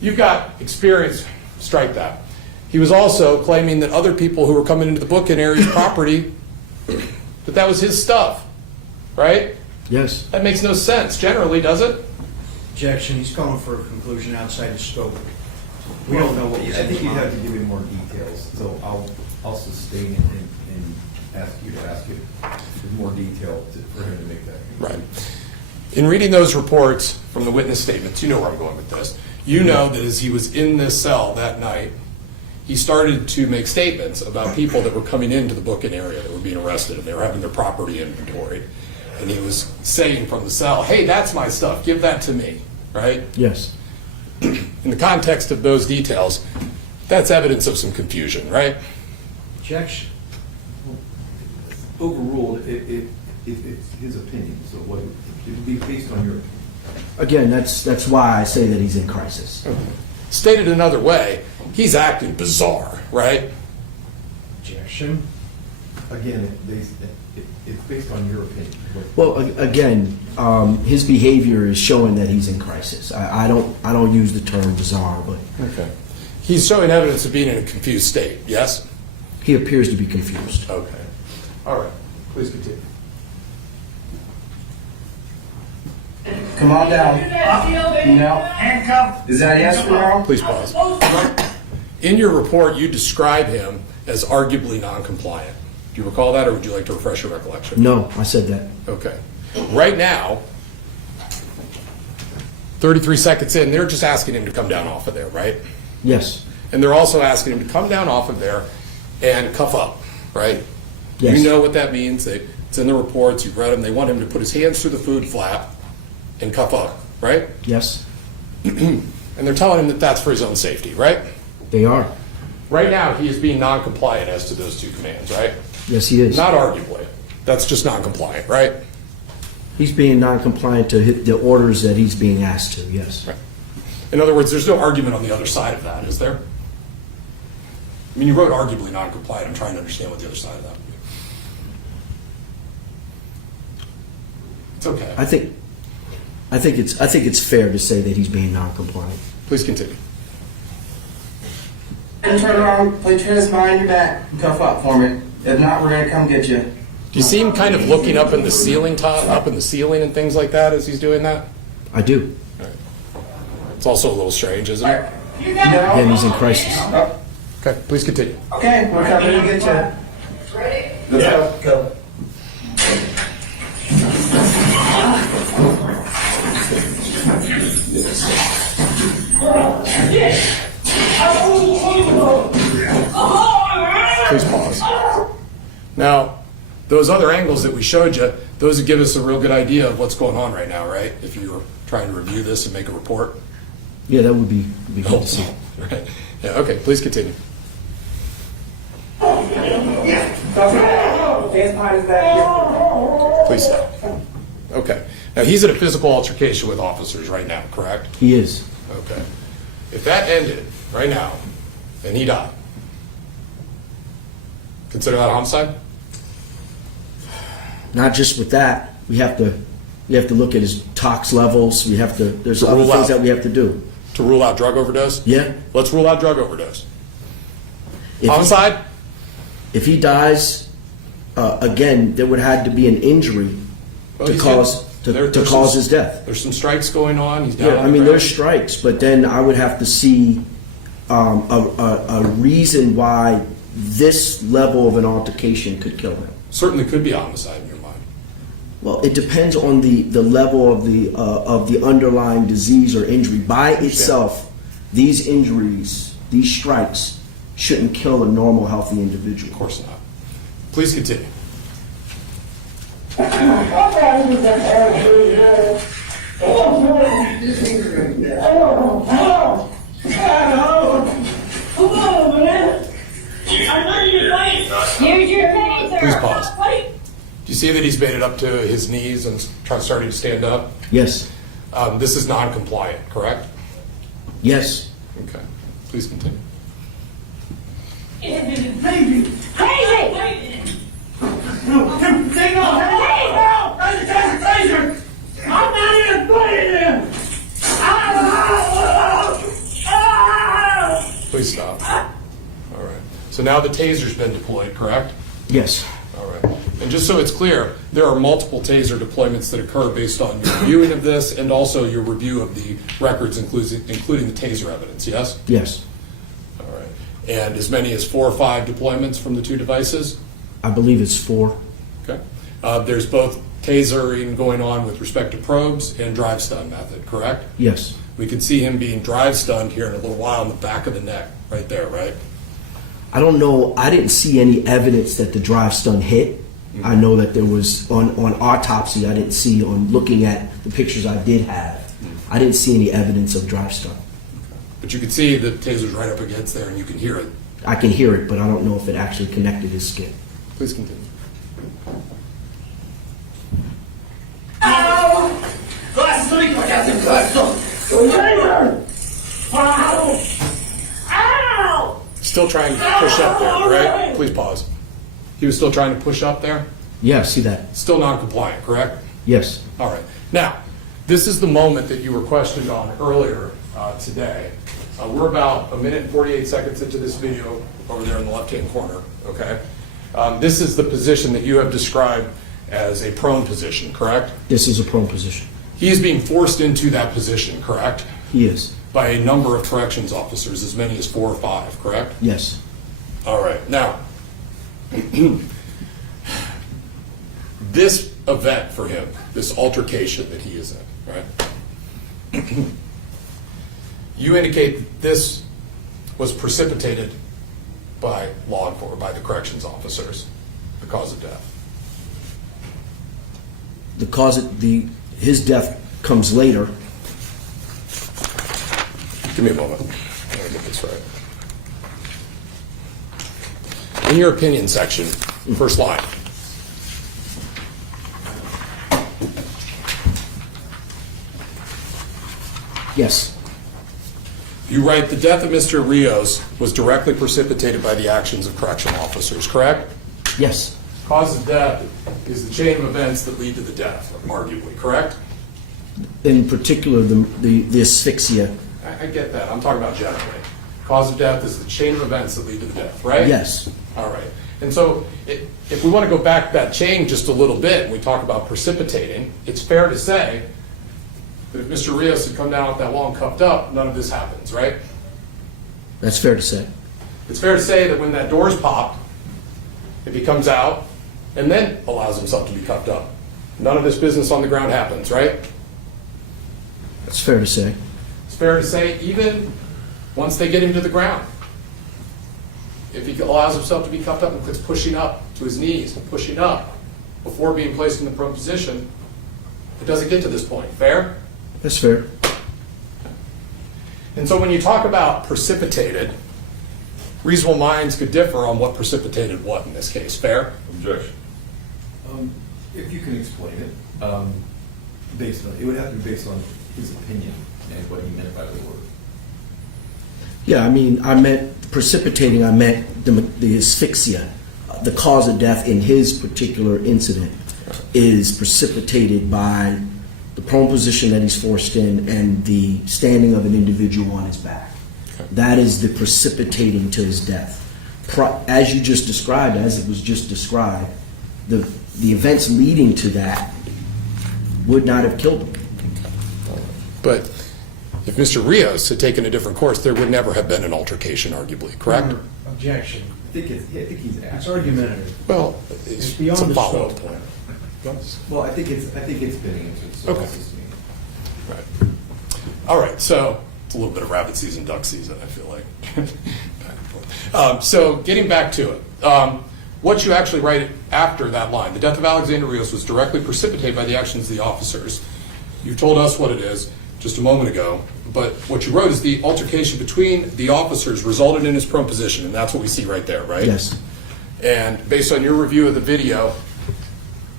You've got experience, strike that. He was also claiming that other people who were coming into the booking area's property, that was his stuff, right? Yes. That makes no sense generally, does it? Objection, he's calling for a conclusion outside the scope. We don't know what was I in his think you'd have mind. to give me more details, so I'll sustain it and ask you with more detail for him to make that. Right. In reading those reports from the witness statements, you know where I'm going with this. You know that as he was in this cell that night, he started to make statements about people that were coming into the booking area that were being arrested and they were having their property inventoried. And he was saying from the cell, hey, that's my stuff, give that to me, right? Yes. In the context of those details, that's evidence of some confusion, right? Objection. Overruled, it's his opinion, so what, it would be based on your opinion. Again, that's why I say that he's in crisis. Stated another way, he's acting bizarre, right? Objection. Again, it's based on your opinion. Well, again, his behavior is showing that he's in crisis. I don't use the term bizarre, but Okay. He's showing evidence of being in a confused state, yes? he appears to be confused. Okay. All right. Please continue. Come on down. No. Handcuffed. Is that a yes or no? Please pause. In your report, you describe him as arguably non-compliant. Do you recall that, or would you like to refresh your recollection? No, I said that. Okay. Right now, 33 seconds in, they're just asking him to come down off of there, right? Yes. And they're also asking him to come down off of there and cuff up, right? Yes. You know what that means. It's in the reports. You've read them. They want him to put his hands through the food flap and cuff up, right? Yes, And they're telling him that that's for his own safety, right? they are. Right now, he is being non-compliant as to those two commands, right? Yes, he is. Not arguably. That's just non-compliant, right? He's being non-compliant to the orders that he's being asked to, yes. Right. In other words, there's no argument on the other side of that, is there? I mean, you wrote arguably non-compliant. I'm trying to understand what the other side of that would be. It's okay. I think it's fair to say that he's being non-compliant. Please continue. And turn around, put your hands behind your back, and cuff up for me. If not, we're gonna come get you. Do you see him kind of looking up in the ceiling, up in the ceiling and things like that as he's doing that? I do. It's also a little strange, isn't All it? right. Now, Again, he's in crisis. Okay, please continue. okay, we're coming to get you. Ready? Let's go. Please pause. Now, those other angles that we showed you, those would give us a real good idea of what's going on right now, right? If you were trying to review this and make a report. Yeah, that would be good to see. Right. Yeah, okay, please continue. Hands behind his back. Please stop. Okay. Now, he's in a physical altercation with officers right now, correct? He is. Okay. If that ended right now and he died, consider that a homicide? Not just with that, we have to look at his tox levels. There's To other rule things out. that we have to do. To rule out drug overdose? Yeah. Let's rule out drug overdose. If Homicide? If he dies, again, there would have to be an injury Well, to he's cause good. There- to there's cause some- his death. There's some strikes going on. He's down Yeah, on I the mean, ground. there's strikes, but then I would have to see a reason why this level of an altercation could kill him. Certainly could be a homicide in your mind. Well, it depends on the level of the underlying disease or injury. By itself, these injuries, these strikes, shouldn't kill a normal, healthy individual. Of course not. Please continue. Please pause. Do you see that he's made it up to his knees and starting to stand up? Yes. This is non-compliant, correct? Yes. Okay. Please continue. Crazy! I'm not even playing him! Please stop. All right. So now the taser's been deployed, correct? Yes. All right. And just so it's clear, there are multiple taser deployments that occur based on your viewing of this and also your review of the records, including the taser evidence, yes? Yes. All right. And as many as 4 or 5 deployments from the two devices? I believe it's 4. Okay. There's both tasering going on with respect to probes and drive stun method, correct? Yes. We can see him being drive stunned here in a little while in the back of the neck, right there, right? I don't know. I didn't see any evidence that the drive stun hit. I know that there was on autopsy. I didn't see on looking at the pictures I did have. I didn't see any evidence of drive stun. But you can see the taser's right up against there and you can hear it. I can hear it, but I don't know if it actually connected his skin. Please continue. Still trying to push up there, right? Please pause. He was still trying to push up there? Yeah, see that? Still non-compliant, correct? Yes. All right. Now, this is the moment that you were questioned on earlier today. We're about 1 minute and 48 seconds into this video over there in the left-hand corner, okay? This is the position that you have described as a prone position, correct? This is a prone position. He is being forced into that position, correct? He is. By a number of corrections officers, as many as 4 or 5, correct? Yes. All right. Now, this event for him, this altercation that he is in, right? You indicate that this was precipitated by law enforcement, by the corrections officers, the cause of death? The cause of his death comes later. Give me a moment. I want to get this right. In your opinion section, first line. Yes. You write, the death of Mr. Rios was directly precipitated by the actions of correctional officers, correct? Yes. Cause of death is the chain of events that lead to the death, arguably, correct? In particular, the asphyxia. I get that. I'm talking about generally. Cause of death is the chain of events that lead to the death, right? Yes. All right. And so if we want to go back that chain just a little bit and we talk about precipitating, it's fair to say that if Mr. Rios had come down with that wall and cuffed up, none of this happens, right? That's fair to say. It's fair to say that when that door's popped, if he comes out and then allows himself to be cuffed up, none of this business on the ground happens, right? That's fair to say. It's fair to say even once they get him to the ground, if he allows himself to be cuffed up and quits pushing up to his knees, pushing up before being placed in the prone position, it doesn't get to this point. Fair? That's fair. And so when you talk about precipitated, reasonable minds could differ on what precipitated what in this case. Fair? Objection. If you can explain it, based on, it would have to be based on his opinion and what he meant by the word. Yeah, I mean, I meant precipitating, I meant the asphyxia. The cause of death in his particular incident is precipitated by the prone position that he's forced in and the standing of an individual on his back. That is the precipitating to his death. As you just described, as it was just described, the events leading to that would not have killed him. But if Mr. Rios had taken a different course, there would never have been an altercation, arguably, correct? Objection. I think he's It's asked. argumentative. Well, it's beyond a the follow-up scope. point. Well, I think it's been answered. So Okay. this is me. Right. All right, so it's a little bit of rabbit season, duck season, I feel like. Back and forth. So getting back to it, what you actually write after that line, the death of Alexander Rios was directly precipitated by the actions of the officers. You told us what it is just a moment ago, but what you wrote is the altercation between the officers resulted in his prone position, and that's what we see right there, right? Yes. And based on your review of the video,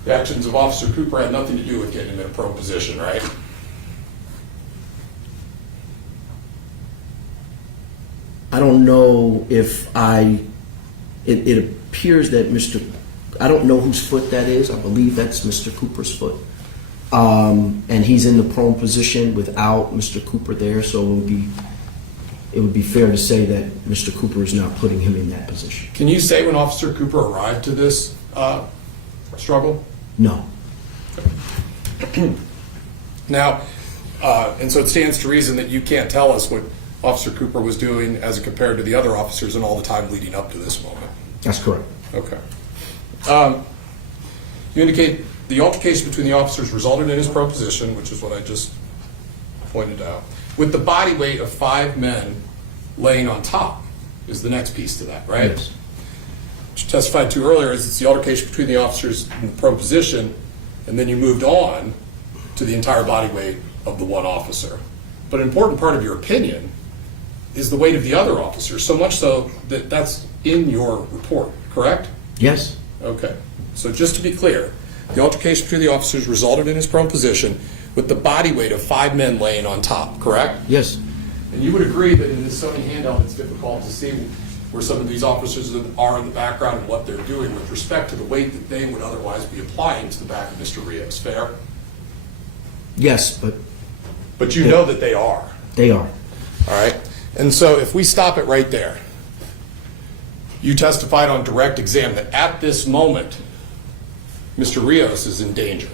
the actions of Officer Cooper had nothing to do with getting him in a prone position, right? I don't know if it appears that I don't know whose foot that is. I believe that's Mr. Cooper's foot. And he's in the prone position without Mr. Cooper there, so it would be fair to say that Mr. Cooper is not putting him in that position. Can you say when Officer Cooper arrived to this struggle? No. Now, and so it stands to reason that you can't tell us what Officer Cooper was doing as compared to the other officers in all the time leading up to this moment. That's correct. Okay. You indicate the altercation between the officers resulted in his prone position, which is what I just pointed out, with the body weight of 5 men laying on top is the next piece to that, right? Yes. What you testified to earlier is it's the altercation between the officers in the prone position, and then you moved on to the entire body weight of the one officer. But an important part of your opinion is the weight of the other officers, so much so that that's in your report, correct? Yes. Okay. So just to be clear, the altercation between the officers resulted in his prone position with the body weight of 5 men laying on top, correct? Yes. And you would agree that in this Sony handout, it's difficult to see where some of these officers are in the background and what they're doing with respect to the weight that they would otherwise be applying to the back of Mr. Rios. Fair? Yes, but But you know that they are. they are. All right? And so if we stop it right there, you testified on direct exam that at this moment, Mr. Rios is in danger,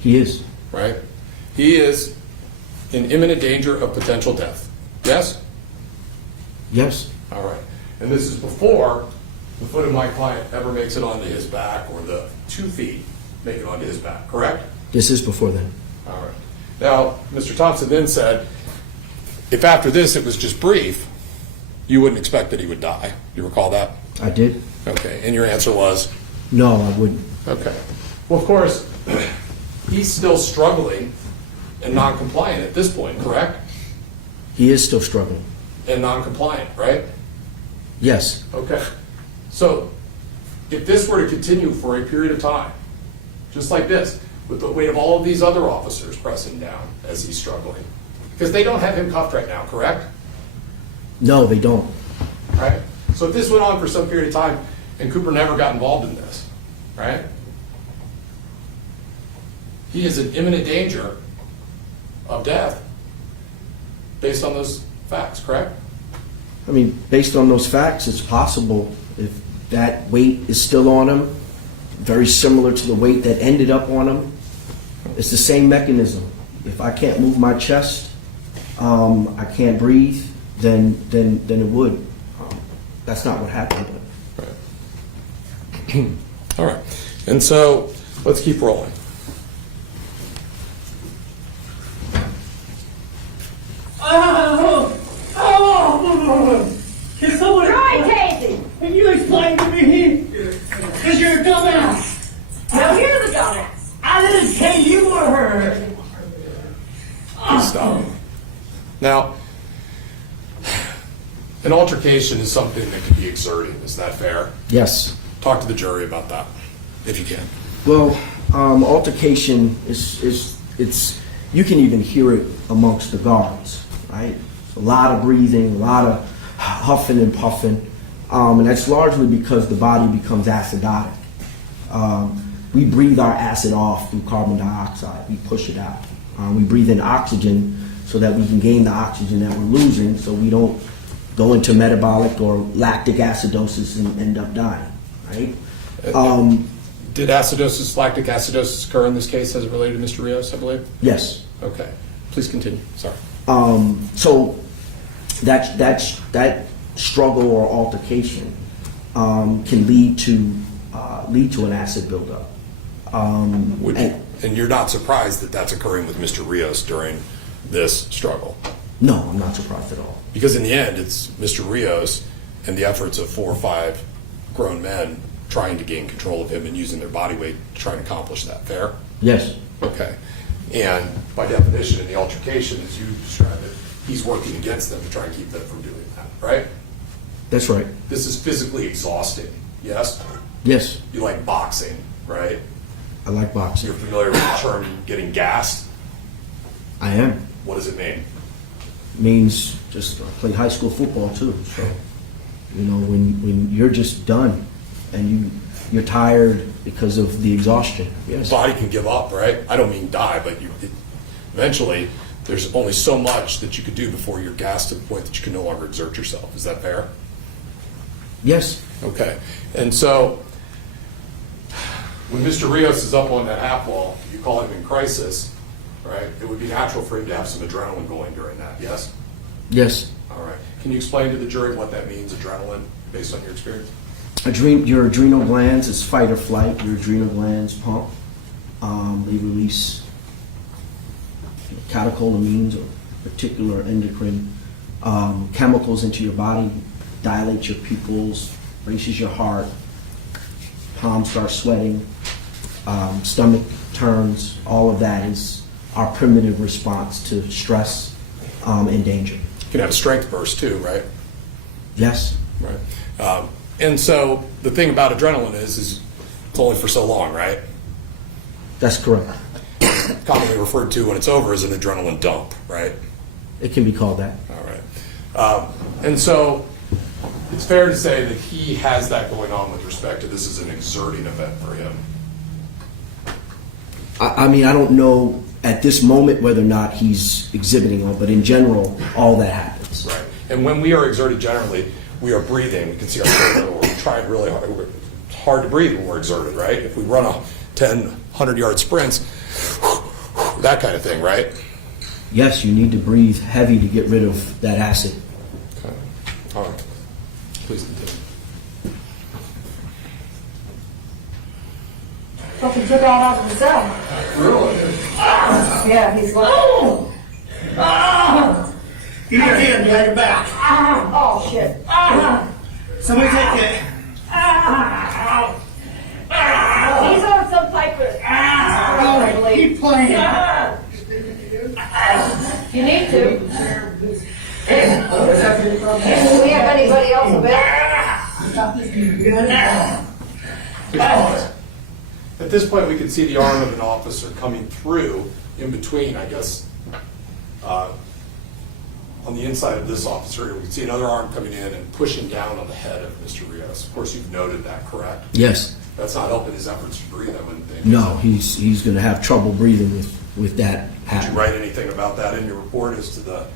He is. right? He is in imminent danger of potential death. Yes? Yes. All right. And this is before the foot of my client ever makes it onto his back or the 2 feet make it onto his back, correct? This is before then. All right. Now, Mr. Thompson then said, if after this it was just brief, you wouldn't expect that he would die. You recall that? I did. Okay, and your answer was? No, I wouldn't. Okay. Well, of course, he's still struggling and non-compliant at this point, correct? He is still struggling. And non-compliant, right? Yes. Okay. So, if this were to continue for a period of time, just like this, with the weight of all of these other officers pressing down as he's struggling, because they don't have him cuffed right now, correct? No, they don't. Right? So if this went on for some period of time and Cooper never got involved in this, right? He is in imminent danger of death based on those facts, correct? I mean, based on those facts, it's possible if that weight is still on him, very similar to the weight that ended up on him. It's the same mechanism. If I can't move my chest, I can't breathe, then it would. That's not what happened. Right. All right. And so let's keep rolling. Can someone Casey! Can you explain to me? Because you're a dumbass. No, you're the dumbass. I didn't say you were her. Please stop. Now, an altercation is something that can be exerting. Is that fair? Yes. Talk to the jury about that, if you can. Well, altercation is you can even hear it amongst the guards, right? A lot of breathing, a lot of huffing and puffing, and that's largely because the body becomes acidotic. We breathe our acid off through carbon dioxide. We push it out. We breathe in oxygen so that we can gain the oxygen that we're losing, so we don't go into metabolic or lactic acidosis and end up dying, right? Did acidosis, lactic acidosis occur in this case as it related to Mr. Rios, I believe? Yes. Okay. Please continue. Sorry. So that struggle or altercation can lead to an acid buildup. And you're not surprised that that's occurring with Mr. Rios during this struggle? No, I'm not surprised at all. Because in the end, it's Mr. Rios and the efforts of 4 or 5 grown men trying to gain control of him and using their body weight to try and accomplish that. Fair? Yes. Okay. And by definition, in the altercation, as you described it, he's working against them to try and keep them from doing that, right? That's right. This is physically exhausting, yes? Yes, You like boxing, right? I like boxing. You're familiar with the term getting gassed? I am. What does it mean? Means just I played high school football too. So, when you're just done and you're tired because of the exhaustion. Yes. The body can give up, right? I don't mean die, but eventually there's only so much that you could do before you're gassed to the point that you can no longer exert yourself. Is that fair? Yes. Okay. And so when Mr. Rios is up on that half wall, you call him in crisis, right? It would be natural for him to have some adrenaline going during that, yes? Yes. All right. Can you explain to the jury what that means, adrenaline, based on your experience? Your adrenal glands is fight or flight. Your adrenal glands pump. They release catecholamines or particular endocrine chemicals into your body, dilate your pupils, races your heart, palms start sweating, stomach turns. All of that is our primitive response to stress and danger. You can have a strength burst too, right? Yes. Right. And so the thing about adrenaline is it's only for so long, right? That's correct. Commonly referred to when it's over as an adrenaline dump, right? It can be called that. All right. And so it's fair to say that he has that going on with respect to this is an exerting event for him. I mean, I don't know at this moment whether or not he's exhibiting on, but in general, all that happens. Right. And when we are exerted generally, we are breathing. We can see our throat. We're trying really hard. It's hard to breathe when we're exerted, right? If we run a 10, 100-yard sprints, that kind of thing, right? Yes, you need to breathe heavy to get rid of that acid. Okay. All right. Please continue. Well, he took out of the cell. Really? Yeah, he's like, Your hand behind your back. oh, Oh, shit. Somebody take it. He's on some type of, I believe. Keep playing. You need to. Do we have anybody else available? At this point, we can see the arm of an officer coming through in between, I guess, on the inside of this officer here. We can see another arm coming in and pushing down on the head of Mr. Rios. Of course, you've noted that, correct? Yes. That's not helping his efforts to breathe, I wouldn't think. No, he's going to have trouble breathing with that Did you happening. write anything about that in your report as to the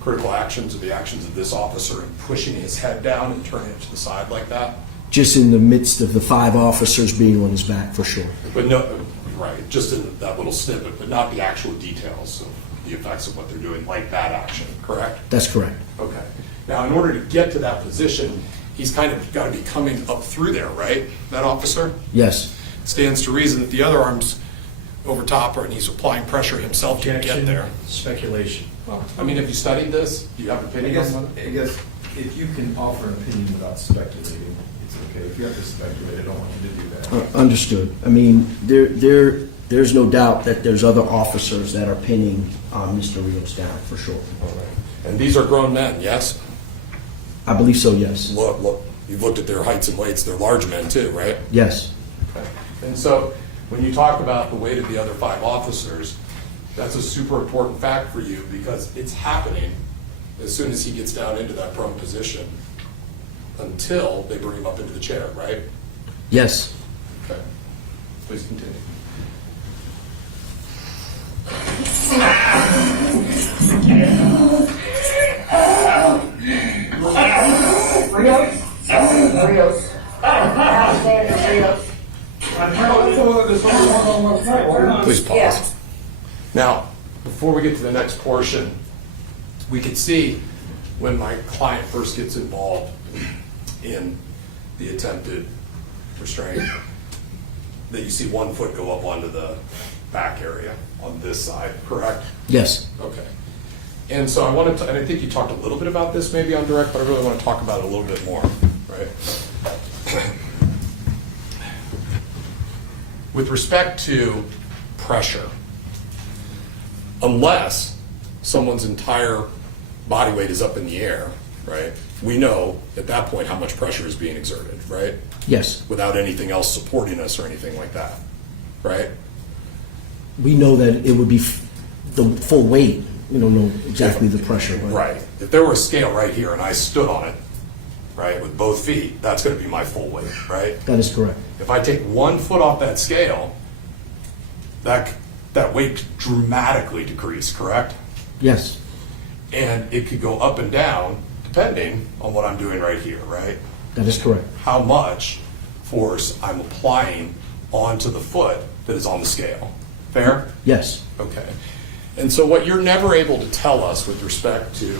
critical actions or the actions of this officer in pushing his head down and turning it to the side like that? Just in the midst of the 5 officers being on his back, for sure. But no, right, just in that little snippet, but not the actual details of the effects of what they're doing, like that action, correct? That's correct. Okay. Now, in order to get to that position, he's kind of got to be coming up through there, right? That officer? Yes. Stands to reason that the other arm's over top her and he's applying pressure himself to get there. Speculation. I mean, have you studied this? Do you have an I opinion guess, on it? if you can offer an opinion without speculating, it's okay. If you have to speculate, I don't want you to do that. Understood. I mean, there's no doubt that there's other officers that are pinning Mr. Rios down, for sure. All right. And these are grown men, yes? I believe so, yes. Look, you've looked at their heights and weights. They're large men too, right? Yes. Okay. And so when you talk about the weight of the other 5 officers, that's a super important fact for you because it's happening as soon as he gets down into that prone position until they bring him up into the chair, right? Yes. Okay. Please continue. Rios? Rios. Alexander Rios. Please pause. Yeah. Now, before we get to the next portion, we can see when my client first gets involved in the attempted restraint that you see one foot go up onto the back area on this side, correct? Yes. Okay. And so I wanted to, and I think you talked a little bit about this maybe on direct, but I really want to talk about it a little bit more, right? With respect to pressure, unless someone's entire body weight is up in the air, right? We know at that point how much pressure is being exerted, right? Yes. Without anything else supporting us or anything like that, right? We know that it would be the full weight. We don't know exactly the pressure. But Right. If there were a scale right here and I stood on it, right, with both feet, that's going to be my full weight, right? That is correct. If I take 1 foot off that scale, that weight could dramatically decrease, correct? Yes. And it could go up and down depending on what I'm doing right here, right? That is correct. How much force I'm applying onto the foot that is on the scale. Fair? Yes. Okay. And so what you're never able to tell us with respect to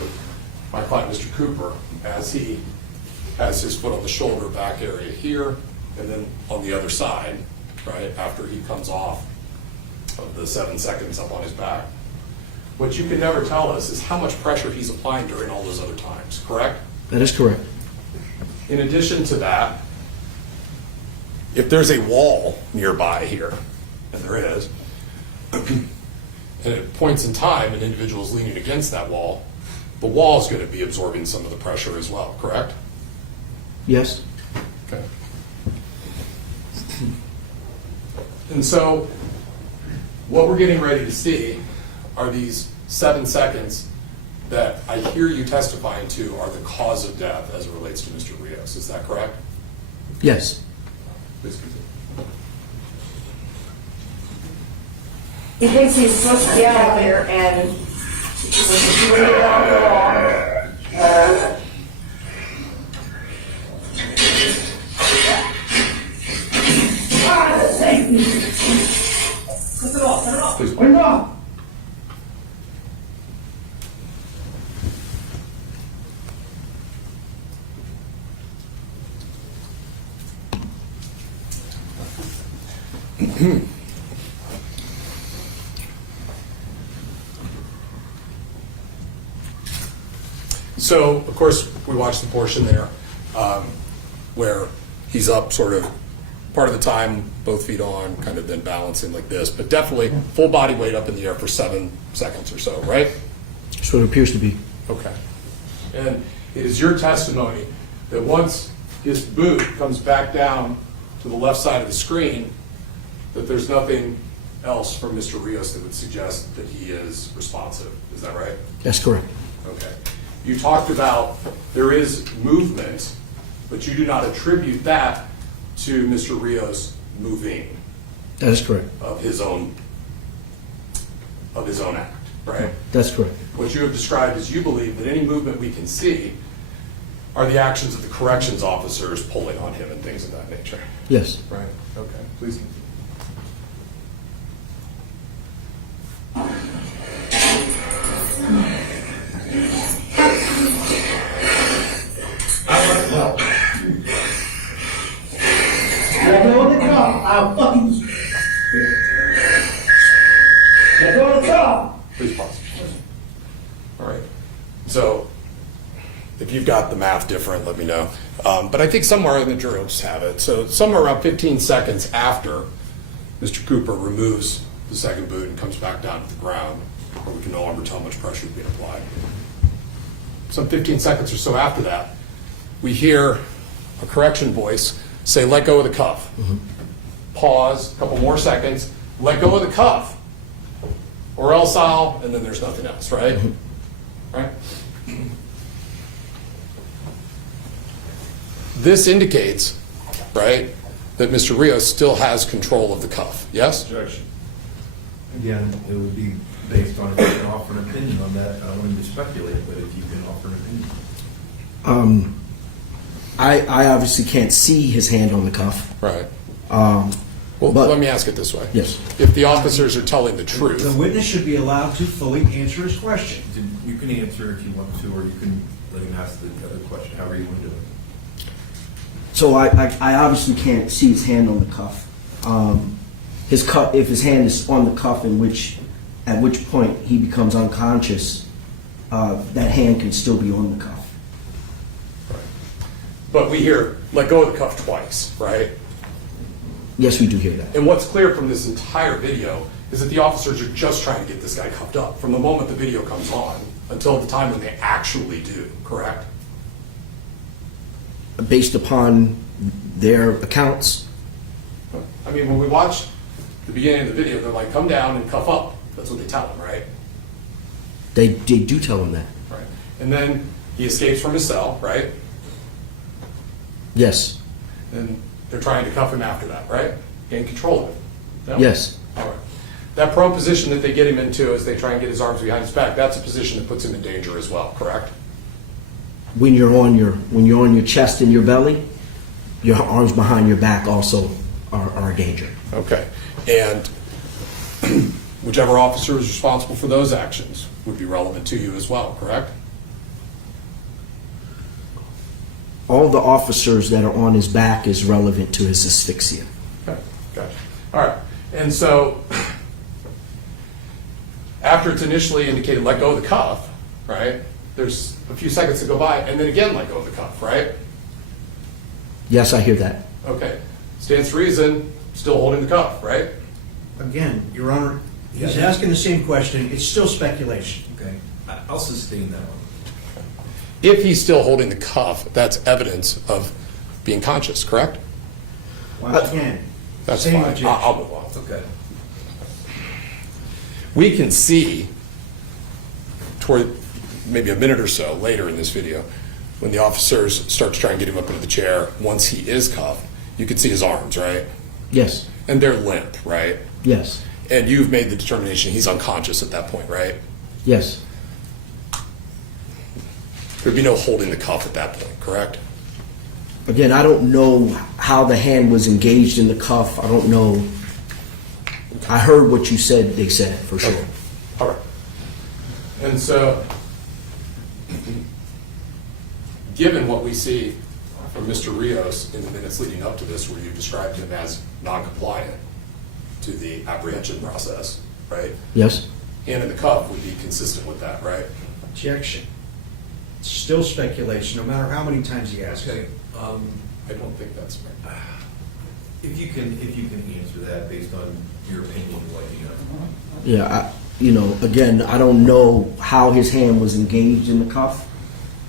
my client, Mr. Cooper, as he has his foot on the shoulder back area here, and then on the other side, right, after he comes off of the 7 seconds up on his back. What you can never tell us is how much pressure he's applying during all those other times, correct? That is correct. In addition to that, if there's a wall nearby here, and there is, and at points in time an individual is leaning against that wall, the wall is going to be absorbing some of the pressure as well, correct? Yes. Okay. And so what we're getting ready to see are these 7 seconds that I hear you testifying to are the cause of death as it relates to Mr. Rios. Is that correct? Yes. Please continue. He thinks he's supposed to be out there and bring it down the wall. Please. Bring it up. So, of course, we watched the portion there where he's up sort of part of the time, both feet on, kind of then balancing like this, but definitely full body weight up in the air for 7 seconds or so, right? That's what it appears to be. Okay. And it is your testimony that once his boot comes back down to the left side of the screen, that there's nothing else from Mr. Rios that would suggest that he is responsive. Is that right? That's correct. Okay. You talked about there is movement, but you do not attribute that to Mr. Rios moving That is correct. of his own act, right? That's correct. What you have described is you believe that any movement we can see are the actions of the corrections officers pulling on him and things of that nature. Yes. Right. Okay. Please continue. Let go of the cuff. I'll fucking. Let go of the cuff. Please pause. All right. So, if you've got the math different, let me know. But I think somewhere in the jury will just have it. So, somewhere around 15 seconds after Mr. Cooper removes the second boot and comes back down to the ground, where we can no longer tell how much pressure is being applied. Some 15 seconds or so after that, we hear a correction voice say, "Let go of the cuff." Pause, a couple more seconds, "Let go of the cuff, or else I'll," and then there's nothing else, right? Right? This indicates, right, that Mr. Rios still has control of the cuff, yes? Objection. Again, it would be based on if you can offer an opinion on that. I don't want to speculate, but if you can offer an opinion. I obviously can't see his hand on the cuff. Right. Well, but- let me ask it this way. Yes. If the officers are telling the The truth, witness should be allowed to fully answer his question. You can answer if you want to, or you can let him ask the other question, however you want to do it. So I obviously can't see his hand on the cuff. His cuff, if his hand is on the cuff, at which point he becomes unconscious, that hand can still be on the cuff. but we hear, "Let go of the cuff" twice, right? Yes, we do hear that. And what's clear from this entire video is that the officers are just trying to get this guy cuffed up from the moment the video comes on until the time when they actually do, correct? Based upon their accounts, I mean, when we watch the beginning of the video, they're like, "Come down and cuff up." That's what they tell him, right? they do tell him that. Right. And then he escapes from his cell, right? Yes. And they're trying to cuff him after that, right? Gain control of him. No? Yes. All right. That prone position that they get him into as they try and get his arms behind his back, that's a position that puts him in danger as well, correct? When you're on your chest and your belly, your arms behind your back also are a danger. Okay. And whichever officer is responsible for those actions would be relevant to you as well, correct? All the officers that are on his back is relevant to his asphyxia. Okay. Gotcha. All right. And so after it's initially indicated, "Let go of the cuff," right? There's a few seconds that go by, and then again, "Let go of the cuff," right? Yes, I hear that. Okay. Stands to reason, still holding the cuff, right? Again, Your Honor, he's asking the same question. It's still speculation. Okay, I'll sustain that one. If he's still holding the cuff, that's evidence of being conscious, correct? Once again, That's same fine. objection. I'll move on. Okay. We can see toward maybe a minute or so later in this video, when the officers start to try and get him up into the chair, once he is cuffed, you can see his arms, right? Yes. And they're limp, right? Yes. And you've made the determination he's unconscious at that point, right? Yes. There'd be no holding the cuff at that point, correct? Again, I don't know how the hand was engaged in the cuff. I don't know. I heard what you said, they said, for sure. Okay. All right. And so, given what we see from Mr. Rios in the minutes leading up to this, where you described him as non-compliant to the apprehension process, right? Yes? Hand in the cuff would be consistent with that, right? Objection. Still speculation, no matter how many times he asks. Okay, I don't think that's fair. if you can answer that based on your opinion and what you know. Yeah, again, I don't know how his hand was engaged in the cuff.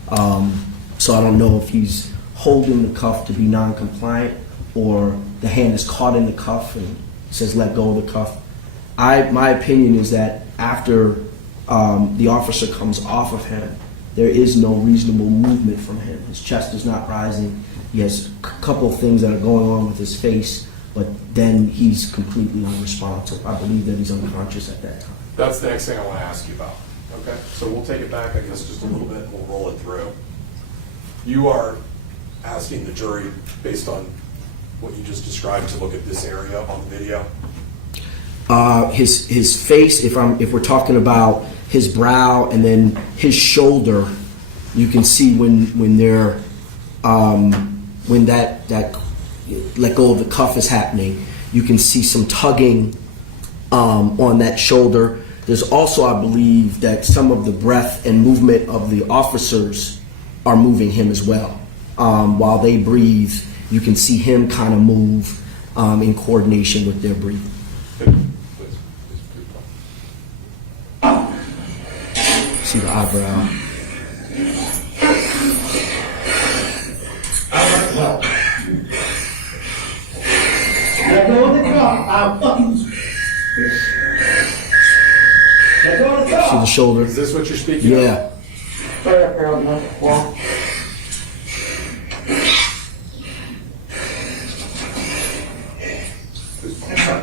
So I don't know if he's holding the cuff to be non-compliant or the hand is caught in the cuff and says let go of the cuff. My opinion is that after the officer comes off of him, there is no reasonable movement from him. His chest is not rising. He has a couple of things that are going on with his face, but then he's completely unresponsive. I believe that he's unconscious at that time. That's the next thing I want to ask you about. Okay, so we'll take it back, I guess, just a little bit, and we'll roll it through. You are asking the jury, based on what you just described, to look at this area on the video? His face, if we're talking about his brow and then his shoulder, you can see when that let go of the cuff is happening, you can see some tugging on that shoulder. There's also, I believe, that some of the breath and movement of the officers are moving him as well. While they breathe, you can see him kind of move in coordination with their breathing. See the eyebrow. Let go of the cuff. I'll fucking. Let go of the cuff. See the shoulder? Is this what you're speaking of? Yeah. Right up there on the wall.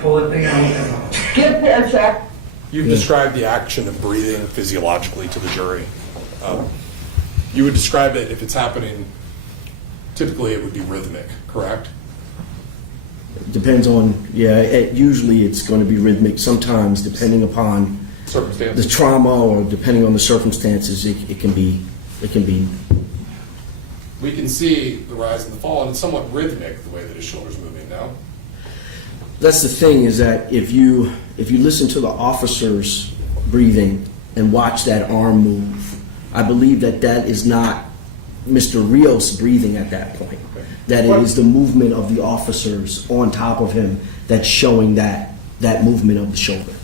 Pull that thing out. Get a pair check. You've described the action of breathing physiologically to the jury. You would describe it, if it's happening, typically it would be rhythmic, correct? Depends on, usually it's going to be rhythmic. Sometimes, depending upon the Circumstances? trauma or depending on the circumstances, it can be. We can see the rise and the fall, and it's somewhat rhythmic, the way that his shoulder's moving now. That's the thing, is that if you listen to the officers breathing and watch that arm move, I believe that is not Mr. Rios breathing at that point. That it is the movement of the officers on top of him that's showing that movement of the shoulder.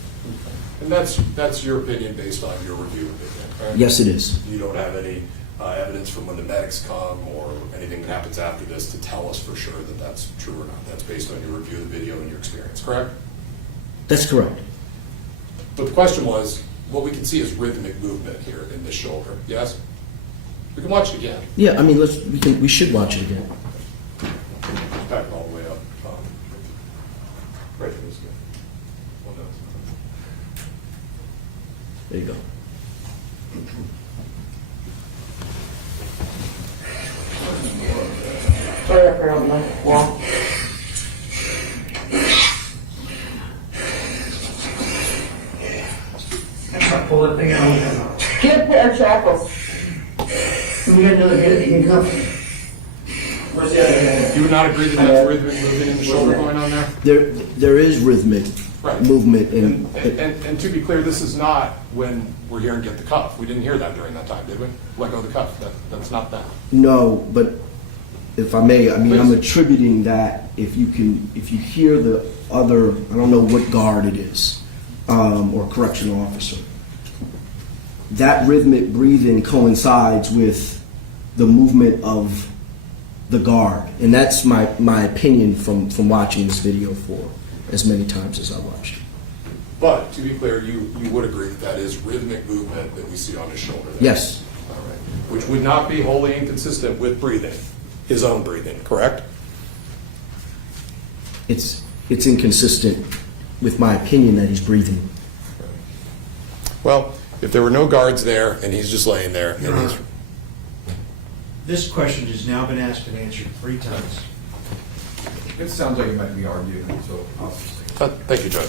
And that's your opinion based on your review opinion, right? Yes, it is. You don't have any evidence from when the medics come or anything that happens after this to tell us for sure that that's true or not. That's based on your review of the video and your experience, correct? That's correct. But the question was, what we can see is rhythmic movement here in this shoulder, yes? We can watch it again. Yeah, I mean, we should watch it again. Back all the way up. Right, this guy. Well, no. There you go. Right up there on the wall. Pull that thing out. Get a pair of shackles. We got another handcuff. Where's the other hand? You would not agree that that's rhythmic movement in the shoulder going on there? There is rhythmic Right. movement And to be clear, this is not when we're hearing get the cuff. We didn't hear that during that time, did we? Let go of the cuff. That's not that. No, but if I may, I'm Please. attributing that if you hear the other, I don't know what guard it is, or correctional officer, that rhythmic breathing coincides with the movement of the guard. And that's my opinion from watching this video for as many times as I watched it. But to be clear, you would agree that that is rhythmic movement that we see on his shoulder there? Yes. All right. Which would not be wholly inconsistent with breathing, his own breathing, correct? It's inconsistent with my opinion that he's breathing. Well, if there were no guards there and he's just laying there, Your and he's, Honor, this question has now been asked and answered 3 times. It sounds like it might be argued, so I'll say. thank you, Judge.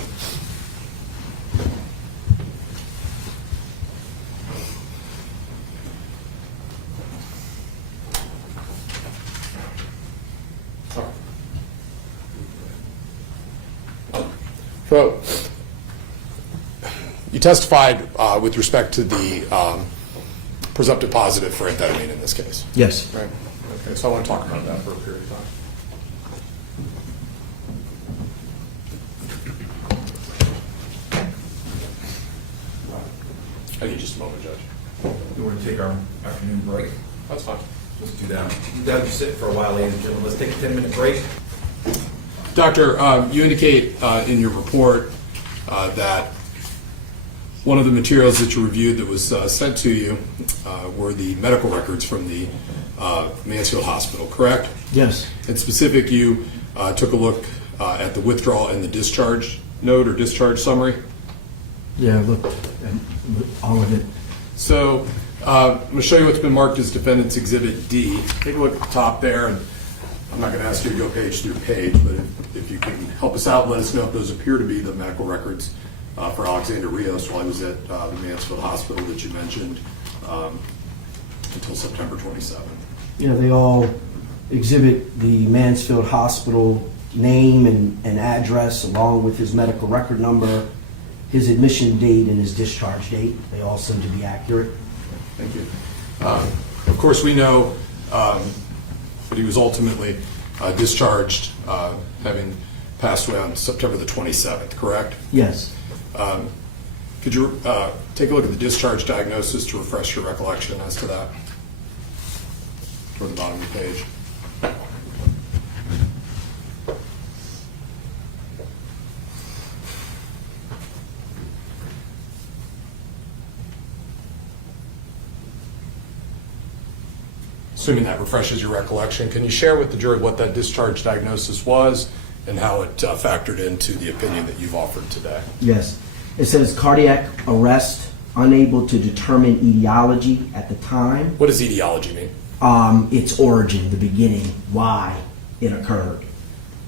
So, you testified with respect to the presumptive positive for amphetamine in this case. Yes. Right. Okay, so I want to talk about that for a period of time. I need just a moment, Judge. We want to take our afternoon break. That's fine. Let's do that. You guys will sit for a while, ladies and gentlemen. Let's take a 10-minute break. Doctor, you indicate in your report that one of the materials that you reviewed that was sent to you were the medical records from the Mansfield Hospital, correct? Yes. In specific, you took a look at the withdrawal and the discharge note or discharge summary. Yeah, look, all of it. So I'm going to show you what's been marked as Defendant's Exhibit D. Take a look at the top there, and I'm not going to ask you to go page through page, but if you can help us out, let us know if those appear to be the medical records for Alexander Rios while he was at the Mansfield Hospital that you mentioned until September 27th. Yeah, they all exhibit the Mansfield Hospital name and address along with his medical record number, his admission date, and his discharge date. They all seem to be accurate. Thank you. Of course, we know that he was ultimately discharged having passed away on September the 27th, correct? Yes. Could you take a look at the discharge diagnosis to refresh your recollection as to that? Toward the bottom of the page. Assuming that refreshes your recollection, can you share with the jury what that discharge diagnosis was and how it factored into the opinion that you've offered today? Yes. It says cardiac arrest, unable to determine etiology at the time. What does etiology mean? Its origin, the beginning, why it occurred.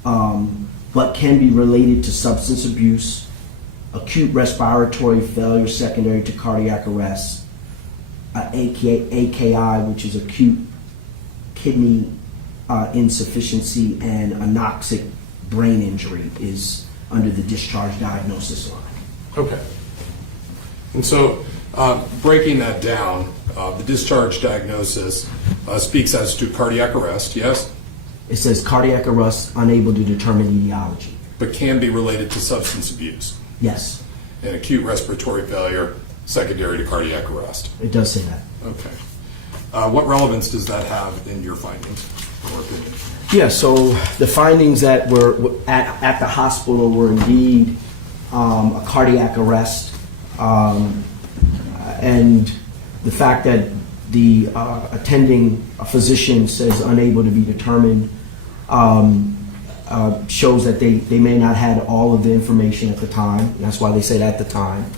But can be related to substance abuse, acute respiratory failure secondary to cardiac arrest, AKI, which is acute kidney insufficiency, and anoxic brain injury is under the discharge diagnosis line. Okay. And so breaking that down, the discharge diagnosis speaks as to cardiac arrest, yes? It says cardiac arrest, unable to determine etiology. But can be related to substance abuse. Yes, And acute respiratory failure secondary to cardiac arrest. it does say that. Okay. What relevance does that have in your findings or opinion? Yeah, so the findings that were at the hospital were indeed a cardiac arrest, and the fact that the attending physician says unable to be determined shows that they may not have all of the information at the time. That's why they said at the time.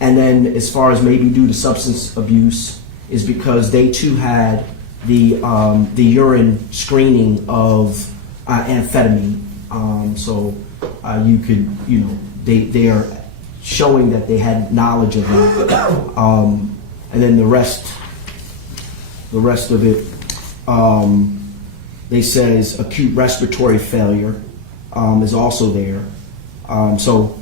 And then as far as maybe due to substance abuse is because they too had the urine screening of amphetamine. So you could, they are showing that they had knowledge of that. And then the rest of it, they says acute respiratory failure is also there. So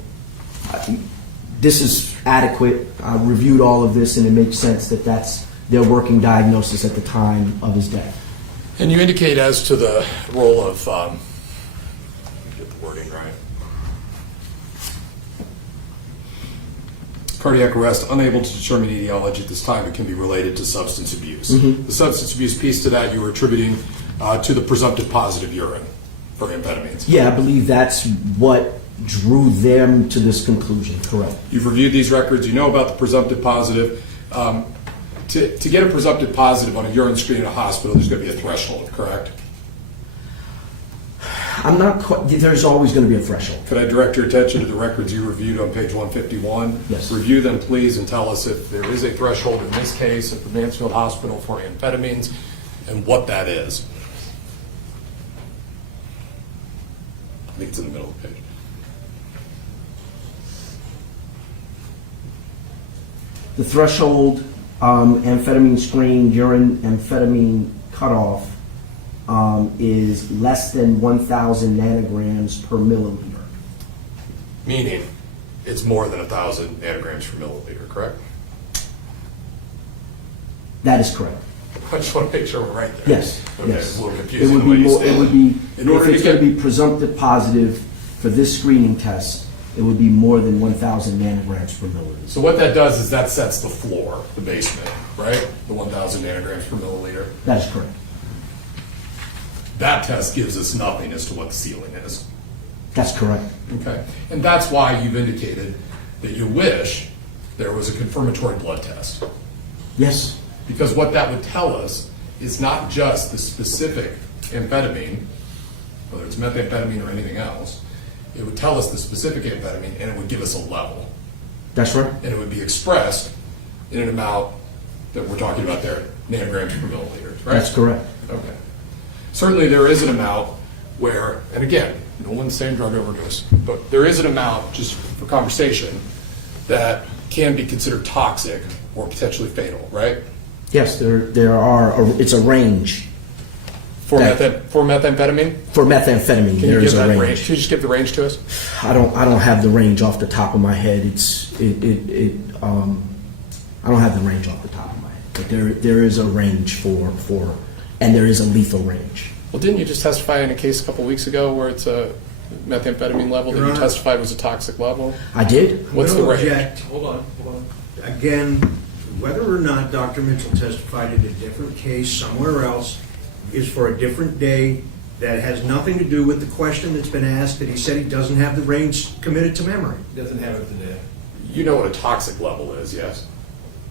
this is adequate. I reviewed all of this, and it makes sense that that's their working diagnosis at the time of his death. And you indicate as to the role of, get the wording right, cardiac arrest, unable to determine etiology at this time, it can be related to substance abuse. Mm-hmm. The substance abuse piece to that you were attributing to the presumptive positive urine for amphetamines. Yeah, I believe that's what drew them to this conclusion, correct. You've reviewed these records, you know about the presumptive positive. To get a presumptive positive on a urine screen in a hospital, there's going to be a threshold, correct? I'm not quite, there's always going to be a threshold. Could I direct your attention to the records you reviewed on page 151? Yes. Review them, please, and tell us if there is a threshold in this case at the Mansfield Hospital for amphetamines and what that is. I think it's in the middle of the page. The threshold amphetamine screen urine amphetamine cutoff is less than 1,000 nanograms per milliliter. Meaning it's more than 1,000 nanograms per milliliter, correct? That is correct. I just want to make sure we're right there. Yes, Okay, yes. it's a little It confusing would the way be you more, stated it would be, In order if it's to going to get- be presumptive positive for this screening test, it would be more than 1,000 nanograms per milliliter. So what that does is that sets the floor, the basement, right? The 1,000 nanograms per milliliter. That is correct. That test gives us nothing as to what the ceiling is. That's correct. Okay, and that's why you've indicated that you wish there was a confirmatory blood test. Yes, Because what that would tell us is not just the specific amphetamine, whether it's methamphetamine or anything else, it would tell us the specific amphetamine and it would give us a level. that's right. And it would be expressed in an amount that we're talking about there, nanograms per milliliter, right? That's correct. Okay. Certainly there is an amount where, and again, no one's saying drug overdose, but there is an amount, just for conversation, that can be considered toxic or potentially fatal, right? Yes, there are, it's a range. For That- for methamphetamine? For methamphetamine, Can you there give is a that range? range. Can you just give the range to us? I don't have the range off the top of my head. I don't have the range off the top of my head. But there is a range for, and there is a lethal range. Well, didn't you just testify in a case a couple weeks ago where it's a methamphetamine level that Your you Honor. testified was a toxic level? I did. What's the I'm gonna range? object. Hold on. Again, whether or not Dr. Mitchell testified in a different case somewhere else is for a different day that has nothing to do with the question that's been asked, that he said he doesn't have the range committed to memory. He doesn't have it today. You know what a toxic level is, yes?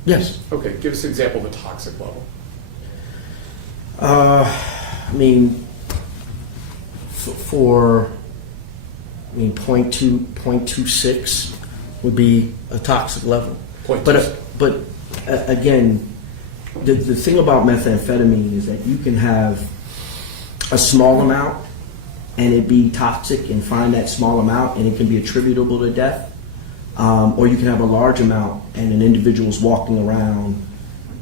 Yes. Okay, give us an example of a toxic level. I mean, for 0.26 would be a toxic level. 0.26. But again, the thing about methamphetamine is that you can have a small amount and it be toxic and find that small amount and it can be attributable to death. Or you can have a large amount and an individual's walking around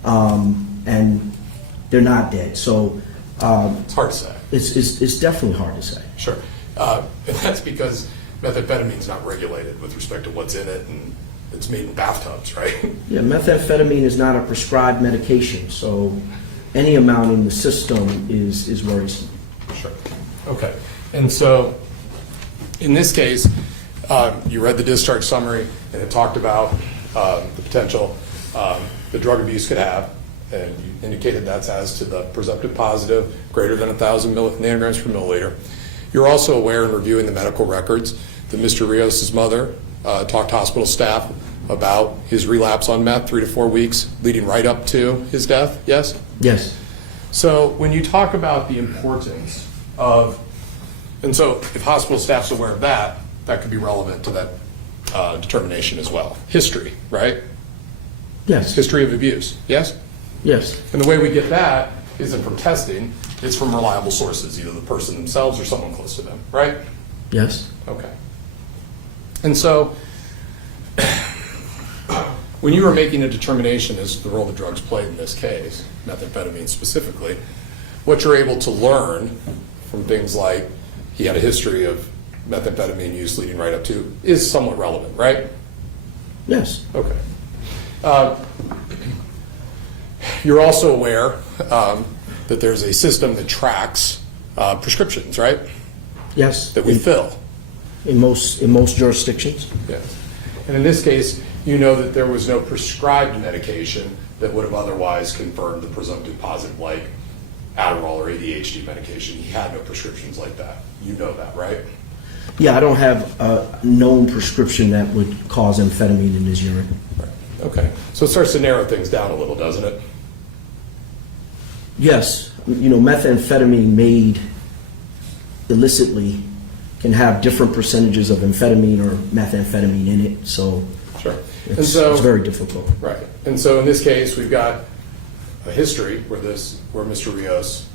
and they're not dead. So It's hard to say. it's definitely hard to say. Sure. And that's because methamphetamine's not regulated with respect to what's in it, and it's made in bathtubs, right? Yeah, methamphetamine is not a prescribed medication, so any amount in the system is worrisome. Sure. Okay. And so, in this case, you read the discharge summary, and it talked about the potential the drug abuse could have, and you indicated that's as to the presumptive positive, greater than 1,000 nanograms per milliliter. You're also aware in reviewing the medical records that Mr. Rios' mother talked to hospital staff about his relapse on meth 3 to 4 weeks leading right up to his death, yes? Yes. So when you talk about the importance of, and so if hospital staff's aware of that, that could be relevant to that determination as well. History, right? Yes. History of abuse, yes? Yes. And the way we get that isn't from testing, it's from reliable sources, either the person themselves or someone close to them, right? Yes. Okay. And so, when you were making a determination as to the role the drugs played in this case, methamphetamine specifically, what you're able to learn from things like he had a history of methamphetamine use leading right up to is somewhat relevant, right? Yes. Okay. You're also aware that there's a system that tracks prescriptions, right? Yes. That we fill. In most jurisdictions. Yes. And in this case, you know that there was no prescribed medication that would have otherwise confirmed the presumptive positive, like Adderall or ADHD medication. He had no prescriptions like that. You know that, right? Yeah, I don't have a known prescription that would cause amphetamine in his urine. Right. Okay. So it starts to narrow things down a little, doesn't it? Yes. You know, methamphetamine made illicitly can have different percentages of amphetamine or methamphetamine in it, so Sure. it's very difficult. Right. And so in this case, we've got a history where Mr. Rios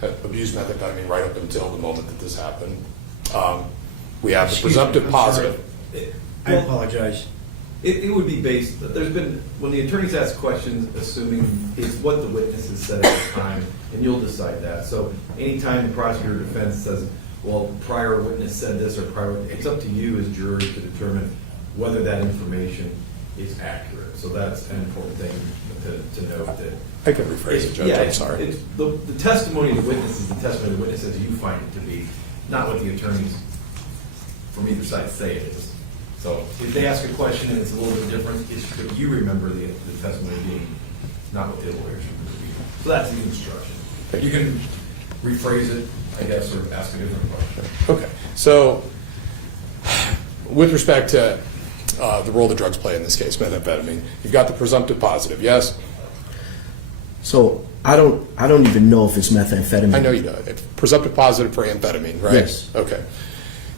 had abused methamphetamine right up until the moment that this happened. We have the Excuse me, presumptive I'm positive. I apologize. It would be based, there's been, when the attorneys ask questions, assuming it's what the witnesses said at the time, and you'll decide that. So anytime the prosecutor or defense says, well, prior witness said this or prior, it's up to you as jury to determine whether that information is accurate. So that's an important thing. to note that. I can rephrase it, Judge, Yeah, I'm sorry. The testimony of the witness is the testimony of the witness as you find it to be, not what the attorneys from either side say it is. So if they ask a question and it's a little bit different, it should, you remember the testimony being not what the lawyers remember being. So that's the instruction. You can rephrase it, I guess, or ask a different question. Okay, so with respect to the role the drugs play in this case, methamphetamine, you've got the presumptive positive, yes? So I don't even know if it's methamphetamine. I know you know it. It's presumptive positive for amphetamine, right? Yes. Okay.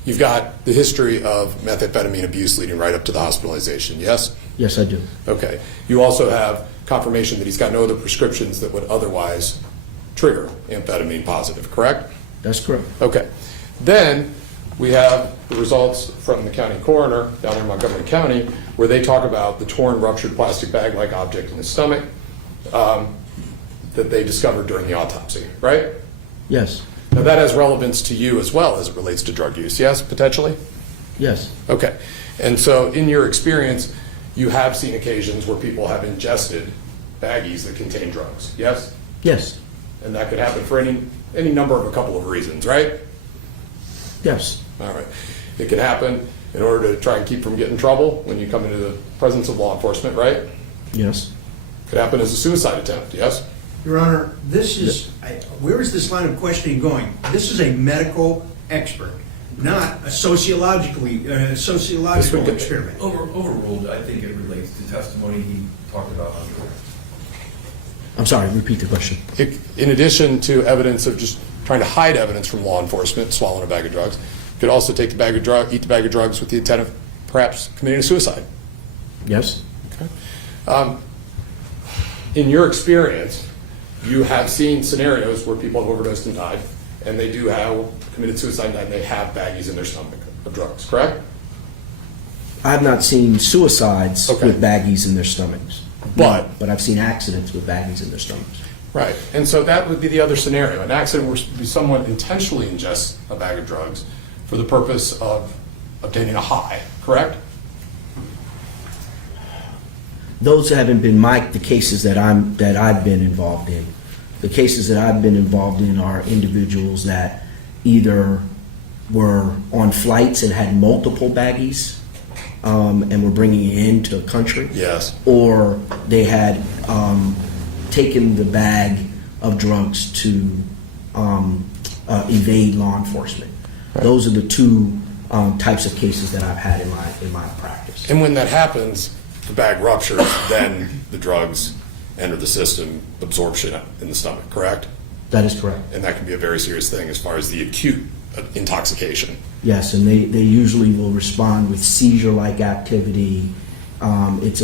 You've got the history of methamphetamine abuse leading right up to the hospitalization, yes? Yes, I do. Okay. You also have confirmation that he's got no other prescriptions that would otherwise trigger amphetamine positive, correct? That's correct. Okay. Then we have the results from the county coroner down there in Montgomery County where they talk about the torn, ruptured plastic bag-like object in his stomach that they discovered during the autopsy, right? Yes. Now that has relevance to you as well as it relates to drug use, yes, potentially? Yes. Okay. And so in your experience, you have seen occasions where people have ingested baggies that contain drugs, yes? Yes. And that could happen for any number of a couple of reasons, right? Yes. All right. It can happen in order to try and keep from getting in trouble when you come into the presence of law enforcement, right? Yes. Could happen as a suicide attempt, yes? Your Honor, this is, where is this line of questioning going? This is a medical expert, not a sociological experiment. Overruled, I think it relates to testimony he talked about on the I'm sorry, repeat the question. In addition to evidence of just trying to hide evidence from law enforcement, swallowing a bag of drugs, could also take the bag of eat the bag of drugs with the intent of perhaps committing a suicide. Yes. Okay. In your experience, you have seen scenarios where people have overdosed and died, and they do have committed suicide and died, and they have baggies in their stomach of drugs, correct? I have not seen suicides Okay. with baggies in their stomachs. But I've seen accidents with baggies in their stomachs. right, and so that would be the other scenario. An accident where someone intentionally ingests a bag of drugs for the purpose of obtaining a high, correct? Those haven't been the cases that I've been involved in. The cases that I've been involved in are individuals that either were on flights and had multiple baggies and were bringing it into the country. Yes. Or they had taken the bag of drugs to evade law enforcement. Right. Those are the two types of cases that I've had in my practice. And when that happens, the bag ruptures, then the drugs enter the system, absorption in the stomach, correct? That is correct. And that can be a very serious thing as far as the acute intoxication. Yes, and they usually will respond with seizure-like activity. It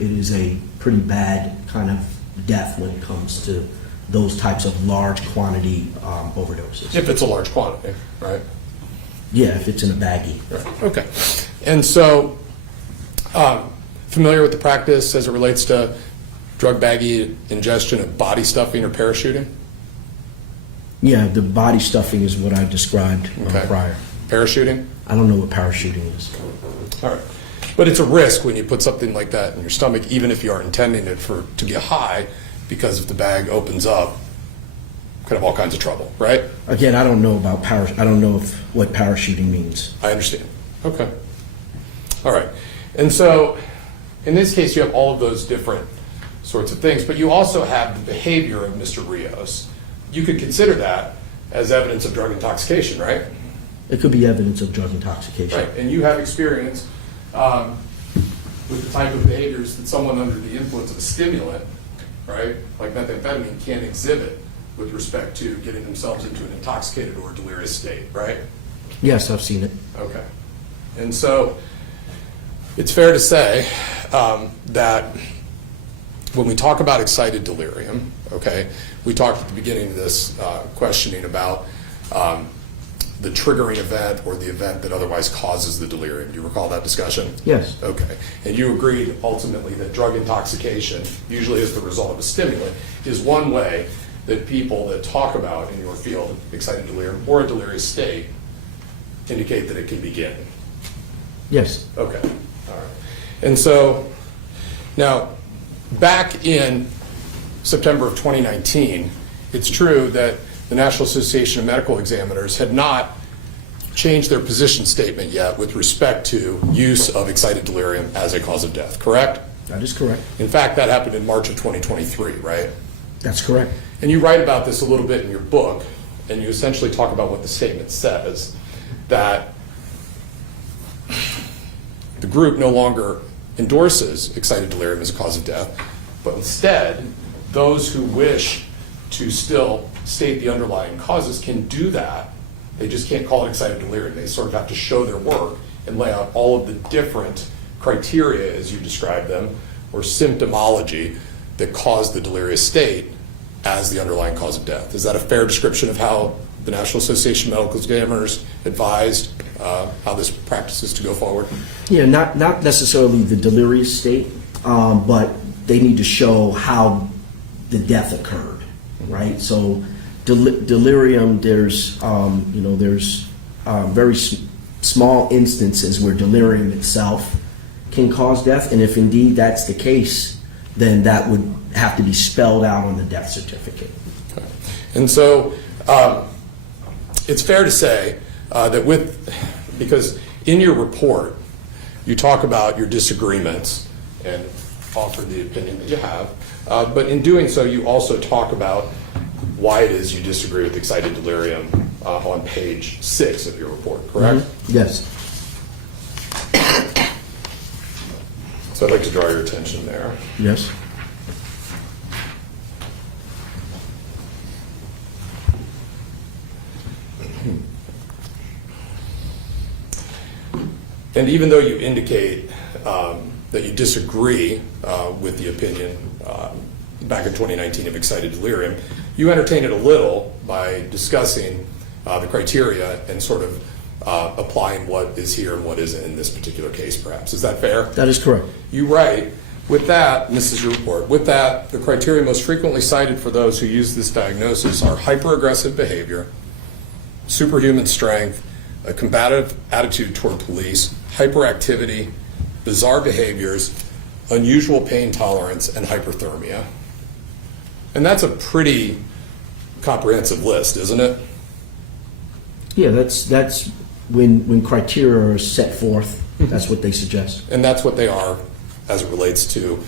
is a pretty bad kind of death when it comes to those types of large quantity overdoses. If it's a large quantity, right? Yeah, if it's in a baggie. Right. Okay. And so, familiar with the practice as it relates to drug baggie ingestion of body stuffing or parachuting? Yeah, the body stuffing is what I described prior. Parachuting? I don't know what parachuting is. All right. But it's a risk when you put something like that in your stomach, even if you are intending it to be a high, because if the bag opens up, could have all kinds of trouble, right? Again, I don't know about I don't know what parachuting means. I understand. Okay. All right. And so, in this case, you have all of those different sorts of things, but you also have the behavior of Mr. Rios. You could consider that as evidence of drug intoxication, right? It could be evidence of drug intoxication. Right. And you have experience with the type of behaviors that someone under the influence of a stimulant, right, like methamphetamine, can exhibit with respect to getting themselves into an intoxicated or delirious state, right? Yes, I've seen it. Okay. And so it's fair to say that when we talk about excited delirium, okay, we talked at the beginning of this questioning about the triggering event or the event that otherwise causes the delirium. Do you recall that discussion? Yes. Okay. And you agreed ultimately that drug intoxication, usually as the result of a stimulant, is one way that people that talk about in your field excited delirium or a delirious state indicate that it can begin. Yes. Okay. All right. And so now back in September of 2019, it's true that the National Association of Medical Examiners had not changed their position statement yet with respect to use of excited delirium as a cause of death, correct? That is correct. In fact, that happened in March of 2023, right? That's correct. And you write about this a little bit in your book, and you essentially talk about what the statement says, that the group no longer endorses excited delirium as a cause of death, but instead, those who wish to still state the underlying causes can do that. They just can't call it excited delirium. They sort of have to show their work and lay out all of the different criteria, as you describe them, or symptomology that cause the delirious state as the underlying cause of death. Is that a fair description of how the National Association of Medical Examiners advised how this practice is to go forward? Yeah, not necessarily the delirious state, but they need to show how the death occurred, right? So delirium, there's very small instances where delirium itself can cause death, and if indeed that's the case, then that would have to be spelled out on the death certificate. Okay. And so it's fair to say that because in your report, you talk about your disagreements and offer the opinion that you have, but in doing so, you also talk about why it is you disagree with excited delirium on page 6 of your report, correct? Mm-hmm. Yes. So I'd like to draw your attention there. Yes. And even though you indicate that you disagree with the opinion back in 2019 of excited delirium, you entertain it a little by discussing the criteria and sort of applying what is here and what isn't in this particular case, perhaps. Is that fair? That is correct. You write, with that, and this is your report, with that, the criteria most frequently cited for those who use this diagnosis are hyper-aggressive behavior, superhuman strength, a combative attitude toward police, hyperactivity, bizarre behaviors, unusual pain tolerance, and hyperthermia. And that's a pretty comprehensive list, isn't it? Yeah, that's when criteria are set forth, that's what they suggest. And that's what they are as it relates to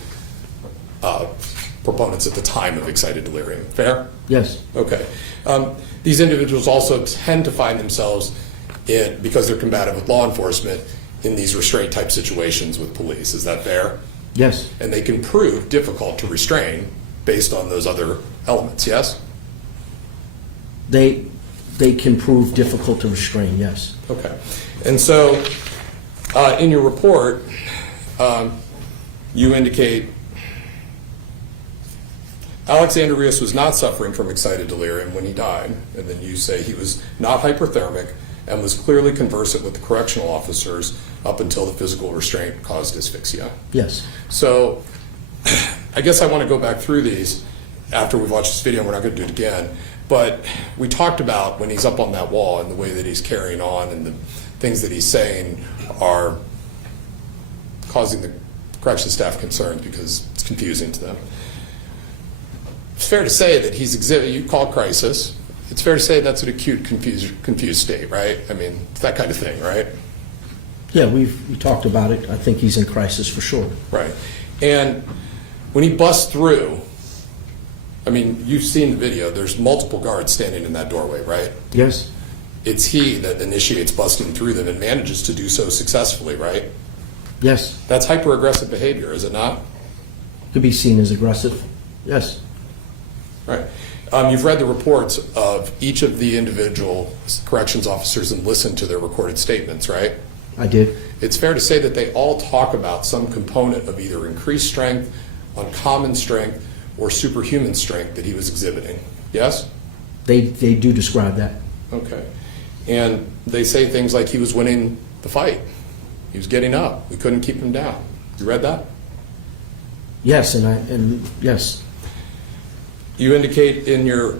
proponents at the time of excited delirium. Fair? Yes. Okay. These individuals also tend to find themselves because they're combative with law enforcement, in these restraint type situations with police. Is that fair? Yes. And they can prove difficult to restrain based on those other elements, yes? They can prove difficult to restrain, yes. Okay. And so in your report, you indicate Alexander Rios was not suffering from excited delirium when he died, and then you say he was not hyperthermic and was clearly conversant with the correctional officers up until the physical restraint caused asphyxia. Yes. So I guess I want to go back through these after we've watched this video, and we're not going to do it again. But we talked about when he's up on that wall and the way that he's carrying on and the things that he's saying are causing the corrections staff concerns because it's confusing to them. It's fair to say that he's you call crisis. It's fair to say that's an acute confused state, right? I mean, it's that kind of thing, right? Yeah, we talked about it. I think he's in crisis for sure. Right. And when he busts through, I mean, you've seen the video, there's multiple guards standing in that doorway, right? Yes. It's he that initiates busting through them and manages to do so successfully, right? Yes. That's hyper-aggressive behavior, is it not? Could be seen as aggressive. Yes. Right. You've read the reports of each of the individual corrections officers and listened to their recorded statements, right? I did. It's fair to say that they all talk about some component of either increased strength, uncommon strength, or superhuman strength that he was exhibiting. Yes? They do describe that. Okay. And they say things like he was winning the fight. He was getting up. We couldn't keep him down. You read that? Yes, and yes. You indicate in your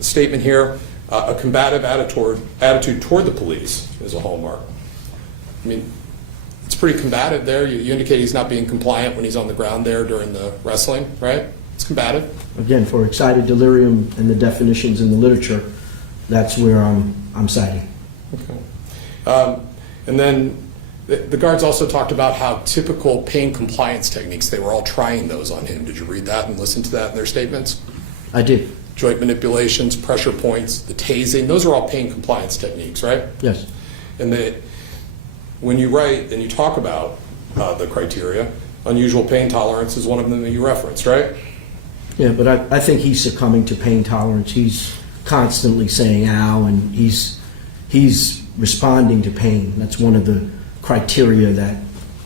statement here a combative attitude toward the police is a hallmark. I mean, It's pretty combative there. You indicate he's not being compliant when he's on the ground there during the wrestling, right? It's combative. Again, for excited delirium and the definitions in the literature, that's where I'm citing. Okay. And then the guards also talked about how typical pain compliance techniques, they were all trying those on him. Did you read that and listen to that in their statements? I did. Joint manipulations, pressure points, the tasing, those are all pain compliance techniques, right? Yes. And when you write and you talk about the criteria, unusual pain tolerance is one of them that you referenced, right? Yeah, but I think he's succumbing to pain tolerance. He's constantly saying ow, and he's responding to pain. That's one of the criteria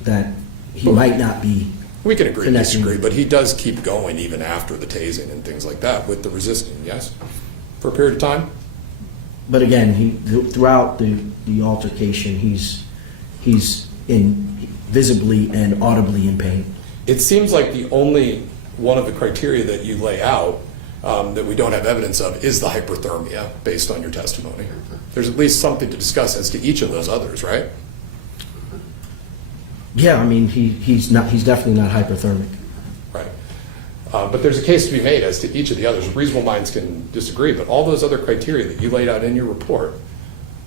that he might not be. We can agree and connecting. disagree, but he does keep going even after the tasing and things like that with the resisting, yes? For a period of time? But again, throughout the altercation, he's visibly and audibly in pain. It seems like the only one of the criteria that you lay out that we don't have evidence of is the hyperthermia based on your testimony. There's at least something to discuss as to each of those others, right? Yeah, I mean, he's definitely not hyperthermic. Right. But there's a case to be made as to each of the others. Reasonable minds can disagree, but all those other criteria that you laid out in your report,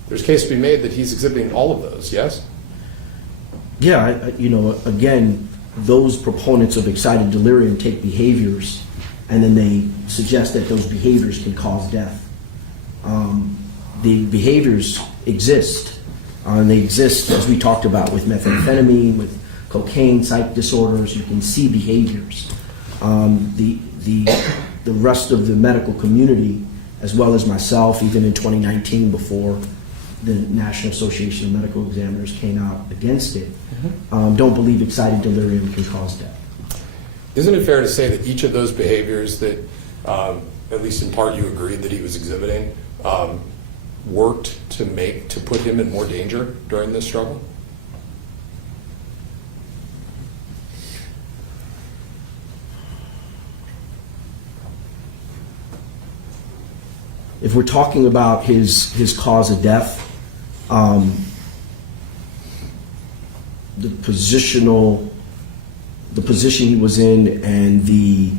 there's a case to be made that he's exhibiting all of those, yes? Yeah, again, those proponents of excited delirium take behaviors and then they suggest that those behaviors can cause death. The behaviors exist. And they exist, as we talked about, with methamphetamine, with cocaine, psych disorders. You can see behaviors. The rest of the medical community, as well as myself, even in 2019, before the National Association of Medical Examiners came out against it, don't believe excited delirium can cause death. Isn't it fair to say that each of those behaviors that, at least in part, you agreed that he was exhibiting, worked to put him in more danger during this struggle? If we're talking about his cause of death, the position he was in and the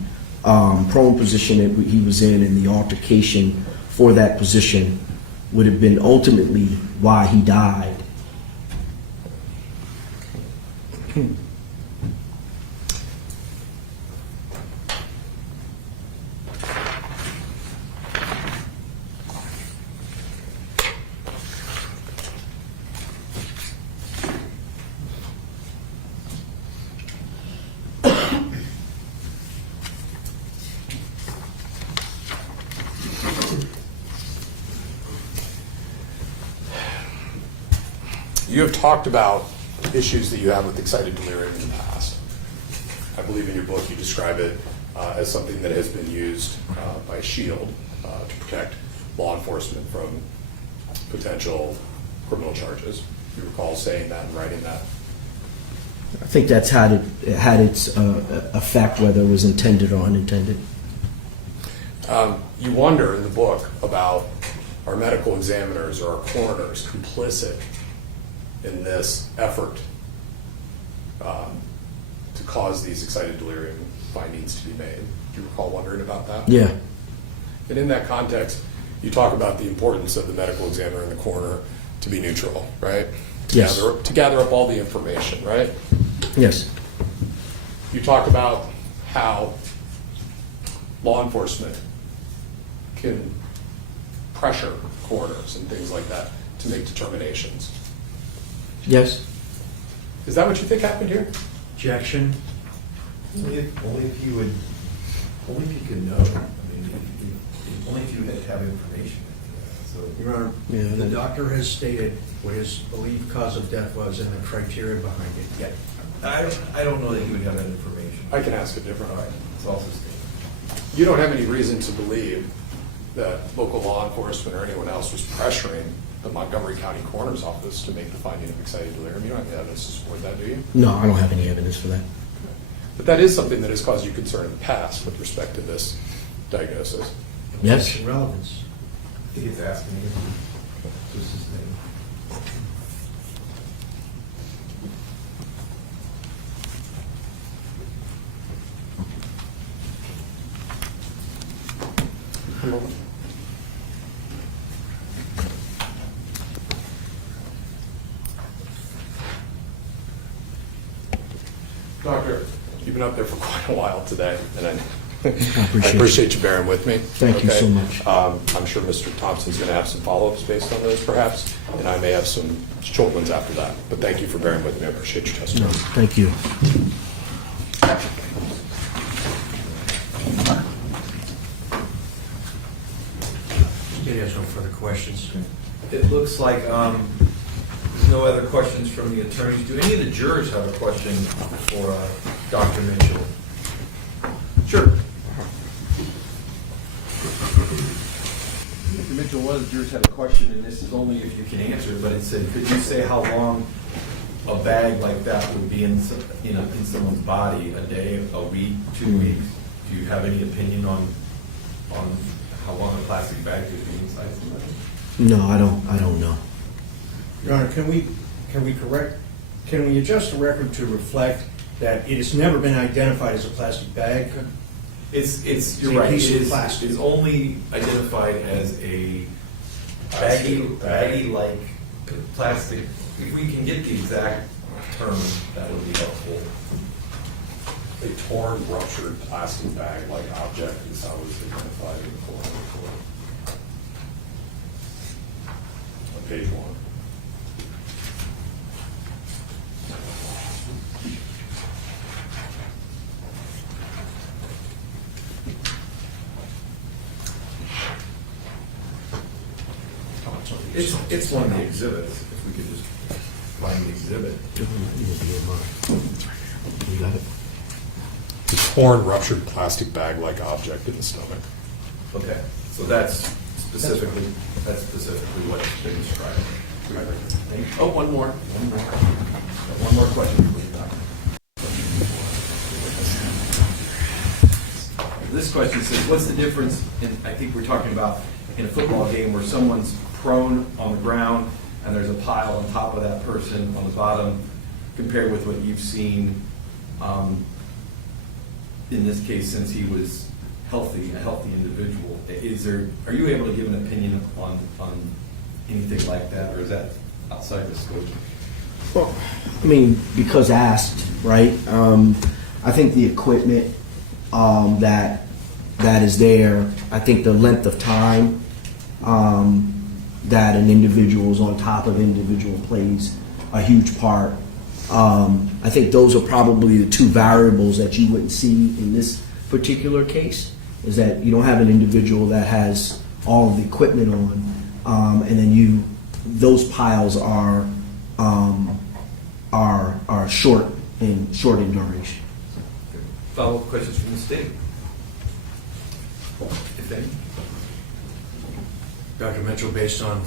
prone position that he was in and the altercation for that position would have been ultimately why he died. You have talked about issues that you have with excited delirium in the past. I believe in your book you describe it as something that has been used by SHIELD to protect law enforcement from potential criminal charges. You recall saying that and writing that? I think that's had its effect, whether it was intended or unintended. You wonder in the book about our medical examiners or our coroners complicit in this effort to cause these excited delirium findings to be made. Do you recall wondering about that? Yeah. And in that context, you talk about the importance of the medical examiner and the coroner to be neutral, right? Yes. To gather up all the information, right? Yes. You talk about how law enforcement can pressure coroners and things like that to make determinations. Yes. Is that what you think happened here? Objection. Only if you could know. I mean, only if you have information. So, Your Honor, Yeah, the then- doctor has stated what his believed cause of death was and the criteria behind it. yeah, I don't know that he would have that information. I can ask it different. All right, it's also stated. You don't have any reason to believe that local law enforcement or anyone else was pressuring the Montgomery County Coroner's Office to make the finding of excited delirium. You don't have any evidence to support that, do you? No, I don't have any evidence for that. But that is something that has caused you concern in the past with respect to this diagnosis. Yes. Objection relevance. I think it's asking you. Just his name. Doctor, you've been up there for quite a while today, and I appreciate you bearing with me. Thank you so much. I'm sure Mr. Thompson's going to have some follow-ups based on those, perhaps, and I may have some short ones after that. But thank you for bearing with me. I appreciate your No, testimony. thank you. Any has no further questions? It looks like there's no other questions from the attorneys. Do any of the jurors have a question for Dr. Mitchell? Sure. Mr. Mitchell, one of the jurors had a question, and this is only if you can answer it, but it said, could you say how long a bag like that would be in someone's body? A day, a week, 2 weeks? Do you have any opinion on how long a plastic bag could be inside somebody? No, I don't know. Your Honor, can we adjust the record to reflect that it has never been identified as a plastic bag? You're right. piece of It is, plastic. it's only identified as a baggy-like plastic. If we can get the exact term, that would be helpful. A torn, ruptured plastic bag-like object is how it's identified in the court report. On page 1. It's one of the exhibits, if we could just find the exhibit. You got it? A torn, ruptured plastic bag-like object in the stomach. Okay, so that's specifically what's been described. Oh, one more. Got one more question for you, Doctor. This question says, what's the difference in, I think we're talking about in a football game where someone's prone on the ground and there's a pile on top of that person on the bottom, compared with what you've seen in this case, since he was a healthy individual. Are you able to give an opinion on anything like that, or is that outside the scope? Well, I mean, because asked, right? I think the equipment that is there, I think the length of time that an individual is on top of individual plays a huge part. I think those are probably the two variables that you wouldn't see in this particular case, is that you don't have an individual that has all of the equipment on, and then those piles are short in duration. Follow-up questions from the state? If any? Dr. Mitchell, based on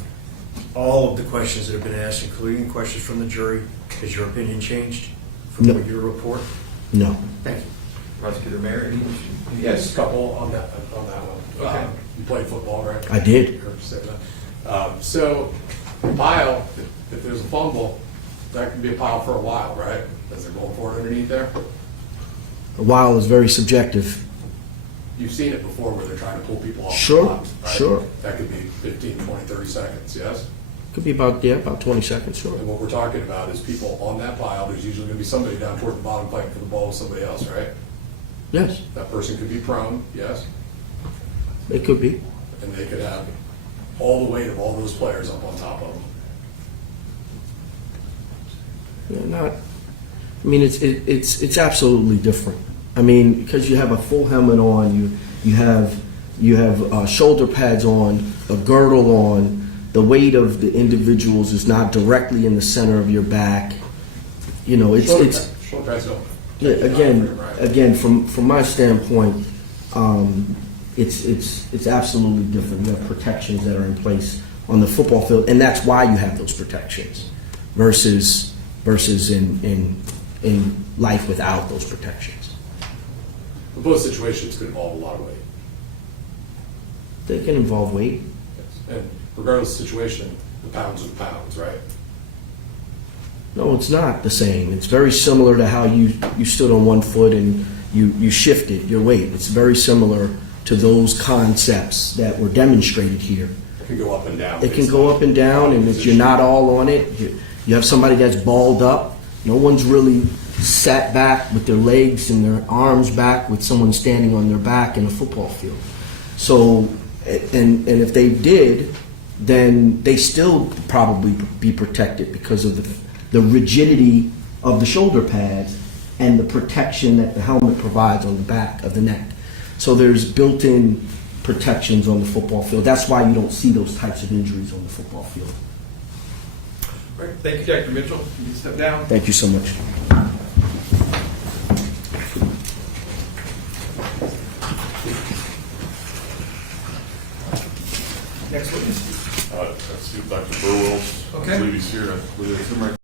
all of the questions that have been asked, including questions from the jury, has your opinion changed from No. your report? No. Thank you. Prosecutor Mayer, any? Yes, a couple on that one. Okay. You played football, right? I did. Heard you say that. So, a pile, if there's a fumble, that can be a pile for a while, right? As they're going forward underneath there. A while is very subjective. You've seen it before where they're trying to pull people off Sure, the top, right? sure. That could be 15, 20, 30 seconds, yes? Could be about 20 seconds, sure. And what we're talking about is people on that pile, there's usually going to be somebody down toward the bottom fighting for the ball with somebody else, right? Yes, That person could be prone, yes? it could be. And they could have all the weight of all those players up on top of them. Yeah, I mean, it's absolutely different. I mean, because you have a full helmet on, you have shoulder pads on, a girdle on. The weight of the individuals is not directly in the center of your back. You know, Short pads don't. yeah, again, from my standpoint, it's absolutely different. You have protections that are in place on the football field, and that's why you have those protections versus in life without those protections. But both situations could involve a lot of weight. They can involve weight. Yes. And regardless of the situation, the pounds are the pounds, right? No, it's not the same. It's very similar to how you stood on one foot and you shifted your weight. It's very similar to those concepts that were demonstrated here. It can go up and down. It can go up and down, and if you're not all on it, you have somebody that's balled up. No one's really sat back with their legs and their arms back with someone standing on their back in a football field. So, and if they did, then they still probably be protected because of the rigidity of the shoulder pads and the protection that the helmet provides on the back of the neck. So there's built-in protections on the football field. That's why you don't see those types of injuries on the football field. Right. Thank you, Dr. Mitchell. You can step down. Thank you so much. Next witness. That's Dr. Burwell. Okay. I believe he's here. I believe it's him right